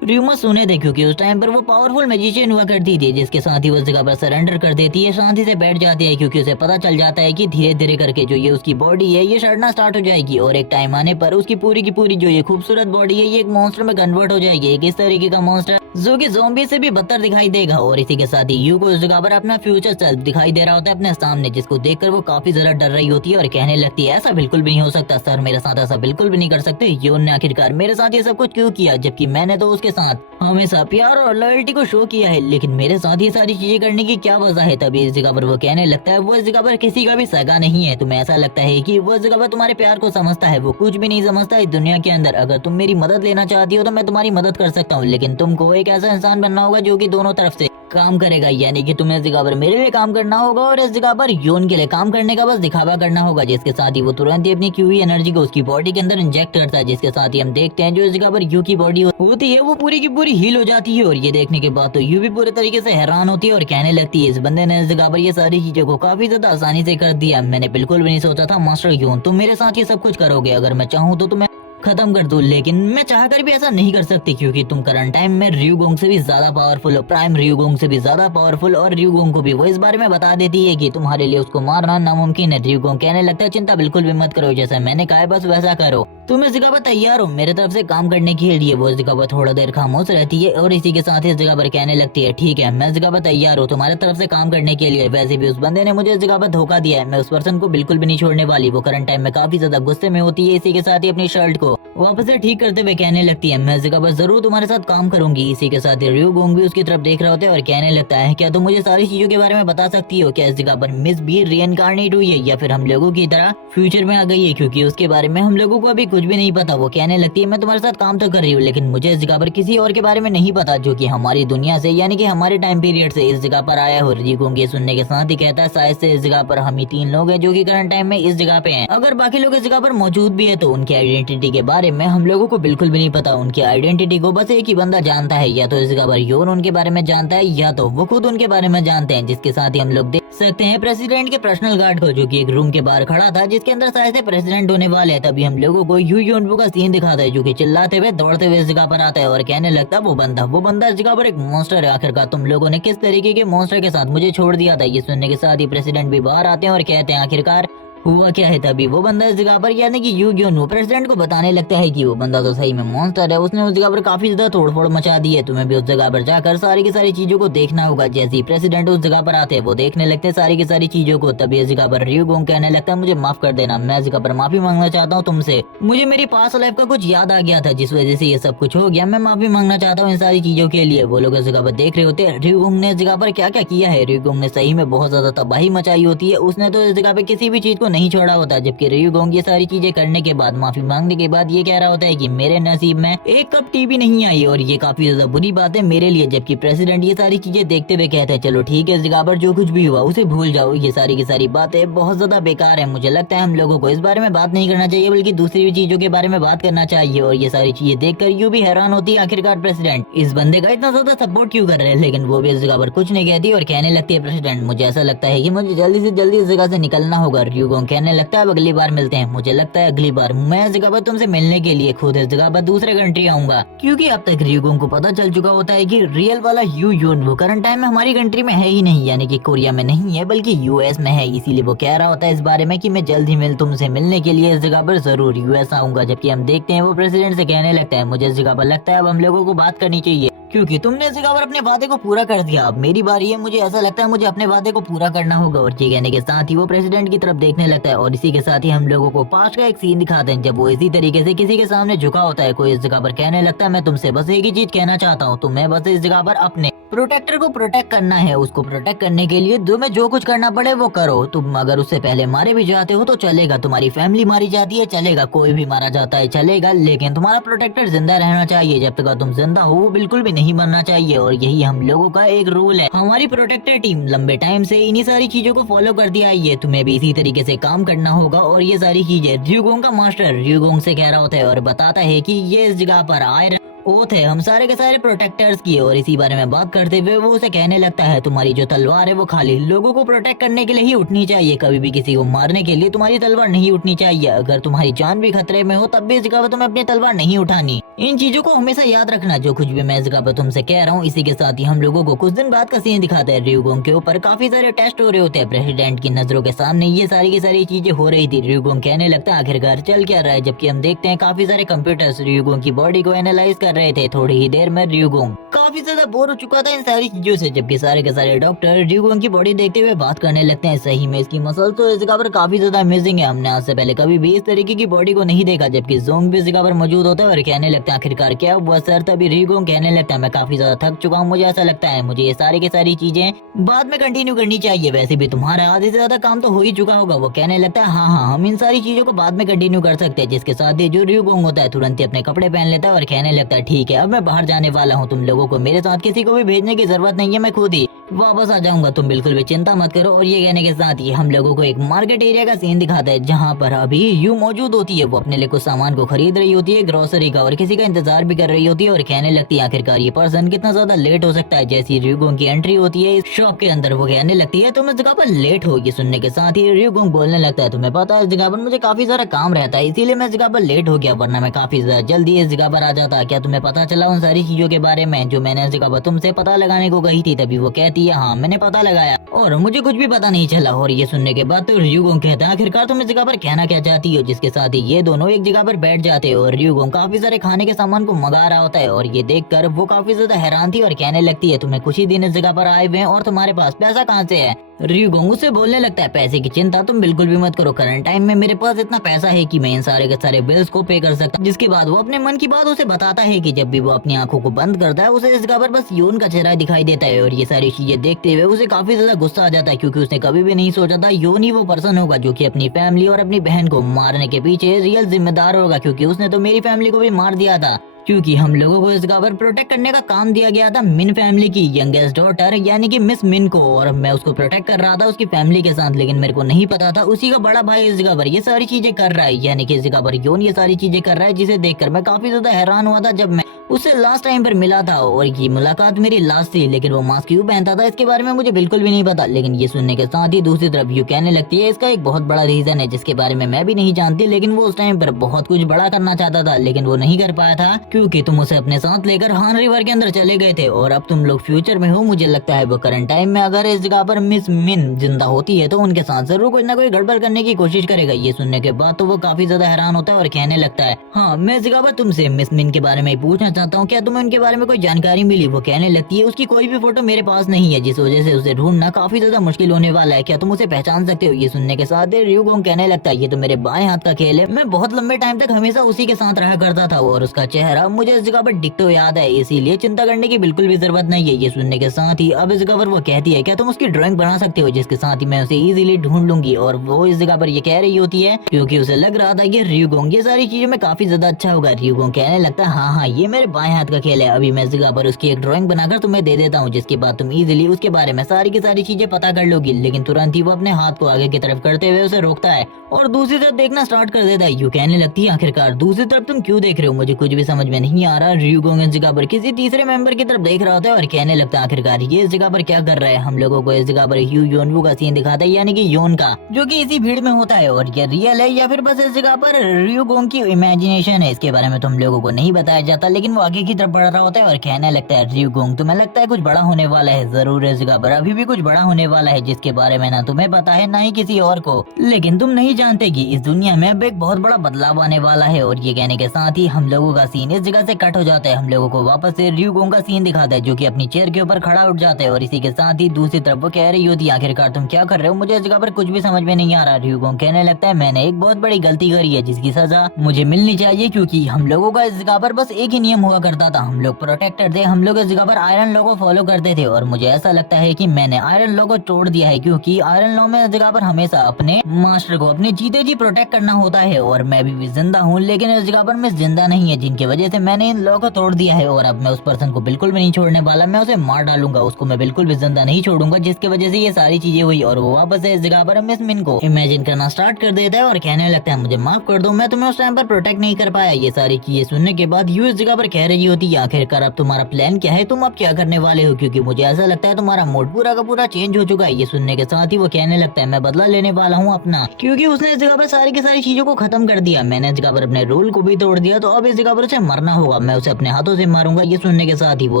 रूमर सुने थे, क्योंकि उस टाइम पर वो पावरफुल मैजिशियन हुआ करती थी। जिसके साथ ही वो जगह पर सरेंडर कर देती है, शांति से बैठ जाती है, क्योंकि उसे पता चल जाता है कि धीरे धीरे करके जो ये उसकी बॉडी है ये सड़ना स्टार्ट हो जाएगी और एक टाइम आने पर उसकी पूरी की पूरी जो ये खूबसूरत बॉडी है ये एक मॉन्स्टर में कन्वर्ट हो जाएगी, एक इस तरीके का मॉन्स्टर जो कि ज़ॉम्बी से भी बदतर दिखाई देगा। और इसी के साथ ही यू को उस जगह पर अपना फ्यूचर सेल्फ दिखाई दे रहा होता है अपने सामने, जिसको देखकर वो काफी ज्यादा डर रही होती है और कहने लगती है ऐसा बिल्कुल भी नहीं हो सकता सर, मेरे साथ ऐसा बिल्कुल भी नहीं कर सकते। योन ने आखिरकार मेरे साथ ये सब कुछ क्यों किया, जबकि मैंने तो उसके साथ हमेशा प्यार और लॉयल्टी को शो किया है, लेकिन मेरे साथ ये सारी चीजें करने की क्या वजह है। तभी इस जगह पर वो कहने लगता है वो इस जगह पर किसी का भी सगा नहीं है। तुम्हें ऐसा लगता है कि वो इस जगह पर तुम्हारे प्यार को समझता है, वो कुछ भी नहीं समझता इस दुनिया के अंदर। अगर तुम मेरी मदद लेना चाहती हो तो मैं तुम्हारी मदद कर सकता हूँ, लेकिन तुमको एक ऐसा इंसान बनना होगा जो कि दोनों तरफ से काम करेगा। यानी कि तुम्हें इस जगह पर मेरे लिए काम करना होगा और इस जगह पर योन के लिए काम करने का बस दिखावा करना होगा। जिसके साथ ही वो तुरंत ही अपनी क्यूई एनर्जी को उसकी बॉडी के अंदर इंजेक्ट करता है, जिसके साथ ही हम देखते हैं जो इस जगह पर यू की बॉडी होती है वो पूरी की पूरी हील हो जाती है। और ये देखने के बाद तो यू भी पूरे तरीके से हैरान होती है और कहने लगती है इस बंदे ने इस जगह पर ये सारी चीजों को काफी ज्यादा आसानी से कर दिया। मैंने बिल्कुल भी नहीं सोचा था मास्टर योन तुम मेरे साथ ये सब कुछ करोगे। अगर मैं चाहूँ तो तुम्हें खत्म कर दूं, लेकिन मैं चाहकर भी ऐसा नहीं कर सकती, क्योंकि तुम करंट टाइम में र्यूगोंग से भी ज्यादा पावरफुल हो, प्राइम र्यूगोंग से भी ज्यादा पावरफुल। और र्यूगोंग को भी वो इस बारे में बता देती है कि तुम्हारे लिए उसको मारना नामुमकिन है। र्यूगोंग कहने लगता है चिंता बिल्कुल भी मत करो, जैसा मैंने कहा है बस वैसा करो। तुम इस जगह पर तैयार हो मेरे तरफ से काम करने के लिए। वो इस जगह पर थोड़ा देर खामोश रहती है और इसी के साथ इस जगह पर कहने लगती है ठीक है मैं इस जगह पर तैयार हूँ तुम्हारे तरफ से काम करने के लिए। वैसे भी उस बंदे ने मुझे इस जगह पर धोखा दिया है, मैं उस पर्सन को बिल्कुल भी नहीं छोड़ने वाली। वो करंट टाइम में काफी ज्यादा गुस्से में होती है। इसी के साथ ही अपनी शर्ट को वापस से ठीक करते हुए कहने लगती है मैं इस जगह पर जरूर तुम्हारे साथ काम करूंगी। इसी के साथ ही र्यूगोंग भी उसकी तरफ देख रहा होता है और कहने लगता है क्या तुम मुझे सारी चीजों के बारे में बता सकती हो, क्या इस जगह पर मिस भी रीइंकार्नेट हुई है या फिर हम लोगों की तरह फ्यूचर में आ गई है, क्योंकि उसके बारे में हम लोगों को अभी कुछ भी नहीं पता। वो कहने लगती है मैं तुम्हारे साथ काम तो कर रही हूँ, लेकिन मुझे इस जगह पर किसी और के बारे में नहीं पता जो कि हमारी दुनिया से यानी कि हमारे टाइम पीरियड से इस जगह पर आया हो। र्यूगोंग ये सुनने के साथ ही कहता है शायद से इस जगह पर हम ही 3 लोग हैं जो कि करंट टाइम में इस जगह पे हैं। अगर बाकी लोग इस जगह पर मौजूद भी है तो उनकी आइडेंटिटी के बारे में हम लोगों को बिल्कुल भी नहीं पता। उनकी आइडेंटिटी को बस एक ही बंदा जानता है, या तो इस जगह पर योन उनके बारे में जानता है या तो वो खुद उनके बारे में जानते हैं। जिसके साथ ही हम लोग सकते हैं प्रेसिडेंट के पर्सनल गार्ड को, जो कि एक रूम के बाहर खड़ा था जिसके अंदर शायद से प्रेसिडेंट होने वाले हैं। तभी हम लोगों को यू योनवू का सीन दिखाता है, जो कि चिल्लाते हुए दौड़ते हुए इस जगह पर आता है और कहने लगता है वो बंदा इस जगह पर एक मॉन्स्टर है। आखिरकार तुम लोगों ने किस तरीके के मॉन्स्टर के साथ मुझे छोड़ दिया था। ये सुनने के साथ ही प्रेसिडेंट भी बाहर आते हैं और कहते हैं आखिरकार हुआ क्या है। तभी वो बंदा इस जगह पर यानी कि यू योनवू प्रेसिडेंट को बताने लगता है कि वो बंदा तो सही में मॉन्स्टर है, उसने उस जगह पर काफी ज्यादा तोड़फोड़ मचा दी है, तुम्हें भी उस जगह पर जाकर सारी की सारी चीजों को देखना होगा। जैसे ही प्रेसिडेंट उस जगह पर आते हैं वो देखने लगते हैं सारी की सारी चीजों को। तभी इस जगह पर र्यूगोंग कहने लगता है मुझे माफ कर देना, मैं इस जगह पर माफी मांगना चाहता हूँ तुमसे, मुझे मेरी पास्ट लाइफ का कुछ याद आ गया था जिस वजह से ये सब कुछ हो गया, मैं माफी मांगना चाहता हूँ इन सारी चीजों के लिए। वो लोग इस जगह पर देख रहे होते हैं र्यूगोंग ने इस जगह पर क्या क्या किया है। र्यूगोंग ने सही में बहुत ज्यादा तबाही मचाई होती है, उसने तो इस जगह पे किसी भी चीज को नहीं छोड़ा होता। जबकि र्यूगोंग ये सारी चीजें करने के बाद माफी मांगने के बाद ये कह रहा होता है कि मेरे नसीब में एक कप टी भी नहीं आई और ये काफी ज्यादा बुरी बात है मेरे लिए। जबकि प्रेसिडेंट ये सारी चीजें देखते हुए कहते हैं चलो ठीक है, इस जगह पर जो कुछ भी हुआ उसे भूल जाओ, ये सारी की सारी बातें बहुत ज्यादा बेकार है। मुझे लगता है हम लोगों को इस बारे में बात नहीं करना चाहिए बल्कि दूसरी भी चीजों के बारे में बात करना चाहिए। और ये सारी चीजें देखकर यू भी हैरान होती है आखिरकार प्रेसिडेंट इस बंदे का इतना ज्यादा सपोर्ट क्यों कर रहे हैं, लेकिन वो भी इस जगह पर कुछ नहीं कहती और कहने लगती है प्रेसिडेंट मुझे ऐसा लगता है कि मुझे जल्दी से जल्दी इस जगह से निकलना होगा। र्यूगोंग कहने लगता है अब अगली बार मिलते हैं, मुझे लगता है अगली बार मैं इस जगह पर तुमसे मिलने के लिए खुद इस जगह पर दूसरे कंट्री आऊंगा, क्योंकि अब तक र्यूगोंग को पता चल चुका होता है कि रियल वाला यू योनवू करंट टाइम में हमारी कंट्री में है ही नहीं, यानी कि कोरिया में नहीं है बल्कि यूएस में है। इसीलिए वो कह रहा होता है इस बारे में कि मैं जल्द ही तुमसे मिलने के लिए इस जगह पर जरूर यूएस आऊंगा। जबकि हम देखते हैं वो प्रेसिडेंट से कहने लगता है मुझे इस जगह पर लगता है अब हम लोगों को बात करनी चाहिए, क्योंकि तुमने इस जगह पर अपने वादे को पूरा कर दिया, अब मेरी बारी है, मुझे ऐसा लगता है मुझे अपने वादे को पूरा करना होगा। और ये कहने के साथ ही वो प्रेसिडेंट की तरफ देखने लगता है और इसी के साथ ही हम लोगों को पास्ट का एक सीन दिखाते हैं जब वो इसी तरीके से किसी के सामने झुका होता है। कोई इस जगह पर कहने लगता है मैं तुमसे बस एक ही चीज कहना चाहता हूँ, तुम्हें बस इस जगह पर अपने प्रोटेक्टर को प्रोटेक्ट करना है, उसको प्रोटेक्ट करने के लिए तुम्हें जो कुछ करना पड़े वो करो। तुम अगर उससे पहले मारे भी जाते हो तो चलेगा, तुम्हारी फैमिली मारी जाती है चलेगा, कोई भी मारा जाता है चलेगा, लेकिन तुम्हारा प्रोटेक्टर जिंदा रहना चाहिए। जब तक तुम जिंदा हो वो बिल्कुल भी नहीं मरना चाहिए। और यही हम लोगों का एक रूल है, हमारी प्रोटेक्टर टीम लंबे टाइम से इन्हीं सारी चीजों को फॉलो करती आई है, तुम्हें भी इसी तरीके से काम करना होगा। और ये सारी चीजें र्यूगोंग का मास्टर र्यूगोंग से कह रहा होता है और बताता है कि ये इस जगह पर आए ओथ है हम सारे के सारे प्रोटेक्टर्स की। और इसी बारे में बात करते हुए वो उसे कहने लगता है तुम्हारी जो तलवार है वो खाली लोगों को प्रोटेक्ट करने के लिए ही उठनी चाहिए, कभी भी किसी को मारने के लिए तुम्हारी तलवार नहीं उठनी चाहिए। अगर तुम्हारी जान भी खतरे में हो तब भी इस जगह पर तुम्हें अपनी तलवार नहीं उठानी। इन चीजों को हमेशा याद रखना जो कुछ भी मैं इस जगह पर तुमसे कह रहा हूँ। इसी के साथ ही हम लोगों को कुछ दिन बाद का सीन दिखाता है, र्यूगोंग के ऊपर काफी सारे टेस्ट हो रहे होते हैं प्रेसिडेंट की नजरों के सामने, ये सारी की सारी चीजें हो रही थी। र्यूगोंग कहने लगता है आखिरकार चल क्या रहा है, जबकि हम देखते हैं काफी सारे कंप्यूटर्स र्यूगोंग की बॉडी को एनालाइज कर रहे थे। थोड़ी ही देर में र्यूगोंग काफी ज्यादा बोर हो चुका था इन सारी चीजों से, जबकि सारे के सारे डॉक्टर र्यूगोंग की बॉडी देखते हुए बात करने लगते हैं सही में इसकी मसल तो इस जगह पर काफी ज्यादा अमेजिंग है, हमने आज से पहले कभी भी इस तरीके की बॉडी को नहीं देखा। जबकि जोंग भी इस जगह पर मौजूद होता है और कहने लगता है आखिरकार क्या हुआ सर। तभी र्यूगोंग कहने लगता है मैं काफी ज्यादा थक चुका हूँ, मुझे ऐसा लगता है मुझे ये सारी की सारी चीजें बाद में कंटिन्यू करनी चाहिए, वैसे भी तुम्हारा आधे से ज्यादा काम तो हो ही चुका होगा। वो कहने लगता है हाँ हम इन सारी चीजों को बाद में कंटिन्यू कर सकते हैं। जिसके साथ ही जो र्यूगोंग होता है तुरंत ही अपने कपड़े पहन लेता है और कहने लगता है ठीक है अब मैं बाहर जाने वाला हूँ, तुम लोगों को मेरे साथ किसी को भी भेजने की जरूरत नहीं है, मैं खुद ही वापस आ जाऊंगा, तुम बिल्कुल भी चिंता मत करो। और ये कहने के साथ ही हम लोगों को एक मार्केट एरिया का सीन दिखाता है जहाँ पर अभी यू मौजूद होती है, वो अपने लिए कुछ सामान को खरीद रही होती है ग्रोसरी का और किसी का इंतजार भी कर रही होती है और कहने लगती है आखिरकार ये पर्सन कितना ज्यादा लेट हो सकता है। जैसी र्यूगोंग की एंट्री होती है इस शॉप के अंदर वो कहने लगती है तुम इस जगह पर लेट हो। ये सुनने के साथ ही र्यूगोंग बोलने लगता है तुम्हें पता है इस जगह पर मुझे काफी सारा काम रहता है इसीलिए मैं इस जगह पर लेट हो गया, वरना मैं काफी ज्यादा जल्दी इस जगह पर आ जाता। क्या तुम्हें पता चला उन सारी चीजों के बारे में जो मैंने इस जगह पर तुमसे पता लगाने को कही थी। तभी वो कहती है हाँ मैंने पता लगाया और मुझे कुछ भी पता नहीं चला। और ये सुनने के बाद तो र्यूगोंग कहता है आखिरकार तुम इस जगह पर कहना क्या चाहती हो। जिसके साथ ही ये दोनों एक जगह पर बैठ जाते हैं और र्यूगोंग काफी सारे खाने के सामान को मंगा रहा होता है और ये देखकर वो काफी ज्यादा हैरान थी और कहने लगती है तुम्हें कुछ ही दिन इस जगह पर आए हुए हैं और तुम्हारे पास पैसा कहाँ से है। र्यूगोंग उससे बोलने लगता है पैसे की चिंता तुम बिल्कुल भी मत करो, करंट टाइम में मेरे पास इतना पैसा है कि मैं इन सारे के सारे बिल्स को पे कर सकता। जिसके बाद वो अपने मन की बात उसे बताता है कि जब भी वो अपनी आंखों को बंद करता है उसे इस जगह पर बस योन का चेहरा दिखाई देता है। और ये सारी चीजें देखते हुए उसे काफी ज्यादा गुस्सा आ जाता है क्योंकि उसने कभी भी नहीं सोचा था योन ही वो पर्सन होगा जो कि अपनी फैमिली और अपनी बहन को मारने के पीछे रियल जिम्मेदार होगा, क्योंकि उसने तो मेरी फैमिली को भी मार दिया था। क्योंकि हम लोगों को इस जगह पर प्रोटेक्ट करने का काम दिया गया था मिन फैमिली की यंगेस्ट डॉटर यानी कि मिस मिन को, और मैं उसको प्रोटेक्ट कर रहा था उसकी फैमिली के साथ। लेकिन मेरे को नहीं पता था उसी का बड़ा भाई इस जगह पर ये सारी चीजें कर रहा है, यानी कि इस जगह पर योन ये सारी चीजें कर रहा है, जिसे देखकर मैं काफी ज्यादा हैरान हुआ था जब मैं उससे लास्ट टाइम पर मिला था और ये मुलाकात मेरी लास्ट थी, लेकिन वो मास्क क्यों पहनता था इसके बारे में मुझे बिल्कुल भी नहीं पता। लेकिन ये सुनने के साथ ही दूसरी तरफ यू कहने लगती है इसका एक बहुत बड़ा रीजन है जिसके बारे में मैं भी नहीं जानती, लेकिन वो उस टाइम पर बहुत कुछ बड़ा करना चाहता था लेकिन वो नहीं कर पाया था क्योंकि तुम उसे अपने साथ लेकर हान रिवर के अंदर चले गए थे और अब तुम लोग फ्यूचर में हो। मुझे लगता है वो करंट टाइम में अगर इस जगह पर मिस मिन जिंदा होती है तो उनके साथ जरूर कोई ना कोई गड़बड़ करने की कोशिश करेगा। ये सुनने के बाद तो वो काफी ज्यादा हैरान होता है और कहने लगता है हाँ मैं इस जगह पर तुमसे मिस मिन के बारे में पूछना चाहता हूँ, क्या तुम्हें उनके बारे में कोई जानकारी मिली? वो कहने लगती है उसकी कोई भी फोटो मेरे पास नहीं है जिस वजह से उसे ढूंढना काफी ज्यादा मुश्किल होने वाला है, क्या तुम उसे पहचान सकते हो? ये सुनने के साथ र्यूगोंग कहने लगता है ये तो मेरे बाएं हाथ का खेल है, मैं बहुत लंबे टाइम तक हमेशा उसी के साथ रहा करता था और उसका चेहरा मुझे इस जगह पर डिक्टो याद है, इसीलिए चिंता करने की बिल्कुल भी जरूरत नहीं है। ये सुनने के साथ ही अब इस जगह पर वो कहती है क्या तुम उसकी ड्राइंग बना सकते हो जिसके साथ ही मैं उसे इजीली ढूंढ लूंगी, और वो इस जगह पर ये कह रही होती है क्योंकि उसे लग रहा था ये र्यूगोंग ये सारी चीजों में काफी ज्यादा अच्छा होगा। र्यूगोंग कहने लगता है हाँ ये मेरे बाएं हाथ का खेल है, अभी मैं इस जगह पर उसकी एक ड्राइंग बनाकर तुम्हें दे देता हूँ जिसके बाद तुम इजीली उसके बारे में सारी की सारी चीजें पता कर लोगी। लेकिन तुरंत ही वो अपने हाथ को आगे की तरफ करते हुए उसे रोकता है और दूसरी तरफ देखना स्टार्ट कर देता है। यू कहने लगती है आखिरकार दूसरी तरफ तुम क्यों देख रहे हो, मुझे कुछ भी समझ में नहीं आ रहा। र्यूगोंग इस जगह पर किसी तीसरे मेंबर की तरफ देख रहा होता है और कहने लगता है आखिरकार ये इस जगह पर क्या कर रहा है। हम लोगों को इस जगह पर ह्यू योनवू का सीन दिखाता है यानी कि योन का, जो कि इसी भीड़ में होता है और ये रियल है या फिर बस इस जगह पर र्यूगोंग की इमेजिनेशन है इसके बारे में तो हम लोगों को नहीं बताया जाता। लेकिन वो आगे की तरफ बढ़ रहा होता है और कहने लगता है र्यूगोंग तुम्हें लगता है कुछ बड़ा होने वाला है, जरूर इस जगह पर अभी भी कुछ बड़ा होने वाला है जिसके बारे में ना तुम्हें पता है ना ही किसी और को, लेकिन तुम नहीं जानते कि इस दुनिया में अब एक बहुत बड़ा बदलाव आने वाला है। और ये कहने के साथ ही हम लोगों का सीन इस जगह से कट हो जाता है, हम लोगों को वापस से र्यूगोंग का सीन दिखाता है जो कि अपनी चेयर के ऊपर खड़ा उठ जाता है और इसी के साथ ही दूसरी तरफ वो कह रही होती है आखिरकार तुम क्या कर रहे हो, मुझे इस जगह पर कुछ भी समझ में नहीं आ रहा। र्यूगोंग कहने लगता है मैंने एक बहुत बड़ी गलती करी है जिसकी सजा मुझे मिलनी चाहिए क्योंकि हम लोगों का इस जगह पर बस एक ही नियम हुआ करता था, हम लोग प्रोटेक्टर थे, हम लोग इस जगह पर आयरन लॉ को फॉलो करते थे और मुझे ऐसा लगता है कि मैंने आयरन लॉ को तोड़ दिया है क्योंकि आयरन लॉ में इस जगह पर हमेशा अपने मास्टर को अपने जीते जी प्रोटेक्ट करना होता है और मैं भी जिंदा हूँ लेकिन इस जगह पर मैं जिंदा नहीं है जिनकी वजह से मैंने इन लॉ को तोड़ दिया है और अब मैं उस पर्सन को बिल्कुल भी नहीं छोड़ने वाला, मैं उसे मार डालूंगा, उसको मैं बिल्कुल भी जिंदा नहीं छोड़ूंगा जिसकी वजह से ये सारी चीजें हुई। और वो वापस से इस जगह पर मिस मिन को इमेजिन करना स्टार्ट कर देता है और कहने लगता है मुझे माफ कर दो, मैं तुम्हें उस टाइम पर प्रोटेक्ट नहीं कर पाया। ये सारी चीजें सुनने के बाद यू इस जगह पर कह रही होती है आखिरकार अब तुम्हारा प्लान क्या है, तुम अब क्या करने वाले हो, क्योंकि मुझे ऐसा लगता है तुम्हारा मूड पूरा का पूरा चेंज हो चुका है। ये सुनने के साथ ही वो कहने लगता है मैं बदला लेने वाला हूँ अपना, क्योंकि उसने इस जगह पर सारी की सारी चीजों को खत्म कर दिया, मैंने इस जगह पर अपने रूल को भी तोड़ दिया, तो अब इस जगह पर उसे मरना होगा, मैं उसे अपने हाथों से मारूंगा। ये सुनने के साथ ही वो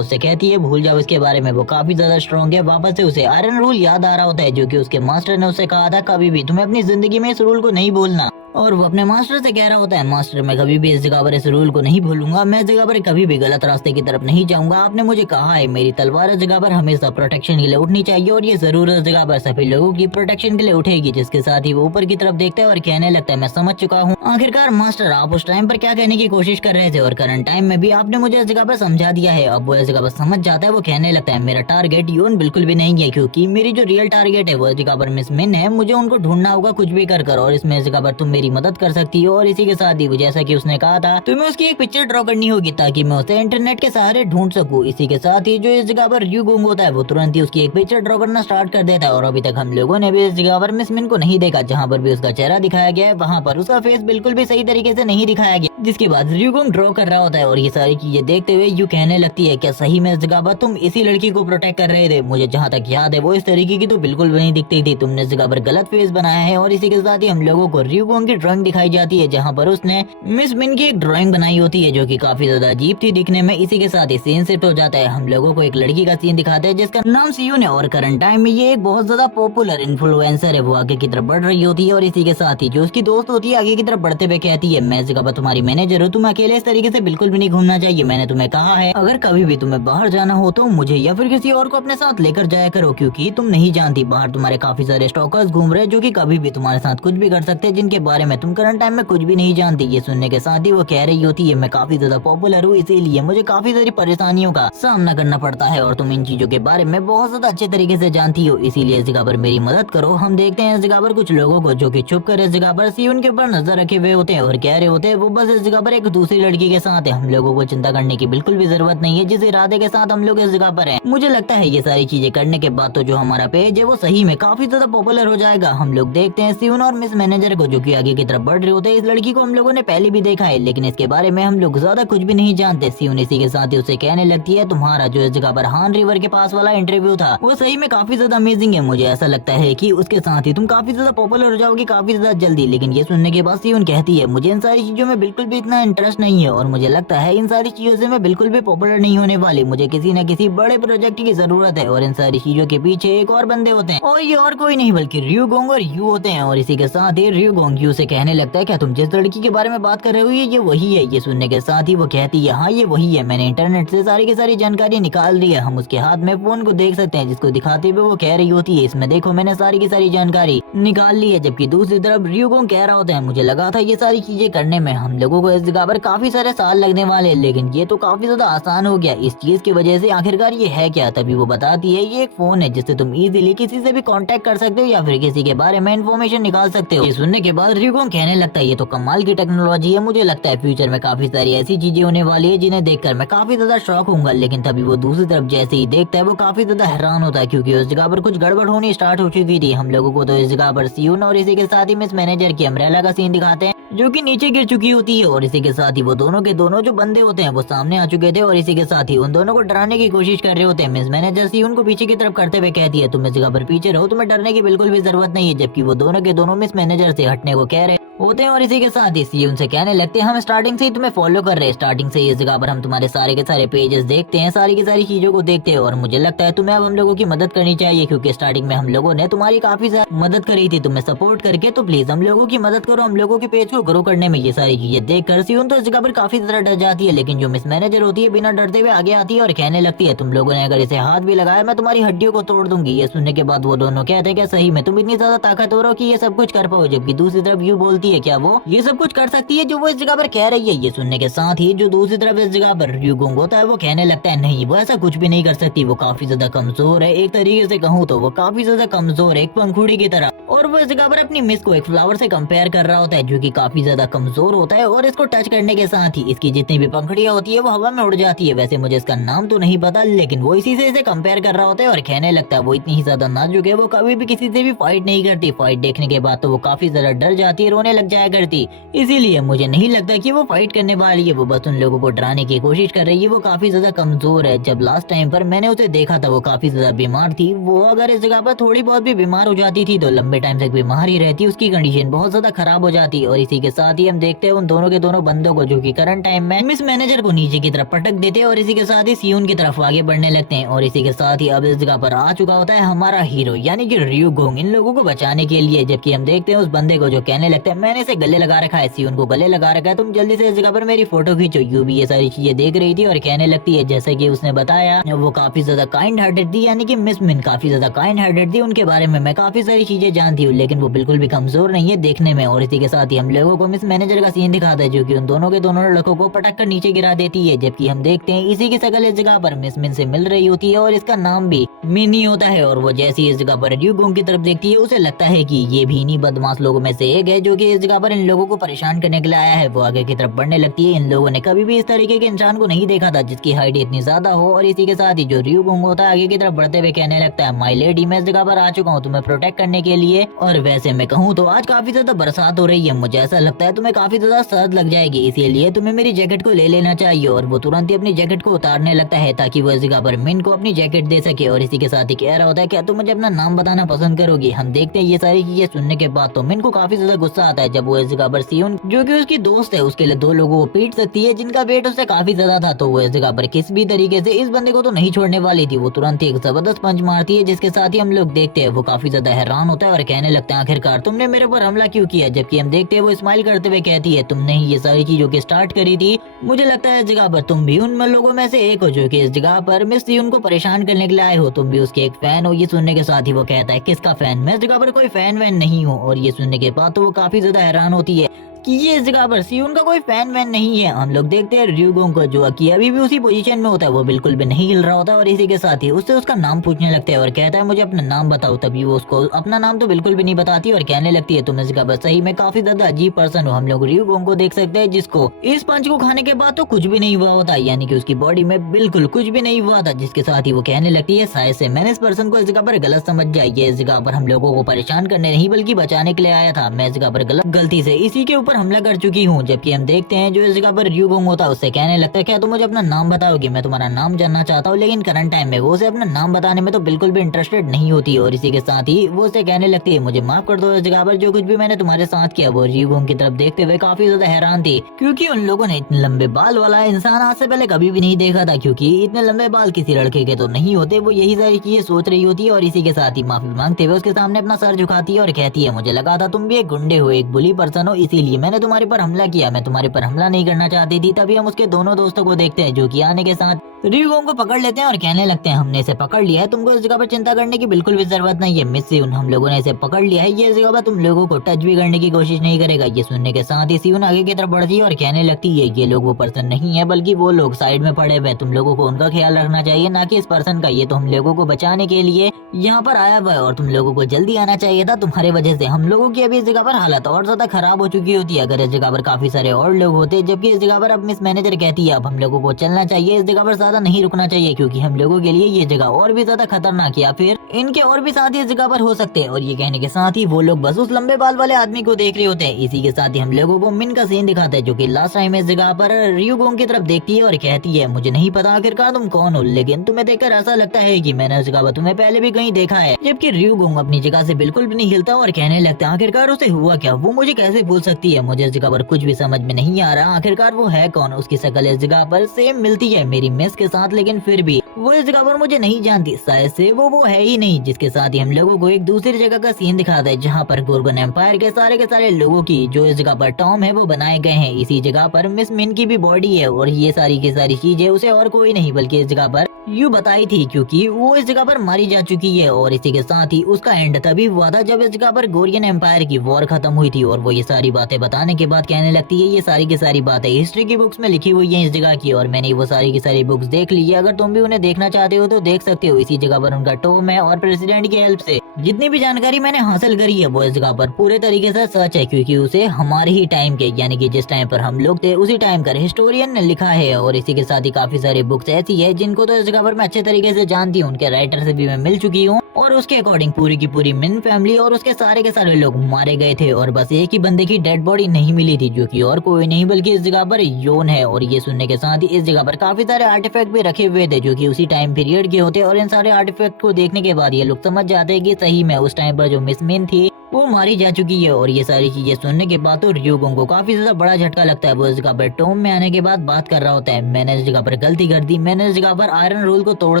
उससे कहती है भूल जाओ इसके बारे में, वो काफी ज्यादा स्ट्रॉन्ग है। वापस से उसे आयरन रूल याद आ रहा होता है जो कि उसके मास्टर ने उसे कहा था कभी भी तुम्हें अपनी जिंदगी में इस रूल को नहीं भूलना, और वो अपने मास्टर से कह रहा होता है मास्टर मैं कभी भी इस जगह पर इस रूल को नहीं भूलूंगा, मैं इस जगह पर कभी भी गलत रास्ते की तरफ नहीं जाऊंगा, आपने मुझे कहा है मेरी तलवार इस जगह पर हमेशा प्रोटेक्शन के लिए उठनी चाहिए और ये जरूर इस जगह पर सभी लोगों की प्रोटेक्शन के लिए उठेगी। जिसके साथ ही वो ऊपर की तरफ देखता है और कहने लगता है मैं समझ चुका हूँ आखिरकार मास्टर आप उस टाइम पर क्या कहने की कोशिश कर रहे थे और करंट टाइम में भी आपने मुझे इस जगह पर समझा दिया है। अब वो इस जगह पर समझ जाता है, वो कहने लगता है मेरा टारगेट यून बिल्कुल भी नहीं है क्योंकि मेरी जो रियल टारगेट है वो इस जगह पर मिस मिन है, मुझे उनको ढूंढना होगा कुछ भी कर और इसमें इस जगह पर तुम मेरी मदद कर सकती हो। और इसी के साथ ही जैसा कि उसने कहा था तुम्हें उसकी एक पिक्चर ड्रॉ करनी होगी ताकि मैं उसे इंटरनेट के सहारे ढूंढ सकूं। इसी के साथ ही जो इस जगह पर र्यूगोंग होता है वो तुरंत ही उसकी एक पिक्चर ड्रॉ करना स्टार्ट कर देता है और अभी तक हम लोगों ने भी इस जगह पर मिस मिन को नहीं देखा, जहाँ पर भी उसका चेहरा दिखाया गया है वहाँ पर उसका फेस बिल्कुल भी सही तरीके से नहीं दिखाया गया। जिसके बाद र्यूगोंग ड्रॉ कर रहा होता है और ये सारी चीजें देखते हुए यू कहने लगती है क्या सही में इस जगह पर तुम इसी लड़की को प्रोटेक्ट कर रहे थे, मुझे जहाँ तक याद है वो इस तरीके की तो बिल्कुल भी नहीं दिखती थी, तुमने इस जगह पर गलत फेस बनाया है। और इसी के साथ ही हम लोगों को र्यूगोंग की ड्राइंग दिखाई जाती है जहाँ पर उसने मिस मिन की एक ड्राइंग बनाई होती है जो कि काफी ज्यादा अजीब थी दिखने में। इसी के साथ ही सीन शिफ्ट हो जाता है, हम लोगों को एक लड़की का सीन दिखाते हैं जिसका नाम सियून है और करंट टाइम में ये एक बहुत ज्यादा पॉपुलर इन्फ्लुएंसर है। वो आगे की तरफ बढ़ रही होती है और इसी के साथ ही जो उसकी दोस्त होती है आगे की तरफ बढ़ते हुए कहती है मैं इस जगह पर तुम्हारी मैनेजर हूँ, तुम अकेले इस तरीके से बिल्कुल भी नहीं घूमना चाहिए, मैंने तुम्हें कहा है अगर कभी भी तुम्हें बाहर जाना हो तो मुझे या फिर किसी और को अपने साथ लेकर जाया करो क्योंकि तुम नहीं जानती बाहर तुम्हारे काफी सारे स्टॉकर्स घूम रहे जो कि कभी भी तुम्हारे साथ कुछ भी कर सकते हैं जिनके बारे में तुम करंट टाइम में कुछ भी नहीं जानती। ये सुनने के साथ ही वो कह रही होती है मैं काफी ज्यादा पॉपुलर हूँ इसीलिए मुझे काफी सारी परेशानियों का सामना करना पड़ता है और तुम इन चीजों के बारे में बहुत ज्यादा अच्छे तरीके से जानती हो, इसीलिए इस जगह पर मेरी मदद करो। हम देखते हैं इस जगह पर कुछ लोगों को जो कि छुप कर इस जगह पर सियून के ऊपर नजर रखे हुए होते हैं और कह रहे होते हैं वो बस इस जगह पर एक दूसरी लड़की के साथ है, हम लोगों को चिंता करने की बिल्कुल भी जरूरत नहीं है, जिस इरादे के साथ हम लोग इस जगह पर हैं। मुझे लगता है ये सारी चीजें करने के बाद तो जो हमारा पेज है वो सही में काफी ज्यादा पॉपुलर हो जाएगा। हम लोग देखते हैं सियून और मिस मैनेजर को जो कि आगे की तरफ बढ़ रहे होते हैं। इस लड़की को हम लोगों ने पहले भी देखा है, लेकिन इसके बारे में हम लोग ज्यादा कुछ भी नहीं जानते। सियोन इसी के साथ ही उसे कहने लगती है तुम्हारा जो इस जगह पर हान रिवर के पास वाला इंटरव्यू था वो सही में काफी ज्यादा अमेजिंग है। मुझे ऐसा लगता है कि उसके साथ ही तुम काफी ज्यादा पॉपुलर हो जाओगी काफी ज्यादा जल्दी। लेकिन ये सुनने के बाद सियोन कहती है मुझे इन सारी चीजों में बिल्कुल भी इतना इंटरेस्ट नहीं है और मुझे लगता है इन सारी चीजों से मैं बिल्कुल भी पॉपुलर नहीं होने वाली। मुझे किसी न किसी बड़े प्रोजेक्ट की जरूरत है और इन सारी चीजों के पीछे एक और बंदे होते हैं और ये और कोई नहीं बल्कि र्यूगोंग और यू होते हैं। और इसी के साथ ही र्यूगोंग यू से कहने लगता है क्या तुम जिस लड़की के बारे में बात कर रहे हो ये वही है। ये सुनने के साथ ही वो कहती है हाँ ये वही है, मैंने इंटरनेट से सारी की सारी जानकारी निकाल दी है। हम उसके हाथ में फोन को देख सकते हैं जिसको दिखाते हुए वो कह रही होती है इसमें देखो मैंने सारी की सारी जानकारी निकाल ली है। जबकि दूसरी तरफ र्यूगोंग कह रहा होता है मुझे लगा था ये सारी चीजें करने में हम लोगों को इस जगह पर काफी सारे साल लगने वाले, लेकिन ये तो काफी ज्यादा आसान हो गया। इस चीज की वजह से आखिरकार ये है क्या। तभी वो बताती है ये एक फोन है जिससे तुम इजीली किसी से भी कांटेक्ट कर सकते हो या फिर किसी के बारे में इन्फॉर्मेशन निकाल सकते हो। ये सुनने के बाद र्यूगोंग कहने लगता है ये तो कमाल की टेक्नोलॉजी है, मुझे लगता है फ्यूचर में काफी सारी ऐसी चीजें होने वाली है जिन्हें देखकर मैं काफी ज्यादा शॉक हूँ। लेकिन तभी वो दूसरी तरफ जैसे ही देखता है वो काफी ज्यादा हैरान होता है क्योंकि उस जगह पर कुछ गड़बड़ होनी स्टार्ट हो चुकी थी। हम लोगों को तो इस जगह पर सियोन और इसी के साथ ही मिस मैनेजर की अम्ब्रेला का सीन दिखाते हैं जो कि नीचे गिर चुकी होती है और इसी के साथ ही वो दोनों के दोनों जो बंदे होते हैं वो सामने आ चुके थे और इसी के साथ ही उन दोनों को डराने की कोशिश कर रहे होते हैं। मिस मैनेजर सियोन को पीछे की तरफ करते हुए कहती है तुम इस जगह पर पीछे रहो, तुम्हें डरने की बिल्कुल भी जरूरत नहीं है। जबकि वो दोनों के दोनों मिस मैनेजर से हटने को कह रहे होते हैं और इसी के साथ ही सियोन से कहने लगते हैं हम स्टार्टिंग से ही तुम्हें फॉलो कर रहे हैं, स्टार्टिंग से इस जगह पर हम तुम्हारे सारे के सारे पेजेस देखते हैं, सारी की सारी चीजों को देखते हैं और मुझे लगता है तुम्हें अब हम लोगों की मदद करनी चाहिए क्योंकि स्टार्टिंग में हम लोगों ने तुम्हारी काफी ज्यादा मदद करी थी तुम्हें सपोर्ट करके, तो प्लीज हम लोगों की मदद करो, हम लोगों के पेज को ग्रो करने में। ये सारी चीजें देखकर सियोन तो इस जगह पर काफी ज्यादा डर जाती है, लेकिन जो मिस मैनेजर होती है बिना डरते हुए आगे आती है और कहने लगती है तुम लोगों ने अगर इसे हाथ भी लगाया मैं तुम्हारी हड्डियों को तोड़ दूंगी। ये सुनने के बाद वो दोनों कहते हैं क्या सही में तुम इतनी ज्यादा ताकतवर हो कि ये सब कुछ कर पाओ। जबकि दूसरी तरफ यू बोलती है क्या वो ये सब कुछ कर सकती है जो वो इस जगह पर कह रही है। ये सुनने के साथ ही जो दूसरी तरफ इस जगह पर र्यूगोंग होता है वो कहने लगता है नहीं वो ऐसा कुछ भी नहीं कर सकती, वो काफी ज्यादा कमजोर है, एक तरीके से कहूँ तो वो काफी ज्यादा कमजोर है, एक पंखुड़ी की तरह। और वो इस जगह पर अपनी मिस को एक फ्लावर से कंपेयर कर रहा होता है जो कि काफी ज्यादा कमजोर होता है और इसको टच करने के साथ ही इसकी जितनी भी पंखुड़ियां होती है वो हवा में उड़ जाती है। वैसे मुझे इसका नाम तो नहीं पता, लेकिन वो इसी से इसे कंपेयर कर रहा होता है और कहने लगता है वो इतनी ही ज्यादा नाजुक है, वो कभी भी किसी से भी फाइट नहीं करती, फाइट देखने के बाद तो वो काफी ज्यादा डर जाती है, रोने लग जाया करती। इसीलिए मुझे नहीं लगता कि वो फाइट करने वाली है, वो बस उन लोगों को डराने की कोशिश कर रही है। वो काफी ज्यादा कमजोर है, जब लास्ट टाइम पर मैंने उसे देखा था वो काफी ज्यादा बीमार थी, वो अगर इस जगह पर थोड़ी बहुत भी बीमार हो जाती थी तो लंबे टाइम तक बीमार ही रहती, उसकी कंडीशन बहुत ज्यादा खराब हो जाती। और इसी के साथ ही हम देखते हैं उन दोनों के दोनों बंदों को जो कि करंट टाइम में मिस मैनेजर को नीचे की तरफ पटक देते हैं और इसी के साथ ही सियोन की तरफ आगे बढ़ने लगते हैं। और इसी के साथ ही अब इस जगह पर आ चुका होता है हमारा हीरो यानी कि र्यूगोंग इन लोगों को बचाने के लिए। जबकि हम देखते हैं उस बंदे को जो कहने लगता है मैंने इसे गले लगा रखा है, सियोन को गले लगा रखा है, तुम जल्दी से इस जगह पर मेरी फोटो खींचो। यू भी ये सारी चीजें देख रही थी और कहने लगती है जैसे कि उसने बताया वो काफी ज्यादा काइंड हार्टेड थी, यानी कि मिस मिन काफी ज्यादा काइंड हार्टेड थी, उनके बारे में मैं काफी सारी चीजें जानती हूँ, लेकिन वो बिल्कुल भी कमजोर नहीं है देखने में। और इसी के साथ ही हम लोगों को मिस मैनेजर का सीन दिखाता है जो कि उन दोनों के दोनों लड़कों को पटक कर नीचे गिरा देती है। जबकि हम देखते हैं इसी की शकल इस जगह पर मिस मिन से मिल रही होती है और इसका नाम भी मिनी होता है। और वो जैसी इस जगह पर र्यूगोंग की तरफ देखती है उसे लगता है कि ये भी इन्हीं बदमाश लोगों में से एक है जो कि इस जगह पर इन लोगों को परेशान करने के लिए आया है। वो आगे की तरफ बढ़ने लगती है, इन लोगों ने कभी भी इस तरीके के इंसान को नहीं देखा था जिसकी हाइट इतनी ज्यादा हो। और इसी के साथ ही जो र्यूगोंग होता है आगे की तरफ बढ़ते हुए कहने लगता है माय लेडी मैं इस जगह पर आ चुका हूँ तुम्हें प्रोटेक्ट करने के लिए। और वैसे मैं कहूँ तो आज काफी ज्यादा बरसात हो रही है, मुझे ऐसा लगता है तुम्हें काफी ज्यादा सर्द लग जाएगी, इसीलिए तुम्हें मेरी जैकेट को ले लेना चाहिए। और वो तुरंत ही अपनी जैकेट को उतारने लगता है ताकि वो इस जगह पर मिन को अपनी जैकेट दे सके। और इसी के साथ ही कह रहा होता है क्या तुम मुझे अपना नाम बताना पसंद करोगी। हम देखते हैं ये सारी चीजें सुनने के बाद तो मिन को काफी ज्यादा गुस्सा आता है जब वो इस जगह पर सियोन जो कि उसकी दोस्त है उसके लिए दो लोगों को पीट सकती है जिनका वेट उससे काफी ज्यादा था, तो वो इस जगह पर किस भी तरीके से इस बंदे को तो नहीं छोड़ने वाली थी। वो तुरंत ही एक जबरदस्त पंच मारती है जिसके साथ ही हम लोग देखते हैं वो काफी ज्यादा हैरान होता है और कहने लगता है आखिरकार तुमने मेरे पर हमला क्यों किया। जबकि हम देखते हैं वो स्माइल करते हुए कहती है तुमने ही ये सारी चीजों की स्टार्ट करी थी, मुझे लगता है इस जगह पर तुम भी उन लोगों में से एक हो जो कि इस जगह पर मिस सियोन को परेशान करने के लिए आए हो, तुम भी उसके एक फैन हो। ये सुनने के साथ ही वो कहता है किसका फैन, मैं इस जगह पर कोई फैन वैन नहीं हूँ। और ये सुनने के बाद तो वो काफी ज्यादा हैरान होती है कि ये इस जगह पर सियोन का कोई फैन वैन नहीं है। हम लोग देखते हैं र्यूगोंग को जो कि अभी भी उसी पोजीशन में होता है, वो बिल्कुल भी नहीं हिल रहा होता और इसी के साथ ही उससे उसका नाम पूछने लगता है और कहता है मुझे अपना नाम बताओ। तभी वो उसको अपना नाम तो बिल्कुल भी नहीं बताती और कहने लगती है तुम इस जगह पर सही में काफी ज्यादा अजीब पर्सन हो। हम लोग र्यूगोंग को देख सकते हैं जिसको इस पंच को खाने के बाद तो कुछ भी नहीं हुआ होता, यानी कि उसकी बॉडी में बिल्कुल कुछ भी नहीं हुआ था। जिसके साथ ही वो कहने लगती है शायद से मैंने इस पर्सन को इस जगह पर गलत समझ जाए, ये इस जगह पर हम लोगों को परेशान करने नहीं बल्कि बचाने के लिए आया था। मैं इस जगह पर गलती से इसी के ऊपर हमला कर चुकी हूँ। जबकि हम देखते हैं जो इस जगह पर र्यूगोंग होता है उससे कहने लगता है क्या तुम मुझे अपना नाम बताओगी, मैं तुम्हारा नाम जानना चाहता हूँ। लेकिन करंट टाइम में वो उसे अपना नाम बताने में तो बिल्कुल भी इंटरेस्टेड नहीं होती और इसी के साथ ही वो उसे कहने लगती है मुझे माफ कर दो, इस जगह पर जो कुछ भी मैंने तुम्हारे साथ किया। वो र्यूगोंग की तरफ देखते हुए काफी ज्यादा हैरान थी क्योंकि उन लोगों ने इतने लंबे बाल वाला इंसान आज से पहले कभी भी नहीं देखा था, क्योंकि इतने लंबे बाल किसी लड़के के तो नहीं होते। वो यही सारी चीजें सोच रही होती है और इसी के साथ ही माफी मांगते हुए उसके सामने अपना सर झुकाती है और कहती है मुझे लगा था तुम भी एक गुंडे हो, एक बुली पर्सन हो, इसीलिए मैंने तुम्हारे पर हमला किया। मैं तुम्हारे पर हमला नहीं करना चाहती थी। तभी हम उसके दोनों दोस्तों को देखते हैं जो कि आने के साथ र्यूगोंग को पकड़ लेते हैं और कहने लगते हैं हमने इसे पकड़ लिया है, तुमको इस जगह पर चिंता करने की बिल्कुल भी जरूरत नहीं है। मिस सियोन हम लोगों ने इसे पकड़ लिया है, ये इस जगह पर तुम लोगों को टच भी करने की कोशिश नहीं करेगा। ये सुनने के साथ ही सियोन आगे की तरफ बढ़ती है और कहने लगती है ये लोग वो पर्सन नहीं है बल्कि वो लोग साइड में पड़े हुए, तुम लोगों को उनका ख्याल रखना चाहिए ना कि इस पर्सन का। ये तो हम लोगों को बचाने के लिए यहाँ पर आया हुआ है और तुम लोगों को जल्दी आना चाहिए था। तुम्हारे वजह से हम लोगों की अभी इस जगह पर हालत और ज्यादा खराब हो चुकी होती है अगर इस जगह पर काफी सारे और लोग होते। जबकि इस जगह पर अब मिस मैनेजर कहती है अब हम लोगों को चलना चाहिए, इस जगह पर ज्यादा नहीं रुकना चाहिए क्योंकि हम लोगों के लिए ये जगह और भी ज्यादा खतरनाक या फिर इनके और भी साथी इस जगह पर हो सकते हैं। और ये कहने के साथ ही वो लोग बस उस लंबे बाल वाले आदमी को देख रहे होते हैं। इसी के साथ ही हम लोगों को मिन का सीन दिखाता है जो कि लास्ट टाइम इस जगह पर र्यूगोंग की तरफ देखती है और कहती है मुझे नहीं पता आखिरकार तुम कौन हो, लेकिन तुम्हें देखकर ऐसा लगता है कि मैंने इस जगह पर तुम्हें पहले भी कहीं देखा है। जबकि र्यूगोंग अपनी जगह से बिल्कुल भी नहीं हिलता और कहने लगता है आखिरकार उसे हुआ क्या, वो मुझे कैसे भूल सकती है, मुझे इस जगह पर कुछ भी समझ में नहीं आ रहा। आखिरकार वो है कौन, उसकी शक्ल इस जगह पर सेम मिलती है मेरी मिस के साथ, लेकिन फिर भी वो इस जगह पर मुझे नहीं जानती। शायद से वो है ही नहीं। जिसके साथ ही हम लोगों को एक दूसरी जगह का सीन दिखाता है जहाँ पर गोर्गन एम्पायर के सारे लोगों की जो इस जगह पर टॉम है वो बनाए गए हैं। इसी जगह पर मिस मिन की भी बॉडी है और ये सारी की सारी चीजें उसे और कोई नहीं बल्कि इस जगह पर यू बताई थी क्योंकि वो इस जगह पर मारी जा चुकी है। और इसी के साथ ही उसका एंड तभी हुआ था जब इस जगह पर गोरियन एम्पायर की वॉर खत्म हुई थी। और वो ये सारी बातें बताने के बाद कहने लगती है ये सारी की सारी बातें हिस्ट्री की बुक्स में लिखी हुई है इस जगह की और मैंने वो सारी की सारी बुक्स देख ली है। अगर तुम भी उन्हें देखना चाहते हो तो देख सकते हो। इसी जगह पर उनका टॉम है और प्रेसिडेंट की हेल्प से जितनी भी जानकारी मैंने हासिल करी है वो इस जगह पर पूरे तरीके से सच है क्योंकि उसे हमारे ही टाइम के यानी कि जिस टाइम पर हम लोग थे उसी टाइम का हिस्टोरियन ने लिखा है। और इसी के साथ ही काफी सारी बुक्स ऐसी है जिनको तो इस जगह पर मैं अच्छे तरीके से जानती हूँ, उनके राइटर से भी मैं मिल चुकी हूँ और उसके अकॉर्डिंग पूरी की पूरी मिन फैमिली और उसके सारे के सारे लोग मारे गए थे और बस एक ही बंदे की डेड बॉडी नहीं मिली थी जो कि और कोई नहीं बल्कि इस जगह पर योन है। और ये सुनने के साथ ही इस जगह पर काफी सारे आर्टिफैक्ट भी रखे हुए थे जो कि उसी टाइम पीरियड के होते और इन सारे आर्टिफैक्ट को देखने के बाद ये लोग समझ जाते हैं कि सही में उस टाइम पर जो मिस मिन थी वो मारी जा चुकी है। और ये सारी चीजें सुनने के बाद तो र्यूगोंग को काफी ज्यादा बड़ा झटका लगता है। वो इस जगह पर टॉम में आने के बाद बात कर रहा होता है मैंने इस जगह पर गलती कर दी, मैंने इस जगह पर आयरन रूल को तोड़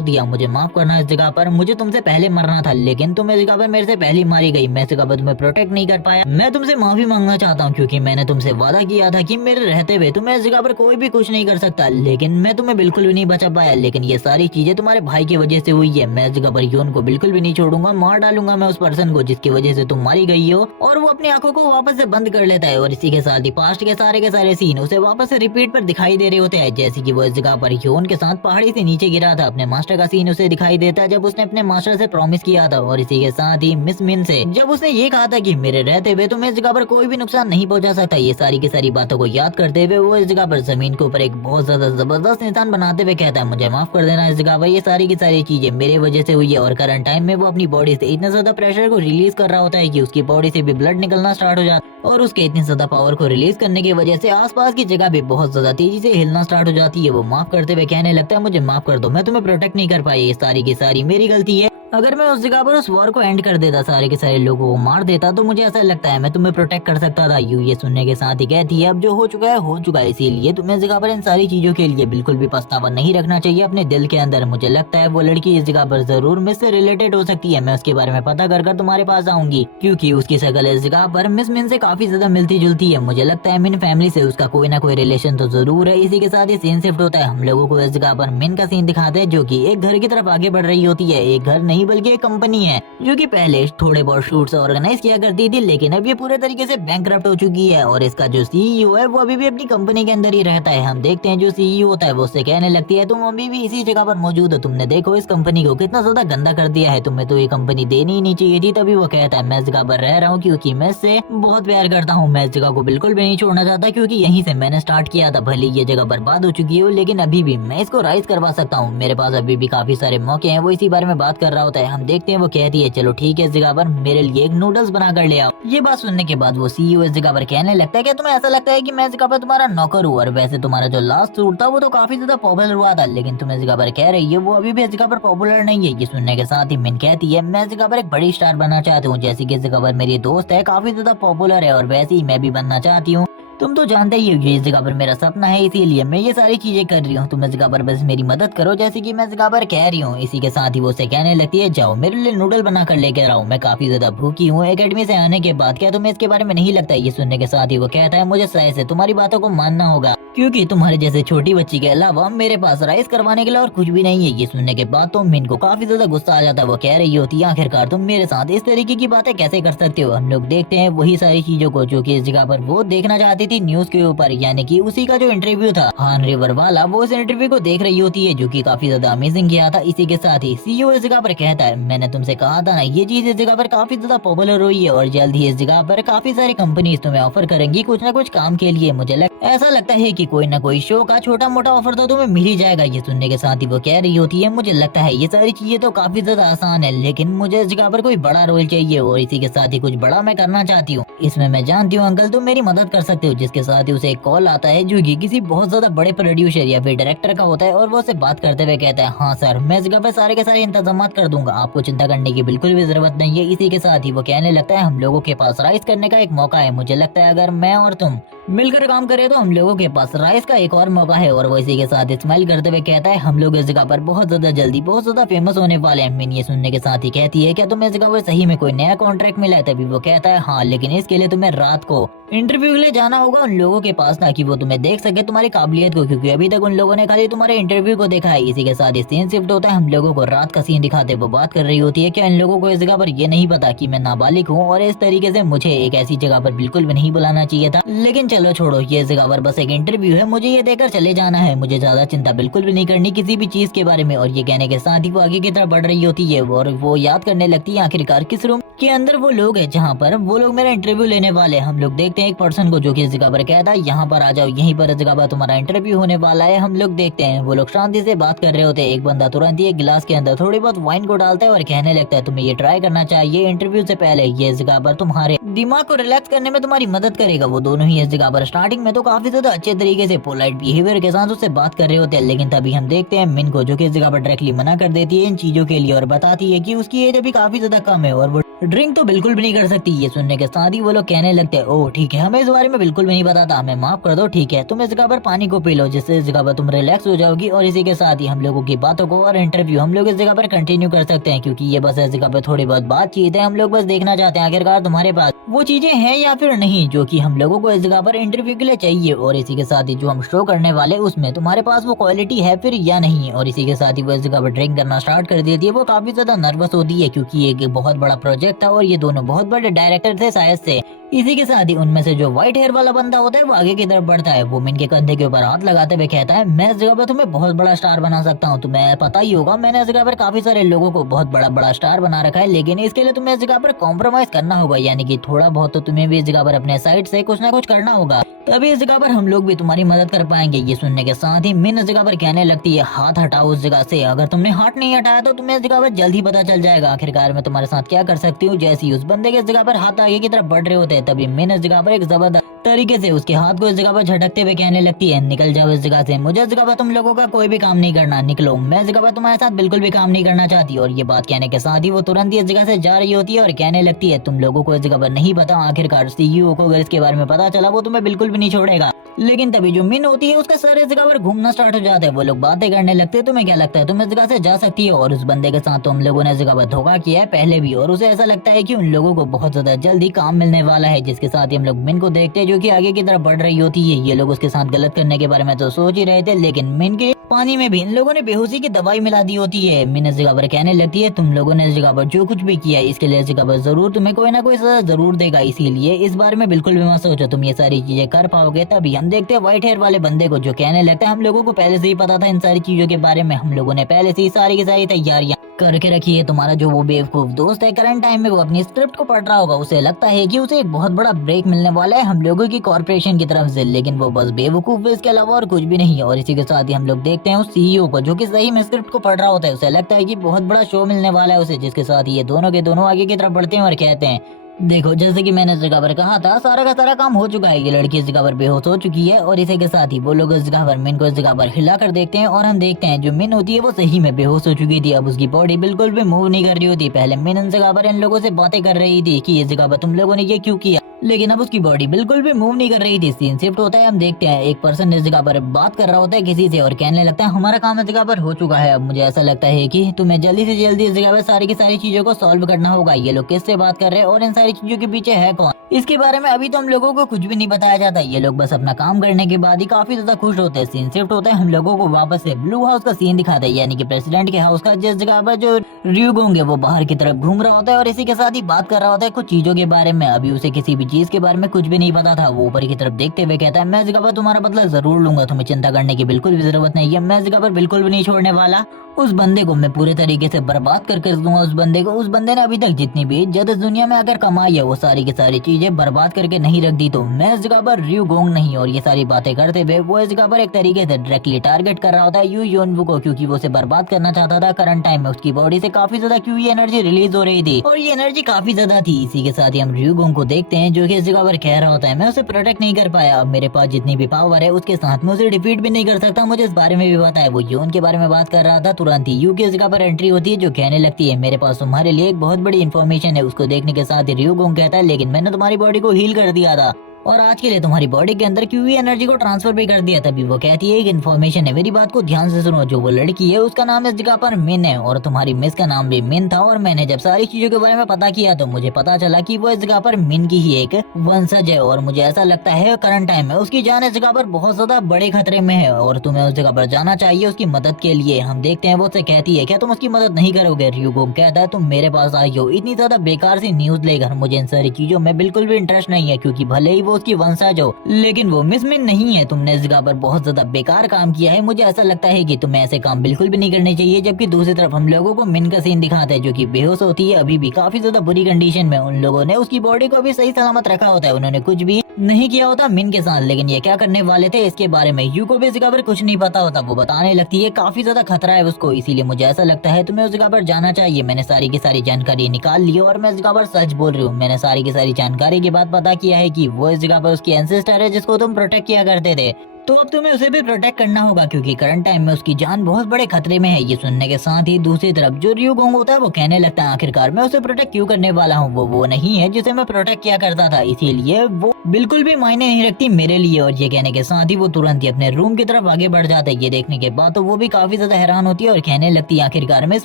दिया, मुझे माफ करना। इस जगह पर मुझे तुमसे पहले मरना था लेकिन तुम इस जगह पर मेरे से पहले मारी गई, मैं इस जगह पर तुम्हें प्रोटेक्ट नहीं कर पाया। मैं तुमसे माफी मांगना चाहता हूँ क्योंकि मैंने तुमसे वादा किया था कि मेरे रहते हुए तुम्हें इस जगह पर कोई भी कुछ नहीं कर सकता, लेकिन मैं तुम्हें बिल्कुल भी नहीं बचा पाया। लेकिन ये सारी चीजें तुम्हारे भाई की वजह से हुई है। मैं इस जगह पर योन को बिल्कुल भी नहीं छोड़ूंगा, मार डालूंगा मैं उस पर्सन को जिसकी वजह से तुम मारी गई हो। और वो अपनी आंखों को वापस से बंद कर लेता है और इसी के साथ ही पास्ट के सारे सीन उसे वापस से रिपीट पर दिखाई दे रहे होते हैं। जैसे कि वो इस जगह पर योन के साथ पहाड़ी से नीचे गिरा था, अपने मास्टर का सीन उसे दिखाई देता है जब उसने अपने मास्टर से प्रॉमिस किया था। और इसी के साथ ही मिस मिन से जब उसने ये कहा था कि मेरे रहते हुए तुम्हें इस जगह पर कोई भी नुकसान नहीं पहुंचा सकता। ये सारी की सारी बातों को याद करते हुए वो इस जगह पर जमीन के ऊपर एक बहुत ज्यादा जबरदस्त निशान बनाते हुए कहता है मुझे माफ कर देना, इस जगह पर ये सारी की सारी चीजें मेरे वजह से हुई है। और करंट टाइम में वो अपनी बॉडी से इतना ज्यादा प्रेशर को रिलीज कर रहा होता है कि उसकी बॉडी से भी ब्लड निकलना स्टार्ट हो जाता है और उसके इतनी ज्यादा पावर को रिलीज करने की वजह से आसपास की जगह भी बहुत ज्यादा तेजी से हिलना स्टार्ट हो जाती है। वो माफ करते हुए कहने लगता है मुझे माफ कर दो, मैं तुम्हें प्रोटेक्ट नहीं कर पाई, ये सारी की सारी मेरी गलती है। अगर मैं उस जगह पर उस वॉर को एंड कर देता, सारे के सारे लोगों को मार देता तो मुझे ऐसा लगता है मैं तुम्हें प्रोटेक्ट कर सकता था। यू ये सुनने के साथ ही कहती है अब जो हो चुका है हो चुका है, इसीलिए तुम्हें इस जगह पर इन सारी चीजों के लिए बिल्कुल भी पछतावा नहीं रखना चाहिए अपने दिल के अंदर। मुझे लगता है वो लड़की इस जगह पर जरूर मिस से रिलेटेड हो सकती है, मैं उसके बारे में पता कर तुम्हारे पास आऊंगी क्योंकि उसकी शक्ल इस जगह पर मिस मिन से काफी ज्यादा मिलती जुलती है। मुझे लगता है मिन फैमिली से उसका कोई ना कोई रिलेशन तो जरूर है। इसी के साथ ही सीन शिफ्ट होता है, हम लोगों को इस जगह पर मिन का सीन दिखाते हैं जो की एक घर की तरफ आगे बढ़ रही होती है, एक घर नहीं नहीं बल्कि एक कंपनी है जो कि पहले थोड़े बहुत शूट्स ऑर्गेनाइज किया करती थी, लेकिन अब ये पूरे तरीके से बैंकरप्ट हो चुकी है और इसका जो सीईओ है वो अभी भी अपनी कंपनी के अंदर ही रहता है। हम देखते हैं जो सीईओ होता है वो उससे कहने लगती है तुम अभी भी इसी जगह पर मौजूद हो, तुमने देखो इस कंपनी को कितना ज्यादा गंदा कर दिया है, तुम्हें तो ये कंपनी देनी ही नहीं चाहिए थी। तभी वो कहता है मैं इस जगह पर रह रहा हूँ क्योंकि मैं इससे बहुत प्यार करता हूँ, मैं इस जगह को बिल्कुल भी नहीं छोड़ना चाहता क्योंकि यहीं से मैंने स्टार्ट किया था। भले ये जगह बर्बाद हो चुकी हो लेकिन अभी भी मैं इसको राइज करवा सकता हूँ, मेरे पास अभी भी काफी सारे मौके हैं। वो इसी बारे में बात कर रहा होता है। हम देखते हैं वो कहती है चलो ठीक है इस जगह पर मेरे लिए एक नूडल्स बना कर ले आओ। ये बात सुनने के बाद वो सीईओ इस जगह पर कहने लगता है कि तुम्हें ऐसा लगता है कि मैं इस जगह पर तुम्हारा नौकर हूँ, और वैसे तुम्हारा जो लास्ट सूट था वो तो काफी ज्यादा पॉपुलर हुआ था, लेकिन तुम इस जगह पर कह रही है वो अभी भी इस जगह पर पॉपुलर नहीं है। ये सुनने के साथ ही मिन कहती है मैं इस जगह पर एक बड़ी स्टार बनना चाहती हूँ, जैसे कि इस जगह पर मेरी दोस्त है काफी ज्यादा पॉपुलर है और वैसे ही मैं भी बनना चाहती हूँ। तुम तो जानते ही हो इस जगह पर मेरा सपना है, इसीलिए मैं ये सारी चीजें कर रही हूँ, तुम इस जगह पर बस मेरी मदद करो जैसे कि मैं इस जगह पर कह रही हूँ। इसी के साथ ही वो उसे कहने लगती है जाओ मेरे लिए नूडल बना कर लेकर आओ, मैं काफी ज्यादा भूखी हूँ एकेडमी से आने के बाद, क्या तुम्हें इसके बारे में नहीं लगता? ये सुनने के साथ ही वो कहता है मुझे सही से तुम्हारी बातों को मानना होगा क्योंकि तुम्हारे जैसे छोटी बच्ची के अलावा मेरे पास राइस करवाने के लिए और कुछ भी नहीं है। ये सुनने के बाद तो मिन को काफी ज्यादा गुस्सा आ जाता है। वो कह रही होती है आखिरकार तुम मेरे साथ इस तरीके की बातें कैसे कर सकते हो। हम लोग देखते हैं वही सारी चीजों को जो कि इस जगह पर वो देखना चाहती थी न्यूज के ऊपर, यानी कि उसी का जो इंटरव्यू था हान रिवर वाला, वो इस इंटरव्यू को देख रही होती है जो कि काफी ज्यादा अमेजिंग किया था। इसी के साथ ही सीईओ इस जगह पर कहता है मैंने तुमसे कहा था ना ये चीज इस जगह पर काफी ज्यादा पॉपुलर हुई है और जल्द ही इस जगह पर काफी सारी कंपनीज तुम्हें ऑफर करेंगी कुछ न कुछ काम के लिए। मुझे ऐसा लगता है कि कोई न कोई शो का छोटा मोटा ऑफर तो तुम्हें मिल ही जाएगा। ये सुनने के साथ ही वो कह रही होती है मुझे लगता है ये सारी चीजें तो काफी ज्यादा आसान है, लेकिन मुझे इस जगह पर कोई बड़ा रोल चाहिए और इसी के साथ ही कुछ बड़ा मैं करना चाहती हूँ। इसमें मैं जानती हूँ अंकल तुम मेरी मदद कर सकते हो। जिसके साथ ही उसे एक कॉल आता है जो कि किसी बहुत ज्यादा बड़े प्रोड्यूसर या फिर डायरेक्टर का होता है और वो उसे बात करते हुए कहता है हाँ सर मैं इस जगह पर सारे के सारे इंतजाम कर दूंगा, आपको चिंता करने की बिल्कुल भी जरूरत नहीं है। इसी के साथ ही वो कहने लगता है हम लोगों के पास राइज करने का एक मौका है, मुझे लगता है अगर मैं और तुम मिलकर काम करें तो हम लोगों के पास राइस का एक और मौका है। और वो इसी के साथ स्माइल करते हुए कहता है हम लोग इस जगह पर बहुत ज्यादा जल्दी बहुत ज्यादा फेमस होने वाले हैं। मिन ये सुनने के साथ ही कहती है क्या तुम्हें इस जगह पर सही में कोई नया कॉन्ट्रैक्ट मिला है? तभी वो कहता है हाँ लेकिन इसके लिए तुम्हें रात को इंटरव्यू के लिए जाना होगा उन लोगों के पास ताकि वो तुम्हें देख सके तुम्हारी काबिलियत को, क्योंकि अभी तक उन लोगों ने खाली तुम्हारे इंटरव्यू को देखा है। इसी के साथ ही सीन शिफ्ट होता है, हम लोगों को रात का सीन दिखाते वो बात कर रही होती है क्या इन लोगों को इस जगह पर ये नहीं पता कि मैं नाबालिग हूँ और इस तरीके से मुझे एक ऐसी जगह पर बिल्कुल भी नहीं बुलाना चाहिए था, लेकिन चलो छोड़ो ये जगह पर बस एक इंटरव्यू है, मुझे ये देकर चले जाना है, मुझे ज्यादा चिंता बिल्कुल भी नहीं करनी किसी भी चीज के बारे में। और ये कहने के साथ ही वो आगे की तरफ बढ़ रही होती है और वो याद करने लगती है आखिरकार किस रूम के अंदर वो लोग है जहाँ पर वो लोग मेरा इंटरव्यू लेने वाले। हम लोग देखते हैं एक पर्सन को जो कि इस जगह पर कहता है यहाँ पर आ जाओ, यहीं पर इस जगह पर तुम्हारा इंटरव्यू होने वाला है। हम लोग देखते हैं वो लोग शांति से बात कर रहे होते हैं। एक बंदा तुरंत ही एक गिलास के अंदर थोड़ी बहुत वाइन को डालता है और कहने लगता है तुम्हें ये ट्राई करना चाहिए इंटरव्यू से पहले, ये इस जगह पर तुम्हारे दिमाग को रिलैक्स करने में तुम्हारी मदद करेगा। वो दोनों ही इस जगह पर स्टार्टिंग में तो काफी ज्यादा अच्छे तरीके से पोलाइट बिहेवियर के साथ उससे बात कर रहे होते हैं, लेकिन तभी हम देखते हैं मिन को जो कि इस जगह पर डायरेक्टली मना कर देती है इन चीजों के लिए और बताती है कि उसकी एज अभी काफी ज्यादा कम है और वो ड्रिंक तो बिल्कुल भी नहीं कर सकती। ये सुनने के साथ ही वो लोग कहने लगते हैं ओह ठीक है हमें इस बारे में बिल्कुल भी नहीं पता था, हमें माफ कर दो, ठीक है तुम इस जगह पर पानी को पी लो जिससे इस जगह पर तुम रिलैक्स हो जाओगी। और इसी के साथ ही हम लोगों की बातों को और इंटरव्यू हम लोग इस जगह पर कंटिन्यू कर सकते हैं क्योंकि ये बस इस जगह पर थोड़ी बहुत बातचीत है। हम लोग बस देखना चाहते हैं आखिरकार तुम्हारे पास वो चीजें हैं या फिर नहीं जो कि हम लोगों को इस जगह पर इंटरव्यू के लिए चाहिए, और इसी के साथ ही जो हम शो करने वाले उसमें तुम्हारे पास वो क्वालिटी है फिर या नहीं। और इसी के साथ ही वो इस जगह पर ड्रिंक करना स्टार्ट कर देती है। वो काफी ज्यादा नर्वस होती है क्योंकि ये एक बहुत बड़ा प्रोजेक्ट था और ये दोनों बहुत बड़े डायरेक्टर थे शायद से। इसी के साथ ही उनमें से जो व्हाइट हेयर वाला बंदा होता है वो आगे की तरफ बढ़ता है। वो मिन के कंधे के ऊपर हाथ लगाते हुए कहता है मैं इस जगह पर तुम्हें बहुत बड़ा स्टार बना सकता हूँ, तुम्हें पता ही होगा मैंने इस जगह पर काफी सारे लोगों को बहुत बड़ा बड़ा स्टार बना रखा है, लेकिन इसके लिए तुम्हें इस जगह पर कॉम्प्रोमाइज करना होगा, यानी कि थोड़ा बहुत तो तुम्हें भी इस जगह पर अपने साइड से कुछ ना कुछ करना होगा, तभी इस जगह पर हम लोग भी तुम्हारी मदद कर पाएंगे। ये सुनने के साथ ही मिन इस जगह पर कहने लगती है हाथ हटाओ उस जगह से, अगर तुमने हाथ नहीं हटाया तो तुम्हें इस जगह पर जल्द ही पता चल जाएगा आखिरकार मैं तुम्हारे साथ क्या कर सकती हूँ। जैसे ही उस बंदे के इस जगह पर हाथ आगे की तरफ बढ़ रहे होते हैं तभी मिन इस जगह पर एक जबरदस्त तरीके से उसके हाथ को इस जगह पर झटकते हुए कहने लगती है निकल जाओ इस जगह से, मुझे इस जगह पर तुम लोगों का कोई भी काम नहीं करना, निकलो, मैं इस जगह पर तुम्हारे साथ बिल्कुल भी काम नहीं करना चाहती। और ये बात कहने के साथ ही वो तुरंत ही इस जगह से जा रही होती है और कहने लगती है तुम लोगों को इस जगह पर नहीं पता, आखिरकार सीईओ को अगर इसके बारे में पता चला वो तुम्हें बिल्कुल भी नहीं छोड़ेगा, लेकिन तभी जो मिन होती है उसका सर इस जगह पर घूमना स्टार्ट हो जाता है। वो लोग बातें करने लगते हैं। तुम्हें क्या लगता है तुम इस जगह से जा सकती है? और उस बंदे के साथ तो हम लोगों ने इस जगह पर धोखा किया है पहले भी, और उसे ऐसा लगता है कि उन लोगों को बहुत ज्यादा जल्दी काम मिलने वाला है। जिसके साथ ही हम लोग मिन को देखते हैं जो कि आगे की तरफ बढ़ रही होती है। ये लोग उसके साथ गलत करने के बारे में तो सोच ही रहे थे, लेकिन मिन के पानी में भी इन लोगों ने बेहोशी की दवाई मिला दी होती है। मिन इस जगह पर कहने लगती है तुम लोगों ने इस जगह पर जो कुछ भी किया है इसके लिए इस जगह पर जरूर तुम्हें कोई ना कोई सजा जरूर देगा, इसीलिए इस बारे में बिल्कुल भी मत सोचो, तुम ये सारी चीजें कर पाओगे। तभी हम देखते हैं व्हाइट हेयर वाले बंदे को जो कहने लगता है हम लोगों को पहले से ही पता था इन सारी चीजों के बारे में, हम लोगों ने पहले से ही सारी की सारी तैयारियां करके रखी है। तुम्हारा जो वो बेवकूफ दोस्त है करंट टाइम में वो अपनी स्क्रिप्ट को पढ़ रहा होगा, उसे लगता है कि उसे एक बहुत बड़ा ब्रेक मिलने वाला है हम लोगों की कॉर्पोरेशन की तरफ से, लेकिन वो बस बेवकूफ है, इसके अलावा और कुछ भी नहीं है। और इसी के साथ ही हम लोग देखते हैं उस सीईओ को जो कि सही में स्क्रिप्ट को पढ़ रहा होता है। उसे लगता है कि बहुत बड़ा शो मिलने वाला है उसे, जिसके साथ ये दोनों के दोनों आगे की तरफ बढ़ते हैं और कहते हैं देखो जैसे कि मैंने इस जगह पर कहा था सारा का सारा काम हो चुका है, ये लड़की इस जगह पर बेहोश हो चुकी है। और इसी के साथ ही वो लोग इस जगह पर मिन को इस जगह पर हिला कर देखते हैं और हम देखते हैं जो मिन होती है वो सही में बेहोश हो चुकी थी। अब उसकी बॉडी बिल्कुल भी मूव नहीं कर रही होती। पहले मिन इन जगह पर इन लोगों से बातें कर रही थी कि इस जगह पर तुम लोगों ने ये क्यों किया, लेकिन अब उसकी बॉडी बिल्कुल भी मूव नहीं कर रही थी। सीन शिफ्ट होता है, हम देखते हैं एक पर्सन इस जगह पर बात कर रहा होता है किसी से और कहने लगता है हमारा काम इस जगह पर हो चुका है। अब मुझे ऐसा लगता है कि तुम्हें जल्दी से जल्दी इस जगह पर सारी की सारी चीजों को सॉल्व करना होगा। ये लोग किससे बात कर रहे हैं और इन सारी चीजों के पीछे है कौन, इसके बारे में अभी तो हम लोगों को कुछ भी नहीं बताया जाता। ये लोग बस अपना काम करने के बाद ही काफी ज्यादा खुश होते हैं। सीन शिफ्ट होता है, हम लोगों को वापस से ब्लू हाउस का सीन दिखाता है, यानी कि प्रेसिडेंट के हाउस का, जिस जगह पर जो र्यूगोंग है वो बाहर की तरफ घूम रहा होता है और इसी के साथ ही बात कर रहा होता है कुछ चीजों के बारे में। अभी उसे किसी भी चीज के बारे में कुछ भी नहीं पता था। वो ऊपर की तरफ देखते हुए कहता है मैं इस जगह पर तुम्हारा बदला जरूर लूंगा, तुम्हें चिंता करने की बिल्कुल भी जरूरत नहीं है, मैं इस जगह पर बिल्कुल भी नहीं छोड़ने वाला। उस बंदे को मैं पूरे तरीके से बर्बाद करके रख दूंगा। उस बंदे ने अभी तक जितनी भी इज्जत इस दुनिया में अगर कमाई है वो सारी की सारी चीजें बर्बाद करके नहीं रख दी, तो मैं इस जगह पर र्यूगोंग नहीं। और ये सारी बातें करते हुए वो इस जगह पर एक तरीके से डायरेक्टली टारगेट कर रहा होता है यू योनवू को, क्योंकि वो उसे बर्बाद करना चाहता था। करंट टाइम में उसकी बॉडी से काफी ज्यादा क्यू एनर्जी रिलीज हो रही थी और ये एनर्जी काफी ज्यादा थी। इसी के साथ ही हम र्यूगोंग को देखते हैं जो कि इस जगह पर कह रहा होता है मैं उसे प्रोटेक्ट नहीं कर पाया, अब मेरे पास जितनी भी पावर है उसके साथ में उसे डिफीट भी नहीं कर सकता, मुझे इस बारे में भी पता है। वो यून के बारे में बात कर रहा था, तुरंत ही यू की इस जगह पर एंट्री होती है जो कहने लगती है मेरे पास तुम्हारे लिए एक बहुत बड़ी इन्फॉर्मेशन है। उसको देखने के साथ ही र्यूगोंग कहता है लेकिन मैंने तुम्हारी बॉडी को हील कर दिया था और आज के लिए तुम्हारी बॉडी के अंदर क्यूवी एनर्जी को ट्रांसफर भी कर दिया। तभी वो कहती है एक इन्फॉर्मेशन है, मेरी बात को ध्यान से सुनो, जो वो लड़की है उसका नाम इस जगह पर मिन है और तुम्हारी मिस का नाम भी मिन था। और मैंने जब सारी चीजों के बारे में पता किया तो मुझे पता चला कि वो इस जगह पर मिन की ही एक वंशज है और मुझे ऐसा लगता है करंट टाइम में उसकी जान इस जगह पर बहुत ज्यादा बड़े खतरे में है और तुम्हें उस जगह पर जाना चाहिए उसकी मदद के लिए। हम देखते हैं वो उससे कहती है क्या तुम उसकी मदद नहीं करोगे? र्यूगोंग कहता है तुम मेरे पास आई हो इतनी ज्यादा बेकार सी न्यूज लेकर, मुझे इन सारी चीजों में बिल्कुल भी इंटरेस्ट नहीं है, क्योंकि भले ही वो उसकी वंशज हो लेकिन वो मिस मिन नहीं है। तुमने इस जगह पर बहुत ज्यादा बेकार काम किया है, मुझे ऐसा लगता है कि तुम्हें ऐसे काम बिल्कुल भी नहीं करने चाहिए। जबकि दूसरी तरफ हम लोगों को मिन का सीन दिखाता है जो कि बेहोश होती है, अभी भी काफी ज्यादा बुरी कंडीशन में। उन लोगों ने उसकी बॉडी को भी सही सलामत रखा होता है, उन्होंने कुछ भी नहीं किया होता मिन के साथ, लेकिन ये क्या करने वाले थे इसके बारे में यू को भी इस जगह पर कुछ नहीं पता होता। वो बताने लगती है काफी ज्यादा खतरा है उसको, इसीलिए मुझे ऐसा लगता है तुम्हें उस जगह पर जाना चाहिए। मैंने सारी की सारी जानकारी निकाल ली और मैं इस जगह पर सच बोल रही हूँ। मैंने सारी की सारी जानकारी के बाद पता किया है कि वो इस जगह पर उसकी एंसेस्टर है जिसको तुम प्रोटेक्ट किया करते थे, तो अब तुम्हें उसे भी प्रोटेक्ट करना होगा क्योंकि करंट टाइम में उसकी जान बहुत बड़े खतरे में है। ये सुनने के साथ ही दूसरी तरफ जो र्यूगोंग होता है वो कहने लगता है आखिरकार मैं उसे प्रोटेक्ट क्यों करने वाला हूँ, वो नहीं है जिसे मैं प्रोटेक्ट किया करता था, इसीलिए वो बिल्कुल भी मायने नहीं रखती मेरे लिए। और ये कहने के साथ ही वो तुरंत ही अपने रूम की तरफ आगे बढ़ जाता है। ये देखने के बाद तो वो भी काफी ज्यादा हैरान होती है और कहने लगती है आखिरकार मैं इस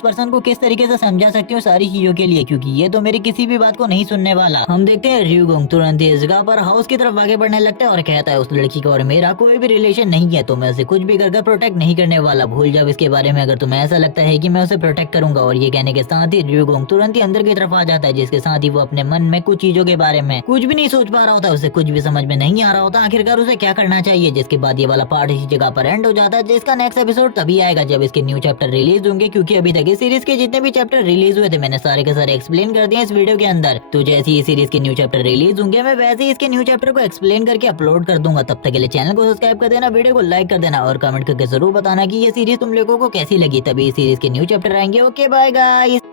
पर्सन को किस तरीके से समझा सकती हूँ सारी चीजों के लिए, क्योंकि ये तो मेरी किसी भी बात को नहीं सुनने वाला। हम देखते हैं र्यूगोंग तुरंत ही इस जगह पर हाउस की तरफ आगे बढ़ने लगता है और कहता है उस लड़की का और मेरा कोई भी रिलेशन नहीं है, तो मैं उसे कुछ भी करके प्रोटेक्ट नहीं करने वाला, भूल जाओ इसके बारे में अगर तुम्हें ऐसा लगता है कि मैं उसे प्रोटेक्ट करूंगा। और ये कहने के साथ ही र्यूगोंग तुरंत ही अंदर की तरफ आ जाता है, जिसके साथ ही वो अपने मन में कुछ चीजों के बारे में कुछ भी नहीं सोच पा रहा होता, उसे कुछ भी समझ में नहीं आ रहा होता आखिरकार उसे क्या करना चाहिए। जिसके बाद ये वाला पार्ट इसी जगह पर एंड हो जाता है, जिसका नेक्स्ट एपिसोड तभी आएगा जब इसके न्यू चैप्टर रिलीज होंगे, क्योंकि अभी तक इस सीरीज के जितने भी चैप्टर रिलीज हुए थे मैंने सारे के सारे एक्सप्लेन कर दिए इस वीडियो के अंदर। तो जैसे ही सीरीज के न्यू चैप्टर रिलीज होंगे मैं वैसे ही इसके न्यू चैप्टर को एक्सप्लेन करके अपलोड कर दूंगा। तब तक के लिए चैनल को सब्सक्राइब कर देना, वीडियो को लाइक कर देना और कमेंट करके जरूर बताना कि ये सीरीज तुम लोगों को कैसी लगी। तभी इस सीरीज के न्यू चैप्टर आएंगे। Okay bye guys.